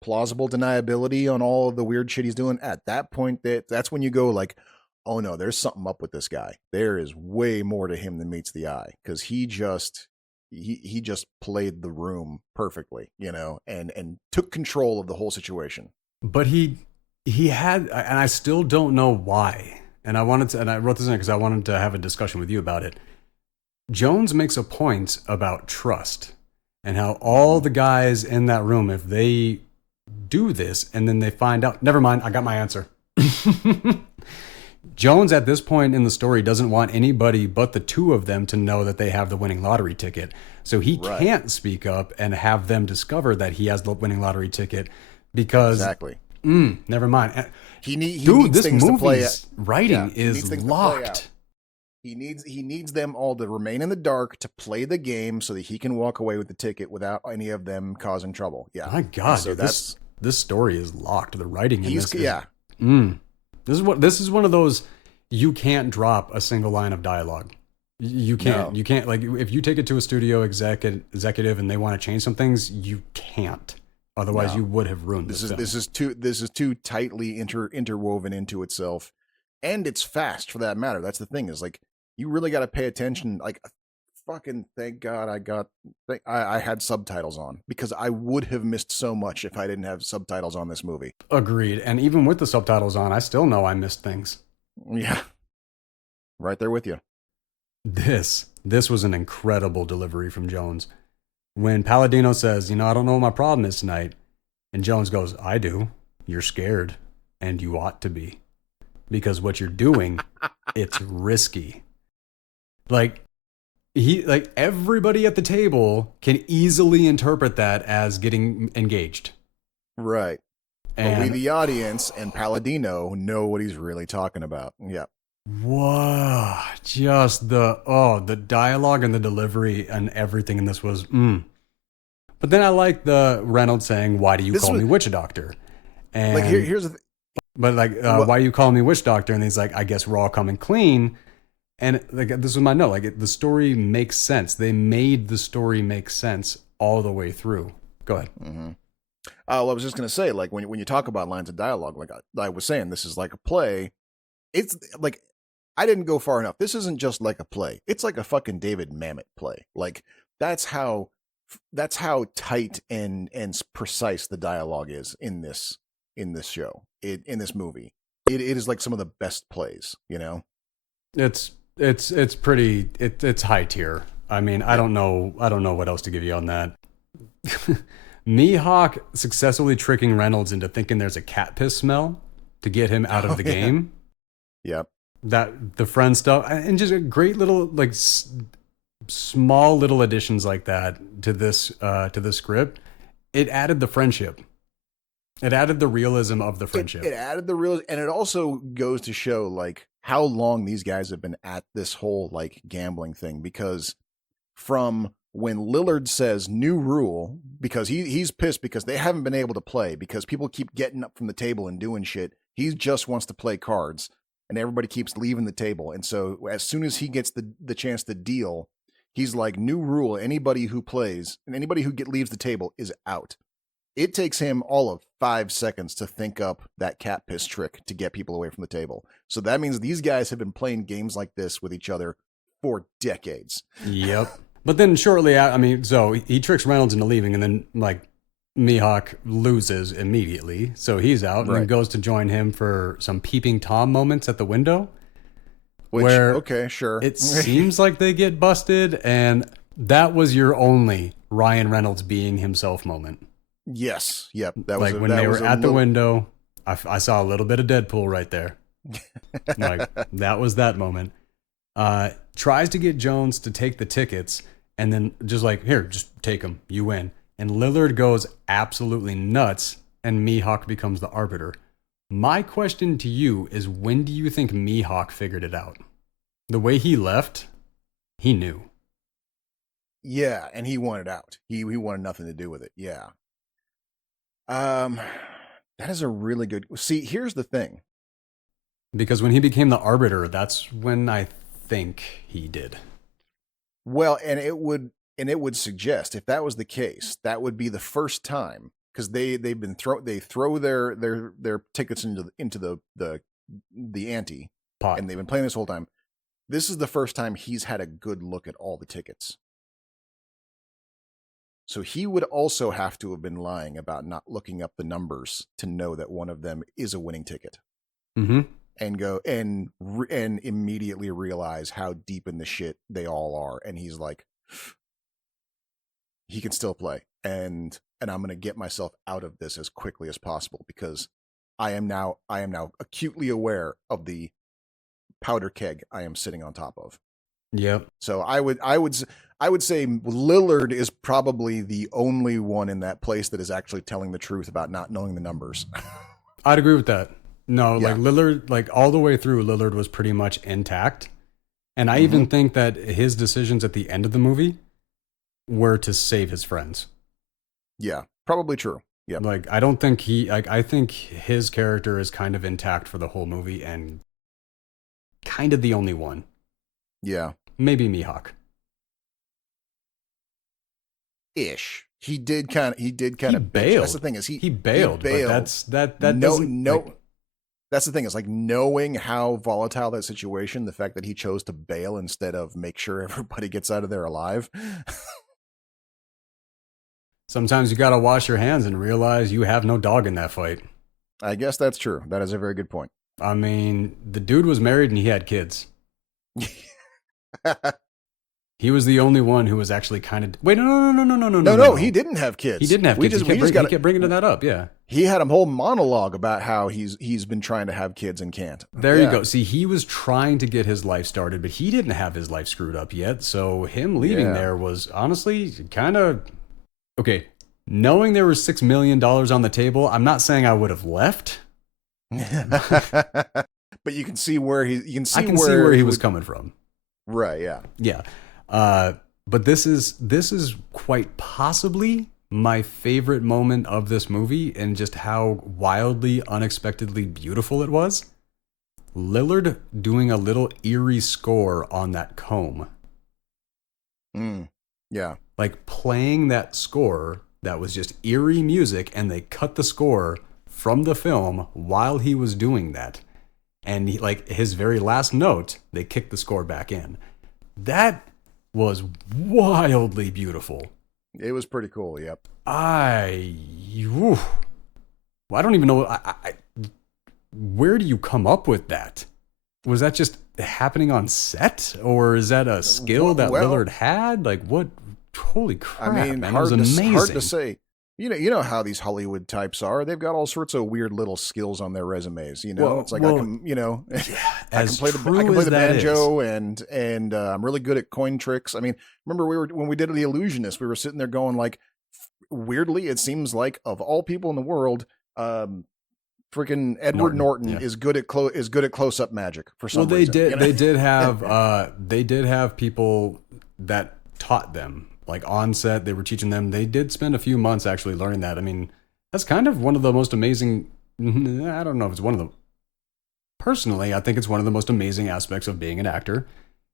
plausible deniability on all of the weird shit he's doing? At that point, that's when you go like, oh no, there's something up with this guy. There is way more to him than meets the eye, because he just he just played the room perfectly, and took control of the whole situation. But he had, and I still don't know why. And I wrote this in because I wanted to have a discussion with you about it. Jones makes a point about trust and how all the guys in that room, if they do this and then they find out, never mind, I got my answer. Jones at this point in the story doesn't want anybody but the two of them to know that they have the winning lottery ticket. So he can't speak up and have them discover that he has the winning lottery ticket because exactly. Never mind. He needs this things to play. Writing is locked. He needs them all to remain in the dark to play the game so that he can walk away with the ticket without any of them causing trouble. Yeah. My God, so this story is locked. The writing in this yeah. This is one of those you can't drop a single line of dialogue. You can't. No. You can't, like, if you take it to a studio executive and they want to change some things, you can't. Otherwise, you would have ruined this. This is too tightly interwoven into itself, and it's fast for that matter. That's the thing, is like you really got to pay attention. Like, fucking thank God I had subtitles on, because I would have missed so much if I didn't have subtitles on this movie. Agreed. And even with the subtitles on, I still know I missed things. Yeah, right there with you. This was an incredible delivery from Jones. When Palladino says, I don't know what my problem is tonight, and Jones goes, I do. You're scared, and you ought to be. Because what you're doing, it's risky. Like, everybody at the table can easily interpret that as getting engaged. Right. But we, the audience, and Palladino know what he's really talking about. Yeah. Whoa. Just the dialogue and the delivery and everything in this was, But then I like the Reynolds saying, why do you call me witch doctor? And like, here's the But like, why are you calling me witch doctor? And he's like, I guess we're all coming clean. And like, this was my note. Like, the story makes sense. They made the story make sense all the way through. Go ahead. Mm-hmm. Well, I was just going to say, like, when you talk about lines of dialogue, like I was saying, this is like a play. It's like, I didn't go far enough. This isn't just like a play. It's like a fucking David Mamet play. Like, that's how tight and precise the dialogue is in this show, in this movie. It is like some of the best plays, It's pretty, it's high tier. I mean, I don't know what else to give you on that. Mihok successfully tricking Reynolds into thinking there's a cat piss smell to get him out of the game. Yep. That the friend stuff, and just a great little, like, small little additions like that to this script. It added the friendship. It added the realism of the friendship. It added the realism, and it also goes to show, like, how long these guys have been at this whole, like, gambling thing. Because from when Lillard says new rule, because he's pissed because they haven't been able to play, because people keep getting up from the table and doing shit. He just wants to play cards, and everybody keeps leaving the table. And so as soon as he gets the chance to deal, he's like, new rule, anybody who plays and anybody who leaves the table is out. It takes him all of 5 seconds to think up that cat piss trick to get people away from the table. So that means these guys have been playing games like this with each other for decades. Yep. But then shortly out, so he tricks Reynolds into leaving, and then, like, Mihok loses immediately. So he's out and then goes to join him for some peeping Tom moments at the window. Okay, sure. It seems like they get busted, and that was your only Ryan Reynolds being himself moment. Yes. Yep. That was like when they were at the window. I saw a little bit of Deadpool right there. Like, that was that moment. Tries to get Jones to take the tickets, and then just like, here, just take them. You win. And Lillard goes absolutely nuts, and Mihok becomes the arbiter. My question to you is, when do you think Mihok figured it out? The way he left, he knew. Yeah, and he wanted out. He wanted nothing to do with it. Yeah. That is a really good... See, here's the thing. Because when he became the arbiter, that's when I think he did. Well, and it would suggest, if that was the case, that would be the first time, because they throw their tickets into the ante pot, and they've been playing this whole time. This is the first time he's had a good look at all the tickets. So he would also have to have been lying about not looking up the numbers to know that one of them is a winning ticket. Mm-hmm. And go and immediately realize how deep in the shit they all are. And he's like, he can still play. And I'm going to get myself out of this as quickly as possible because I am now acutely aware of the powder keg I am sitting on top of. Yep. So I would say Lillard is probably the only one in that place that is actually telling the truth about not knowing the numbers. I'd agree with that. No, Yeah. like Lillard, like all the way through, Lillard was pretty much intact. And I even think that his decisions at the end of the movie were to save his friends. Yeah, probably true. Yeah. Like, I don't think I think his character is kind of intact for the whole movie and kind of the only one. Yeah. Maybe Mihok. Ish. He did kind of He bitch. bailed. That's the thing is he bailed. But that doesn't. Like, that's the thing is like knowing how volatile that situation, the fact that he chose to bail instead of make sure everybody gets out of there alive. sometimes you gotta wash your hands and realize you have no dog in that fight. I guess that's true. That is a very good point. I mean, the dude was married and he had kids. He was the only one who was actually kind of. Wait, no. He didn't have kids. He didn't have kids. He kept bringing that up. Yeah. He had a whole monologue about how he's been trying to have kids and can't. There you go. See, he was trying to get his life started, but he didn't have his life screwed up yet. So him leaving there was honestly kind of okay. Knowing there was $6 million on the table, I'm not saying I would have left. But you can see where I can see where he was coming from. Right. Yeah. Yeah. But this is quite possibly my favorite moment of this movie and just how wildly, unexpectedly beautiful it was. Lillard doing a little eerie score on that comb. Yeah. Like playing that score that was just eerie music, and they cut the score from the film while he was doing that. And he, like his very last note, they kicked the score back in. That was wildly beautiful. It was pretty cool. Yep. I don't even know. Where do you come up with that? Was that just happening on set, or is that a skill that Lillard had? Like what? Holy crap! I mean, man, it was amazing. Hard to say. You know how these Hollywood types are. They've got all sorts of weird little skills on their resumes. It's like I can, I can play the banjo and I'm really good at coin tricks. I mean, remember when we did The Illusionist, we were sitting there going like, weirdly, it seems like of all people in the world, freaking Edward Norton is good at close up magic for some reason. They did have people that taught them. Like on set, they were teaching them. They did spend a few months actually learning that. I mean, that's kind of one of the most amazing. I don't know if it's one of the. Personally, I think it's one of the most amazing aspects of being an actor.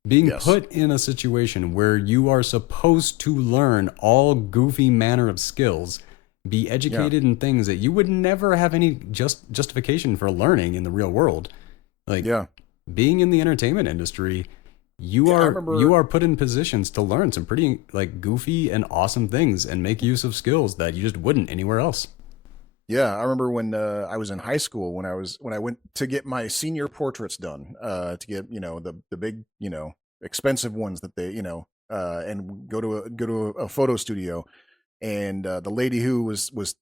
Being put in a situation where you are supposed to learn all goofy manner of skills, be educated in things that you would never have any justification for learning in the real world. Like being in the entertainment industry. You are put in positions to learn some pretty like goofy and awesome things and make use of skills that you just wouldn't anywhere else. Yeah, I remember when I was in high school when I went to get my senior portraits done, to get the big expensive ones that they and go to a photo studio, and the lady who was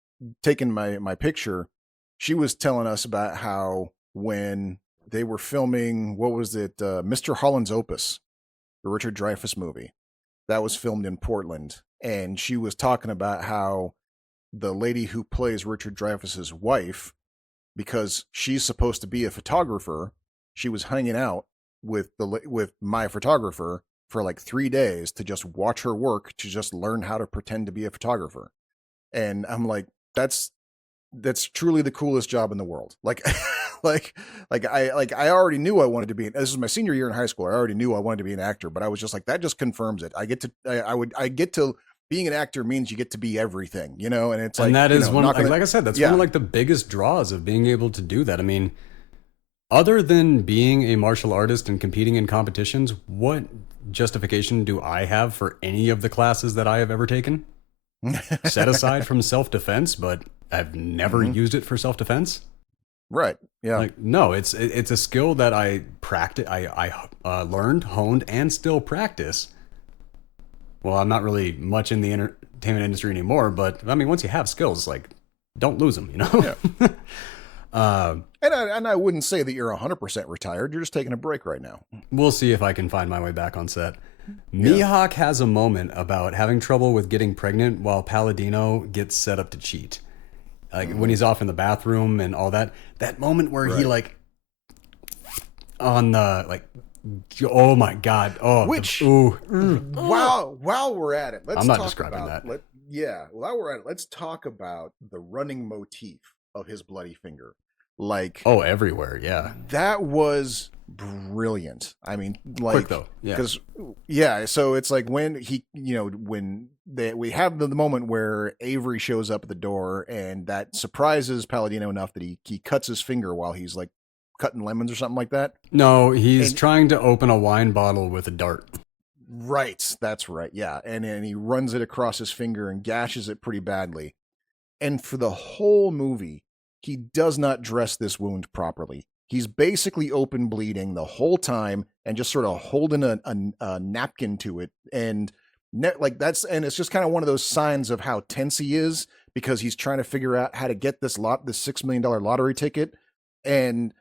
taking my picture, she was telling us about how when they were filming, what was it, Mr. Holland's Opus, the Richard Dreyfuss movie, that was filmed in Portland, and she was talking about how the lady who plays Richard Dreyfuss's wife, because she's supposed to be a photographer, she was hanging out with my photographer for like 3 days to just watch her work, to just learn how to pretend to be a photographer. And I'm like, that's truly the coolest job in the world. Like I already knew I wanted to be. This was my senior year in high school. I already knew I wanted to be an actor, but I was just like, that just confirms it. I get to being an actor means you get to be everything, and it's like, and that is one, like I said, that's one of like the biggest draws of being able to do that. I mean, other than being a martial artist and competing in competitions, what justification do I have for any of the classes that I have ever taken? set aside from self-defense, but I've never used it for self-defense. Right. Yeah. Like, no, it's a skill that I practice, I learned, honed, and still practice. Well, I'm not really much in the entertainment industry anymore, but I mean, once you have skills, like, don't lose them, you know? Yeah. And I wouldn't say that you're 100% retired. You're just taking a break right now. We'll see if I can find my way back on set. Mihok has a moment about having trouble with getting pregnant while Palladino gets set up to cheat. Like when he's off in the bathroom and all that. That moment where he like on the like, oh my god, while we're at it, I'm not describing that. While we're at it, let's talk about the running motif of his bloody finger. Like, everywhere, yeah. That was brilliant. I mean, like, quick though, because so it's like when he, when we have the moment where Avery shows up at the door, and that surprises Palladino enough that he cuts his finger while he's like cutting lemons or something like that. No, he's trying to open a wine bottle with a dart. Right, that's right, yeah, and he runs it across his finger and gashes it pretty badly. And for the whole movie, he does not dress this wound properly. He's basically open bleeding the whole time and just sort of holding a napkin to it. And it's just kind of one of those signs of how tense he is, because he's trying to figure out how to get this $6 million lottery ticket and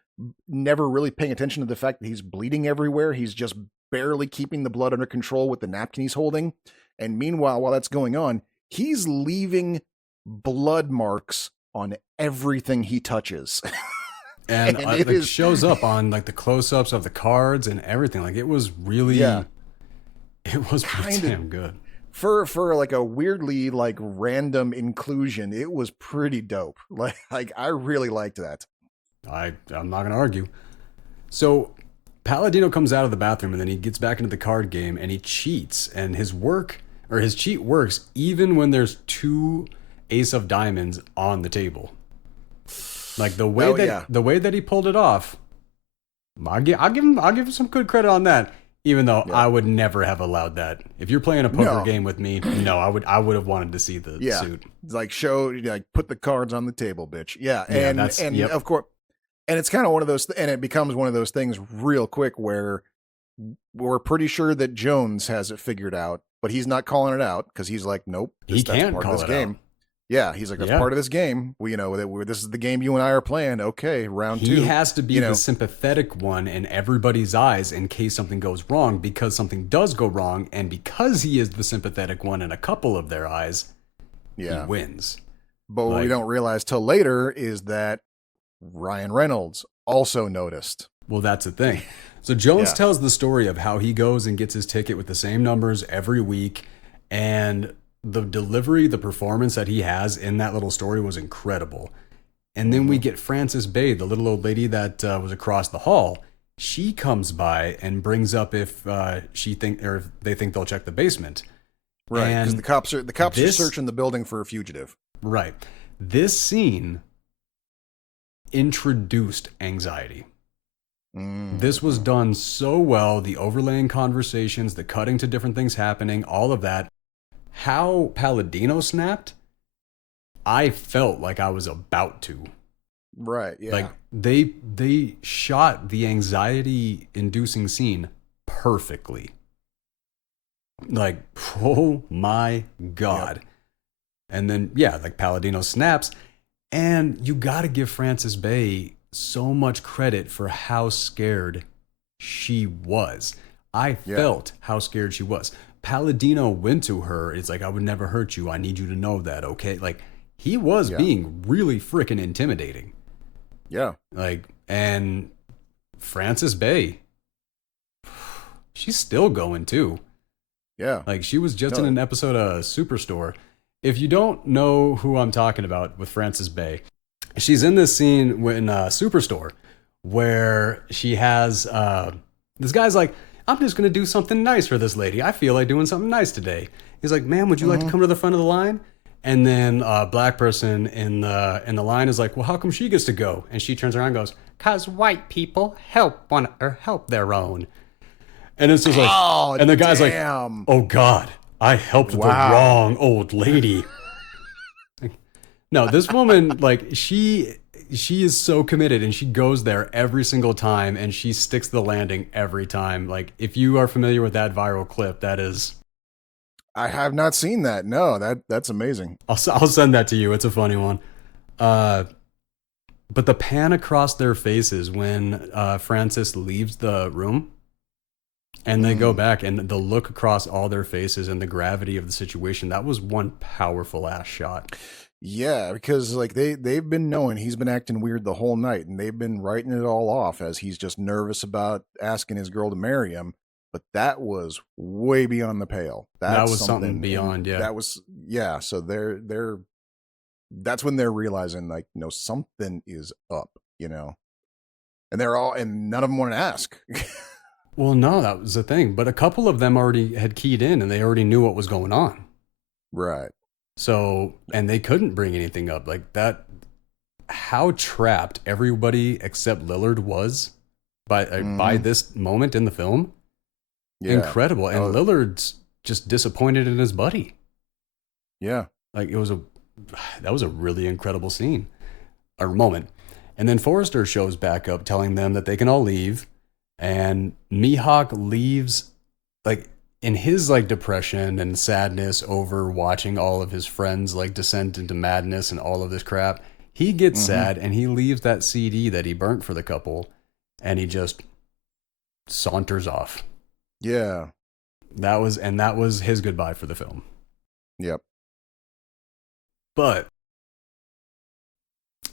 never really paying attention to the fact that he's bleeding everywhere. He's just barely keeping the blood under control with the napkin he's holding. And meanwhile, while that's going on, he's leaving blood marks on everything he touches. and it shows up on like the close-ups of the cards and everything. Like it was really it was pretty damn good for like a weirdly like random inclusion. It was pretty dope. Like I really liked that. I'm not gonna argue. So Palladino comes out of the bathroom and then he gets back into the card game and he cheats, and his cheat works even when there's 2 ace of diamonds on the table. Like the way that he pulled it off, I'll give him some good credit on that. Even though I would never have allowed that. If you're playing a poker game with me, I would have wanted to see the suit. Like put the cards on the table, bitch. Yeah, and of course, and it's kind of one of those, and it becomes one of those things real quick where we're pretty sure that Jones has it figured out, but he's not calling it out because he's like, nope, he can't call it out. Yeah, he's like, that's part of this game. This is the game you and I are playing. Okay, round 2. He has to be the sympathetic one in everybody's eyes in case something goes wrong, because something does go wrong, and because he is the sympathetic one in a couple of their eyes, he wins. But what we don't realize till later is that Ryan Reynolds also noticed. Well, that's the thing. So Jones tells the story of how he goes and gets his ticket with the same numbers every week, and the delivery, the performance that he has in that little story was incredible. And then we get Frances Bay, the little old lady that was across the hall. She comes by and brings up if they think they'll check the basement. Right, because the cops are searching the building for a fugitive. Right. This scene introduced anxiety. This was done so well. The overlaying conversations, the cutting to different things happening, all of that. How Palladino snapped, I felt like I was about to. Right, yeah. Like they shot the anxiety-inducing scene perfectly. Like, oh my God. Yep. And then, like Palladino snaps, and you got to give Frances Bay so much credit for how scared she was. I felt how scared she was. Palladino went to her. It's like, I would never hurt you. I need you to know that, okay? Like, he was being really freaking intimidating. Yeah. Like, and Frances Bay, she's still going too. Yeah. Like, she was just in an episode of Superstore. If you don't know who I'm talking about with Frances Bay, she's in this scene in Superstore where she has, this guy's like, I'm just going to do something nice for this lady. I feel like doing something nice today. He's like, ma'am, would you like to come to the front of the line? And then a black person in the line is like, well, how come she gets to go? And she turns around and goes, 'cause white people help their own. And it's just like, and the guy's like, oh God, I helped the Wow. wrong old lady. No, this woman, like, she is so committed, and she goes there every single time, and she sticks the landing every time. Like, if you are familiar with that viral clip, that is... I have not seen that. No, that's amazing. I'll send that to you. It's a funny one. But the pan across their faces when Francis leaves the room and they go back, and the look across all their faces and the gravity of the situation, that was one powerful ass shot. Yeah, because like they've been knowing he's been acting weird the whole night, and they've been writing it all off as he's just nervous about asking his girl to marry him. But that was way beyond the pale. That was something beyond, yeah. That was, yeah. So that's when they're realizing, like, no, something is up, you know. And none of them want to ask. Well, no, that was the thing. But a couple of them already had keyed in, and they already knew what was going on. Right. So, and they couldn't bring anything up like that. How trapped everybody except Lillard was by this moment in the film. Yeah. Incredible. And Lillard's just disappointed in his buddy. Yeah. Like, that was a really incredible scene or moment. And then Forster shows back up telling them that they can all leave, and Mihok leaves, like, in his like depression and sadness over watching all of his friends like descend into madness and all of this crap. He gets sad, and he leaves that CD that he burnt for the couple, and he just saunters off. Yeah. That was his goodbye for the film. Yep. But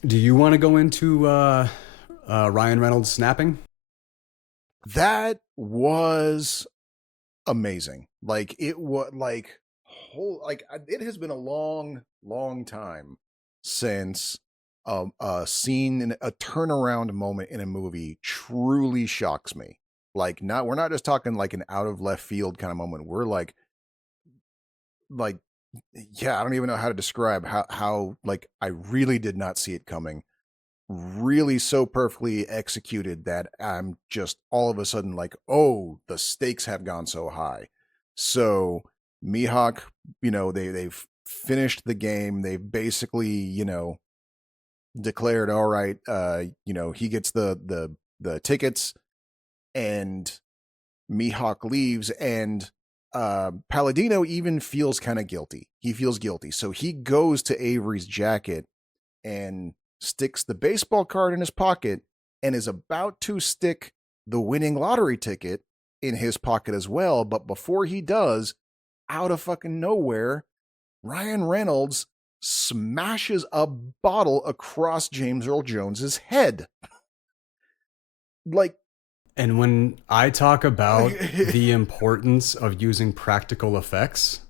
do you want to go into Ryan Reynolds snapping? That was amazing. Like, it was like it has been a long time since a scene in a turnaround moment in a movie truly shocks me. Like, we're not just talking like an out of left field kind of moment. We're like, yeah, I don't even know how to describe how like I really did not see it coming. Really so perfectly executed that I'm just all of a sudden like, oh, the stakes have gone so high. So Mihok, you know, they've finished the game. They've basically, you know, declared, all right, you know, he gets the tickets, and Mihok leaves, and Palladino even feels kind of guilty. He feels guilty. So he goes to Avery's jacket and sticks the baseball card in his pocket, and is about to stick the winning lottery ticket in his pocket as well. But before he does, out of fucking nowhere, Ryan Reynolds smashes a bottle across James Earl Jones's head. Like, and when I talk about the importance of using practical effects,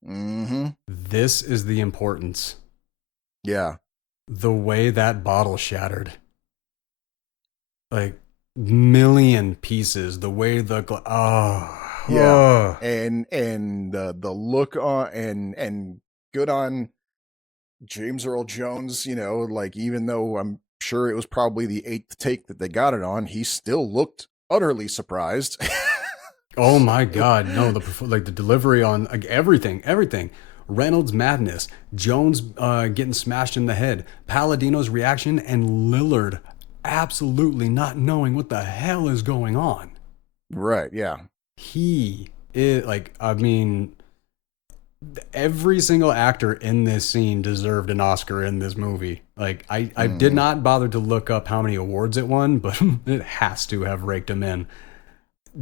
this is the importance. Yeah. The way that bottle shattered, like million pieces, the way and the look on and good on James Earl Jones, you know, like, even though I'm sure it was probably the 8th take that they got it on, he still looked utterly surprised. Oh my God. No, the delivery on like everything. Reynolds' madness, Jones getting smashed in the head, Palladino's reaction, and Lillard absolutely not knowing what the hell is going on. Right, yeah. He is like, I mean, every single actor in this scene deserved an Oscar in this movie. Like, I did not bother to look up how many awards it won, but it has to have raked him in.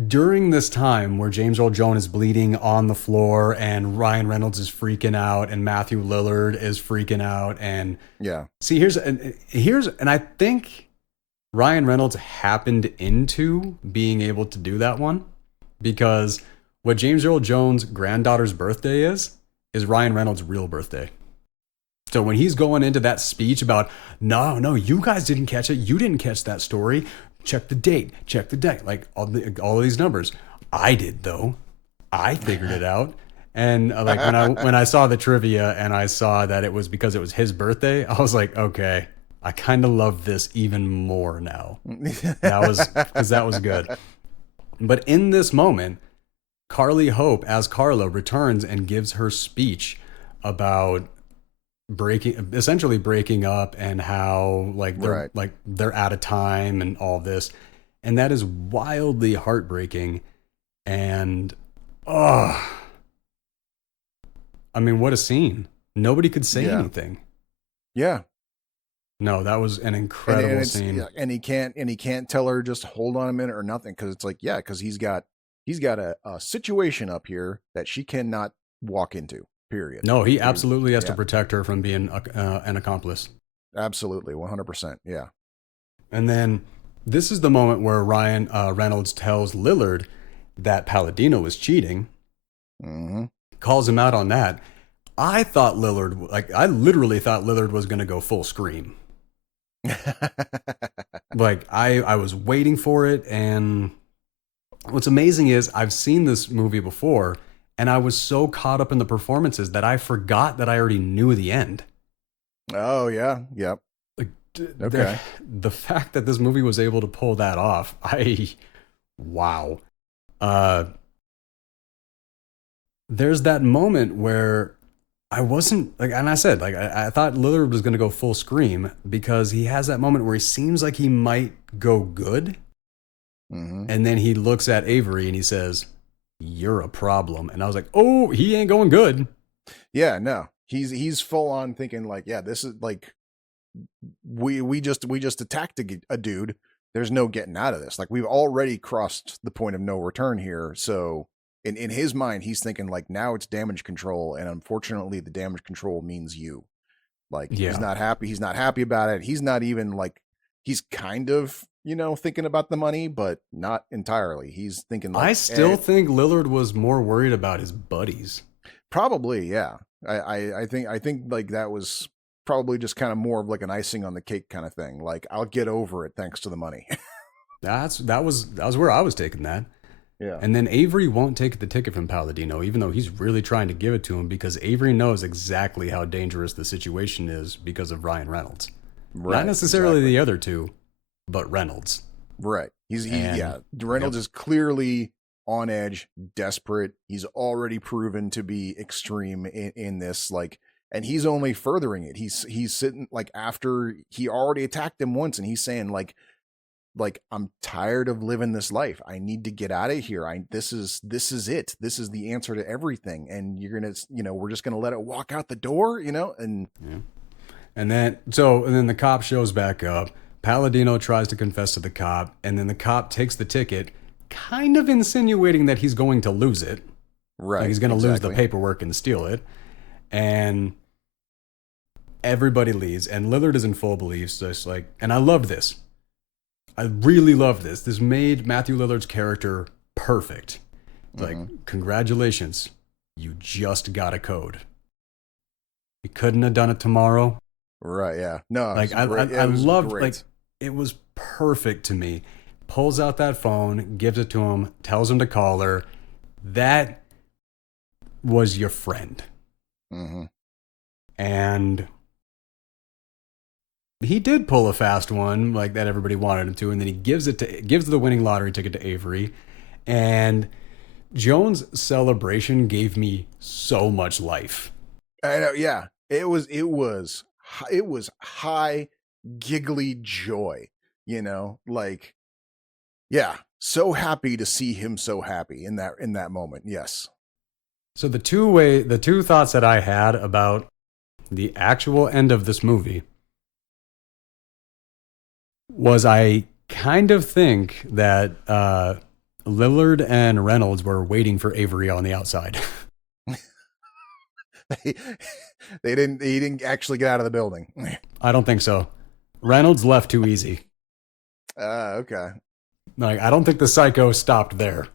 During this time where James Earl Jones is bleeding on the floor, and Ryan Reynolds is freaking out, and Matthew Lillard is freaking out, and yeah, see, and I think Ryan Reynolds happened into being able to do that one, because what James Earl Jones' granddaughter's birthday is Ryan Reynolds' real birthday. So when he's going into that speech about, no, you guys didn't catch it, you didn't catch that story. Check the date, like all of these numbers. I did, though. I figured it out. And like when I saw the trivia and I saw that it was because it was his birthday, I was like, okay, I kind of love this even more now. That was good. But in this moment, Carly Hope as Carla returns and gives her speech about essentially breaking up and how Right. they're out of time and all this. And that is wildly heartbreaking. And oh, I mean, what a scene. Nobody could say anything. Yeah. No, that was an incredible scene. Yeah, and he can't tell her just hold on a minute or nothing, because it's like, yeah, because he's got a situation up here that she cannot walk into. Period. No, he absolutely has to protect her from being an accomplice. Absolutely, 100%. Yeah. And then this is the moment where Reynolds tells Lillard that Palladino is cheating. Mm-hmm. Calls him out on that. I literally thought Lillard was going to go full scream. I was waiting for it. And what's amazing is I've seen this movie before, and I was so caught up in the performances that I forgot that I already knew the end. Oh, yeah. Yep. Okay. The fact that this movie was able to pull that off, wow. There's that moment where I wasn't and I said, I thought Lillard was going to go full scream, because he has that moment where he seems like he might go good. Mm-hmm. And then he looks at Avery and he says, "You're a problem." And I was like, oh, he ain't going good. Yeah, no. He's full on thinking this is we just attacked a dude. There's no getting out of this. We've already crossed the point of no return here. So in his mind, he's thinking now it's damage control, and unfortunately the damage control means you. He's not happy. He's not happy about it. He's not even he's kind of, thinking about the money, but not entirely. He's thinking I still think Lillard was more worried about his buddies. Probably, yeah. I think that was probably just kind of more of an icing on the cake kind of thing. I'll get over it thanks to the money. that was where I was taking that. Yeah. And then Avery won't take the ticket from Palladino, even though he's really trying to give it to him, because Avery knows exactly how dangerous the situation is because of Ryan Reynolds. Right, not necessarily the other two, but Reynolds. Right. Reynolds is clearly on edge, desperate. He's already proven to be extreme in this, and he's only furthering it. He's sitting after he already attacked him once, and he's saying I'm tired of living this life. I need to get out of here. This is it. This is the answer to everything. And you're going to, we're just going to let it walk out the door, and yeah. And then the cop shows back up. Palladino tries to confess to the cop, and then the cop takes the ticket, kind of insinuating that he's going to lose it. Right. He's going to lose the paperwork and steal it. And everybody leaves, and Lillard is in full belief. So it's and I love this. I really love this. This made Matthew Lillard's character perfect. Mm-hmm. Congratulations. You just got a code. You couldn't have done it tomorrow. Right, yeah. No, I loved, it was perfect to me. Pulls out that phone, gives it to him, tells him to call her. That was your friend. Mm-hmm. And he did pull a fast one that everybody wanted him to, and then he gives the winning lottery ticket to Avery. And Joan's celebration gave me so much life. I know, yeah. It was high giggly joy, yeah, so happy to see him so happy in that moment. Yes. So the two thoughts that I had about the actual end of this movie was, I kind of think that Lillard and Reynolds were waiting for Avery on the outside. He didn't actually get out of the building. I don't think so. Reynolds left too easy. Okay. I don't think the psycho stopped there.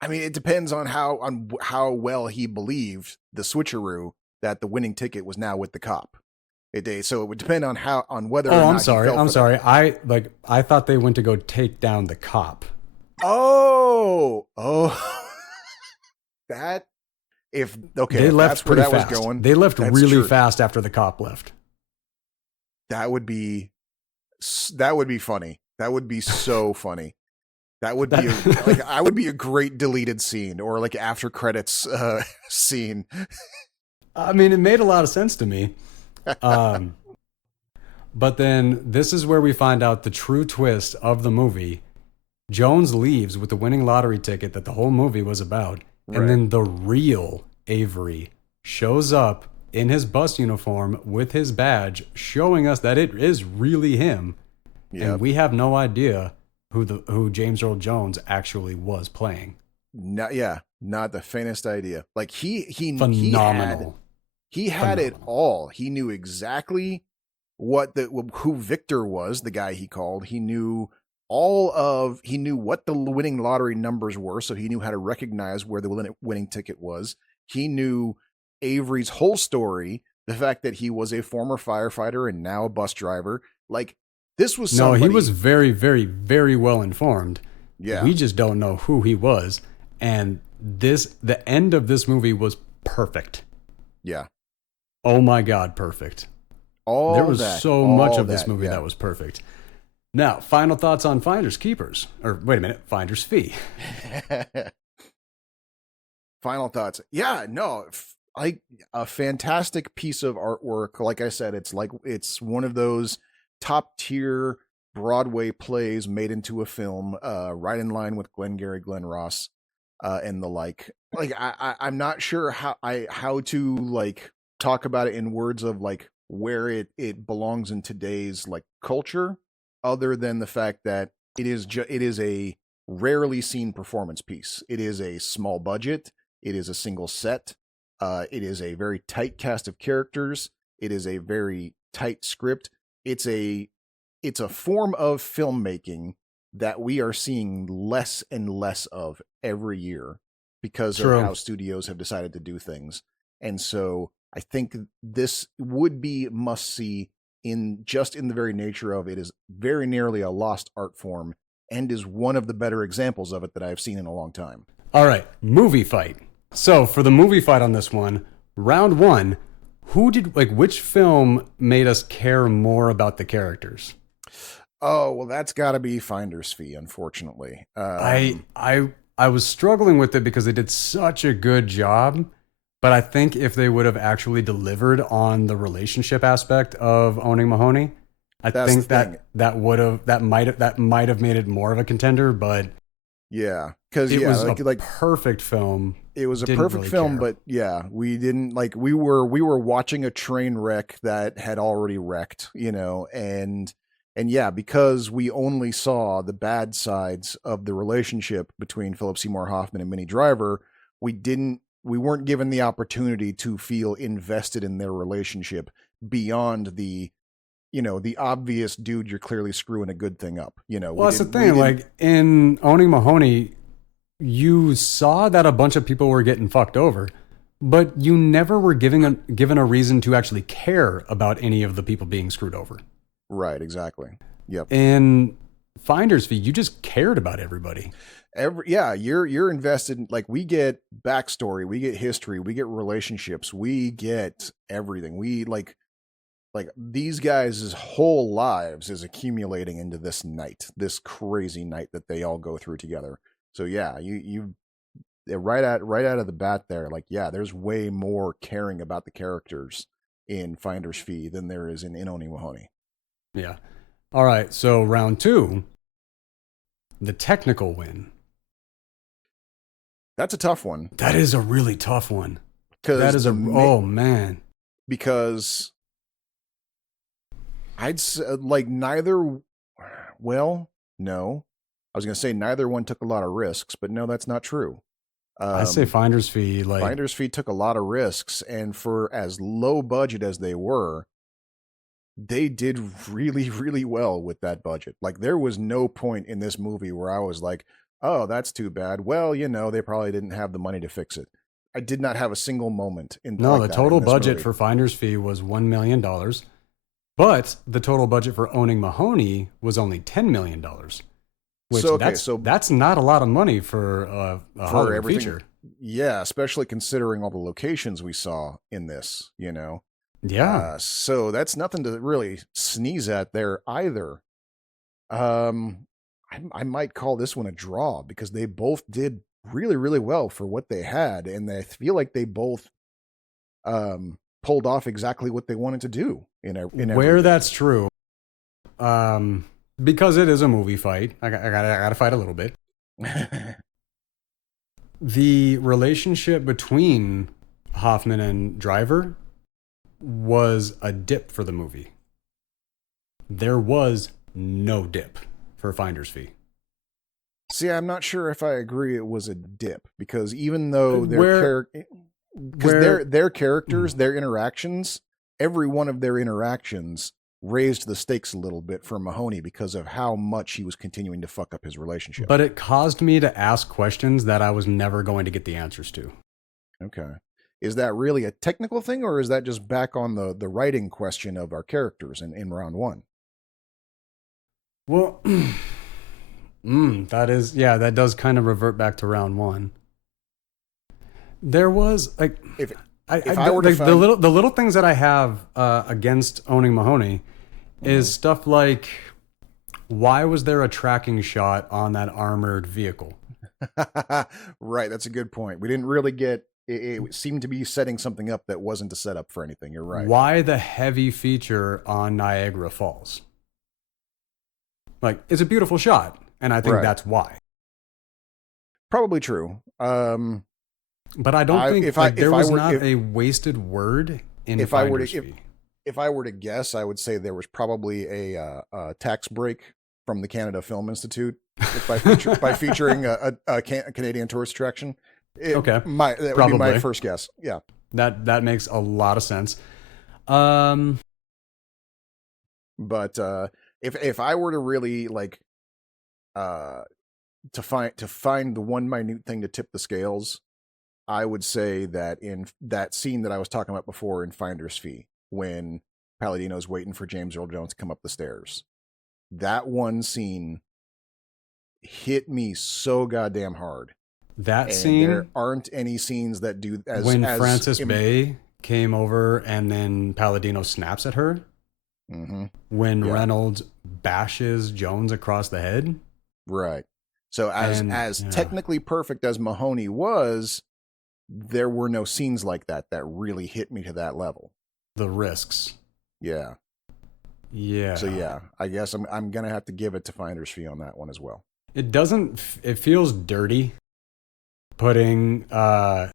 I mean, it depends on how well he believed the switcheroo that the winning ticket was now with the cop. So it would depend on whether. Oh, or not I'm sorry. I'm sorry. I thought they went to go take down the cop. Oh, that. They left pretty fast. Was going. They left really fast after the cop left. That would be funny. That would be so funny. That would be I would be a great deleted scene or like after credits scene. I mean, it made a lot of sense to me. But then this is where we find out the true twist of the movie. Jones leaves with the winning lottery ticket that the whole movie was about. Right. And then the real Avery shows up in his bus uniform with his badge, showing us that it is really him. Yep. And we have no idea who James Earl Jones actually was playing. Not the faintest idea. Like he phenomenal. He had it all. He knew exactly who Victor was, the guy he called. He knew what the winning lottery numbers were, so he knew how to recognize where the winning ticket was. He knew Avery's whole story, the fact that he was a former firefighter and now a bus driver. Like, this was somebody... No, he was very, very, very well informed. Yeah. We just don't know who he was. And the end of this movie was perfect. Yeah. Oh my God, perfect. There was so much of this movie that was perfect. Now, final thoughts on Finders Keepers. Or wait a minute, Finder's Fee. Final thoughts. Yeah, no, a fantastic piece of artwork. Like I said, it's one of those top tier Broadway plays made into a film, right in line with Glengarry Glen Ross, and the like. Like I'm not sure how to like talk about it in words of like where it belongs in today's like culture, other than the fact that it is a rarely seen performance piece. It is a small budget. It is a single set. It is a very tight cast of characters. It is a very tight script. It's a form of filmmaking that we are seeing less and less of every year because of how studios have decided to do things. And so I think this would be must see in the very nature of it is very nearly a lost art form and is one of the better examples of it that I've seen in a long time. All right, movie fight. So for the movie fight on this one, round one, which film made us care more about the characters? Oh, well, that's got to be Finder's Fee, unfortunately. I was struggling with it because they did such a good job, but I think if they would have actually delivered on the relationship aspect of owning Mahowny, I think that might have made it more of a contender. But yeah, because it was a perfect film. It was a perfect film, but yeah, we didn't we were watching a train wreck that had already wrecked, and yeah, because we only saw the bad sides of the relationship between Philip Seymour Hoffman and Minnie Driver, we weren't given the opportunity to feel invested in their relationship beyond the obvious dude, you're clearly screwing a good thing up. Well, that's the thing. Like in Owning Mahowny, you saw that a bunch of people were getting fucked over, but you never were given a reason to actually care about any of the people being screwed over. Right, exactly. Yep. In Finder's Fee, you just cared about everybody. You're invested. Like, we get backstory, we get history, we get relationships, we get everything. We like these guys' whole lives is accumulating into this this crazy night that they all go through together. So yeah, you right out of the bat there, there's way more caring about the characters in Finder's Fee than there is in Owning Mahowny. Yeah. All right. So round two, the technical win. That's a tough one. That is a really tough one. Oh man. Because I'd say neither. Well, no. I was going to say neither one took a lot of risks, but no, that's not true. I say Finder's Fee. Finder's Fee took a lot of risks, and for as low budget as they were, they did really, really well with that budget. Like, there was no point in this movie where I was like, oh, that's too bad. Well, they probably didn't have the money to fix it. I did not have a single moment in. No, the total budget for Finder's Fee was $1 million, but the total budget for Owning Mahowny was only $10 million. That's not a lot of money for a Hollywood feature. Yeah, especially considering all the locations we saw in this, Yeah. So that's nothing to really sneeze at there either. I might call this one a draw because they both did really, really well for what they had, and I feel like they both pulled off exactly what they wanted to do in where that's true. Because it is a movie fight, I gotta fight a little bit. The relationship between Hoffman and Driver was a dip for the movie. There was no dip for Finder's Fee. See, I'm not sure if I agree it was a dip, because even though their characters, their interactions, every one of their interactions raised the stakes a little bit for Mahowny because of how much he was continuing to fuck up his relationship. But it caused me to ask questions that I was never going to get the answers to. Okay. Is that really a technical thing, or is that just back on the writing question of our characters in round one? Well, that does kind of revert back to round one. There was like, if I were to like, find... the little things that I have against owning Mahowny is stuff like, why was there a tracking shot on that armored vehicle? Right, that's a good point. We didn't really get. It seemed to be setting something up that wasn't a setup for anything. You're right. Why the heavy feature on Niagara Falls? Like, it's a beautiful shot, and I think that's why. Probably true. But I don't think there was not a wasted word in Finder's Fee. If I were to guess, I would say there was probably a tax break from the Canada Film Institute by featuring a Canadian tourist attraction. Okay, that would be my first guess. Yeah, that makes a lot of sense. But if I were to really like to find the one minute thing to tip the scales, I would say that in that scene that I was talking about before in Finder's Fee, when Palladino's waiting for James Earl Jones to come up the stairs, that one scene hit me so goddamn hard. That scene, there aren't any scenes that do as when Frances Bay came over and then Palladino snaps at her. Mm-hmm. When Reynolds bashes Jones across the head. Right. So as technically perfect as Mahowny was, there were no scenes like that really hit me to that level. The risks. Yeah. Yeah. So yeah, I guess I'm gonna have to give it to Finder's Fee on that one as well. It doesn't. It feels dirty. Putting. I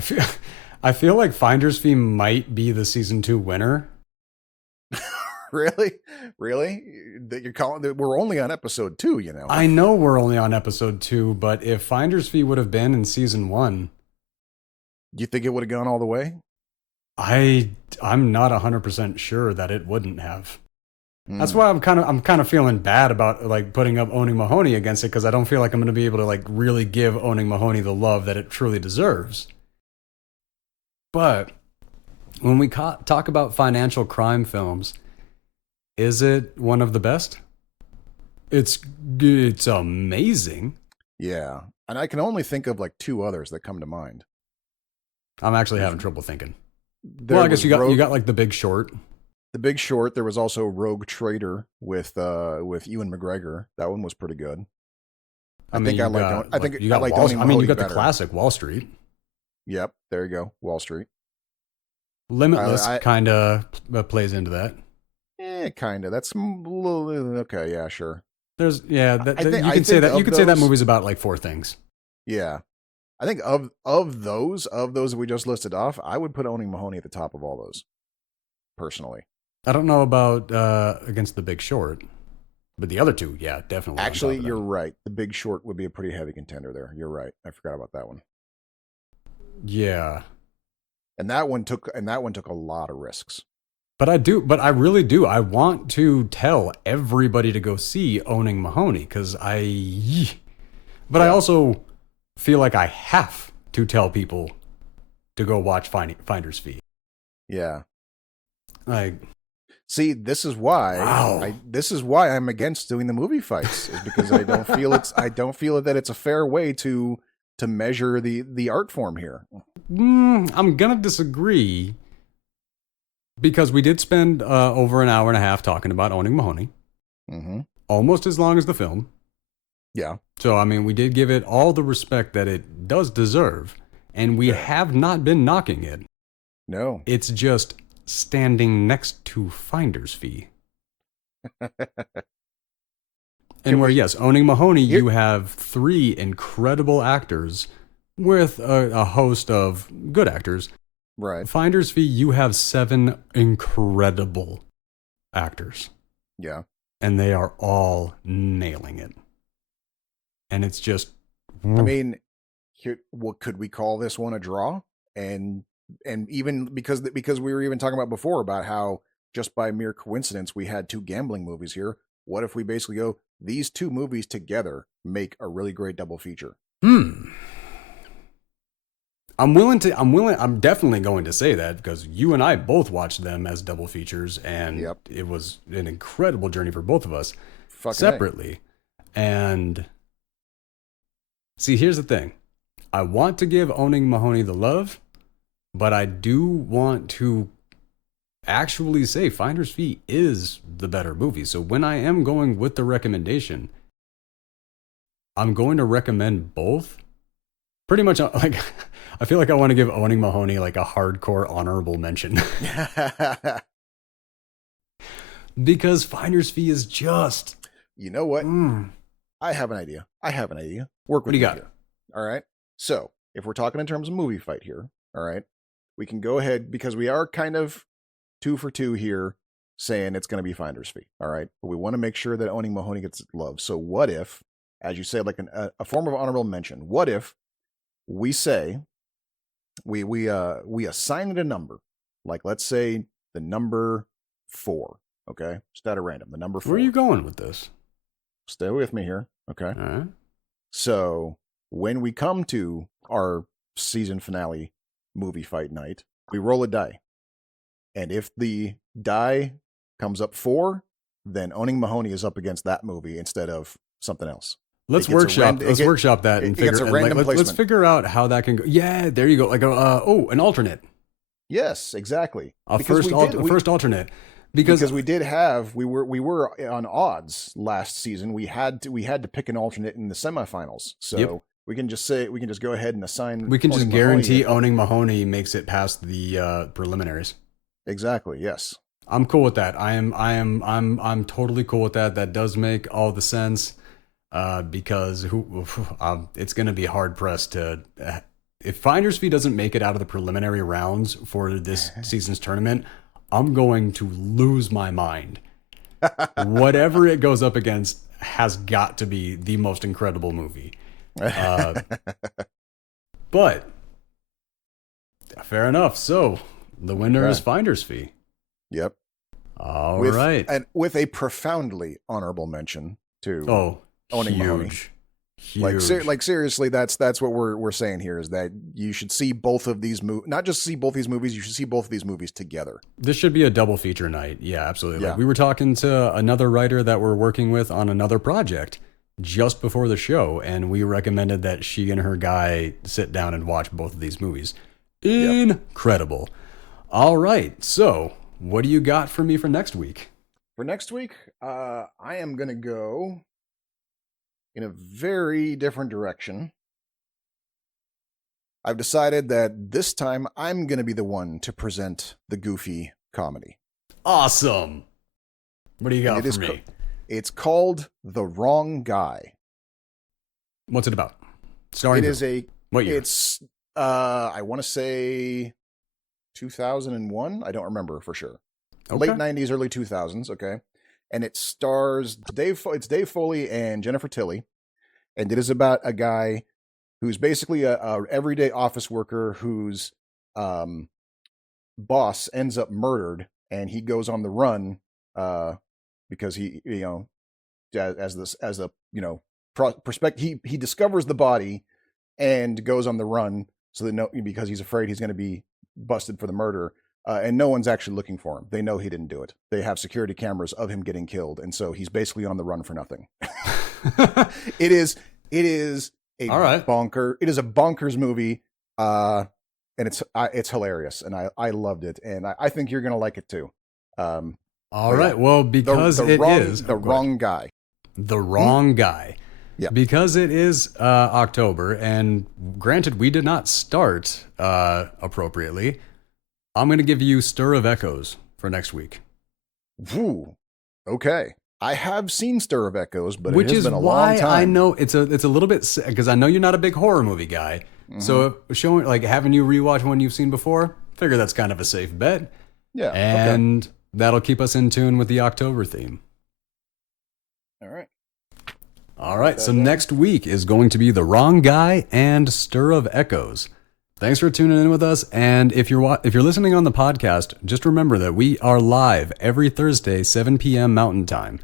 feel like Finder's Fee might be the season 2 winner. Really? That you're calling that we're only on episode 2, you know. I know we're only on episode 2, but if Finder's Fee would have been in season 1, you think it would have gone all the way? I'm not 100% sure that it wouldn't have. That's why I'm kind of feeling bad about like putting up Owning Mahowny against it, because I don't feel like I'm going to be able to like really give Owning Mahowny the love that it truly deserves. But when we talk about financial crime films, is it one of the best? It's amazing. Yeah, and I can only think of like 2 others that come to mind. I'm actually having trouble thinking. I guess you got like The Big Short. The Big Short. There was also Rogue Trader with Ewan McGregor. That one was pretty good. I think I liked Owning Mahowny you got better. The classic Wall Street. Yep, there you go, Wall Street. Limitless kind of plays into that. Kind of. That's okay. Yeah, sure. There's you can say that movie's about like 4 things. Yeah, I think of those that we just listed off, I would put Owning Mahowny at the top of all those. Personally, I don't know about against The Big Short, but the other 2, yeah, definitely. Actually, you're right. The Big Short would be a pretty heavy contender there. You're right. I forgot about that one. Yeah, and that one took a lot of risks. But I really do. I want to tell everybody to go see Owning Mahowny I also feel like I have to tell people to go watch Finder's Fee. Yeah. Like, see, this is why I'm against doing the movie fights, is because I don't feel that it's a fair way to measure the art form here. I'm gonna disagree, because we did spend over an hour and a half talking about Owning Mahowny. Mm-hmm. almost as long as the film. Yeah. So, I mean, we did give it all the respect that it does deserve, and we have not been knocking it. No. It's just standing next to Finder's Fee. And where, yes, owning Mahowny, you have 3 incredible actors with a host of good actors. Right. Finder's Fee, you have 7 incredible actors. Yeah. And they are all nailing it. And it's just... I mean, what could we call this one a draw? And even because we were even talking about before about how just by mere coincidence we had 2 gambling movies here. What if we basically go, these 2 movies together make a really great double feature? I'm definitely going to say that because you and I both watched them as double features, and it was an incredible journey for both of us separately. And see, here's the thing. I want to give Owning Mahowny the love, but I do want to actually say Finder's Fee is the better movie. So when I am going with the recommendation, I'm going to recommend both. Pretty much, like, I feel like I want to give Owning Mahowny like a hardcore honorable mention. Because Finder's Fee is just... You know what? I have an idea. Work with what do you got? Here. All right. So if we're talking in terms of movie fight here, all right, we can go ahead because we are kind of 2 for 2 here saying it's going to be Finder's Fee. All right. But we want to make sure that Owning Mahowny gets love. So what if, as you say, like a form of honorable mention, what if we say we assign it a number, like let's say the number 4, okay? Just out of random, the number 4. Where are you going with this? Stay with me here, okay? All right. So when we come to our season finale movie fight night, we roll a die. And if the die comes up 4, then Owning Mahowny is up against that movie instead of something else. Let's workshop that and let's figure out how that can go. Yeah, there you go. Like an alternate. Yes, exactly. First alternate. Because we did have we were on odds last season. We had to pick an alternate in the semifinals. So we can just go ahead and assign. We can just guarantee Owning Mahowny makes it past the preliminaries. Exactly. Yes. I'm cool with that. I'm totally cool with that. That does make all the sense. Because it's going to be hard pressed to if Finder's Fee doesn't make it out of the preliminary rounds for this season's tournament, I'm going to lose my mind. Whatever it goes up against has got to be the most incredible movie. But fair enough. So the winner is Finder's Fee. Yep. All right. And with a profoundly honorable mention to Owning Mahowny. Like seriously, that's what we're saying here is that you should see both of these not just see both these movies, you should see both of these movies together. This should be a double feature night. Yeah, absolutely. Yeah. Like we were talking to another writer that we're working with on another project just before the show, and we recommended that she and her guy sit down and watch both of these movies. Incredible. All right. So, what do you got for me for next week? For next week, I am going to go in a very different direction. I've decided that this time I'm going to be the one to present the goofy comedy. Awesome. What do you got for me? It's called The Wrong Guy. What's it about? What year? It's, I want to say 2001. I don't remember for sure. Okay. Late 90s, early 2000s. Okay. And it stars it's Dave Foley and Jennifer Tilly. And it is about a guy who's basically a everyday office worker whose boss ends up murdered, and he goes on the run because he he discovers the body and goes on the run because he's afraid he's going to be busted for the murder. And no one's actually looking for him. They know he didn't do it. They have security cameras of him getting killed, and so he's basically on the run for nothing. It is a bonkers movie, and it's hilarious, and I loved it, and I think you're gonna like it too. All right, well, because the wrong guy. The Wrong Guy. Yeah. Because it is October, and granted, we did not start appropriately, I'm going to give you Stir of Echoes for next week. Woo. Okay. I have seen Stir of Echoes, but which it has is been a why long time. I know it's a little bit, because I know you're not a big horror movie guy. Mm-hmm. So showing, like, having you rewatch one you've seen before, figure that's kind of a safe bet. Yeah. And that'll keep us in tune with the October theme. All right. So next week is going to be The Wrong Guy and Stir of Echoes. Thanks for tuning in with us. And if you're listening on the podcast, just remember that we are live every Thursday, 7 p.m. Mountain Time.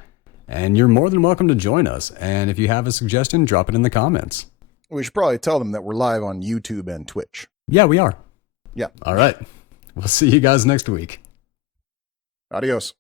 And you're more than welcome to join us. And if you have a suggestion, drop it in the comments. We should probably tell them that we're live on YouTube and Twitch. Yeah, we are. Yeah. All right. We'll see you guys next week. Adios.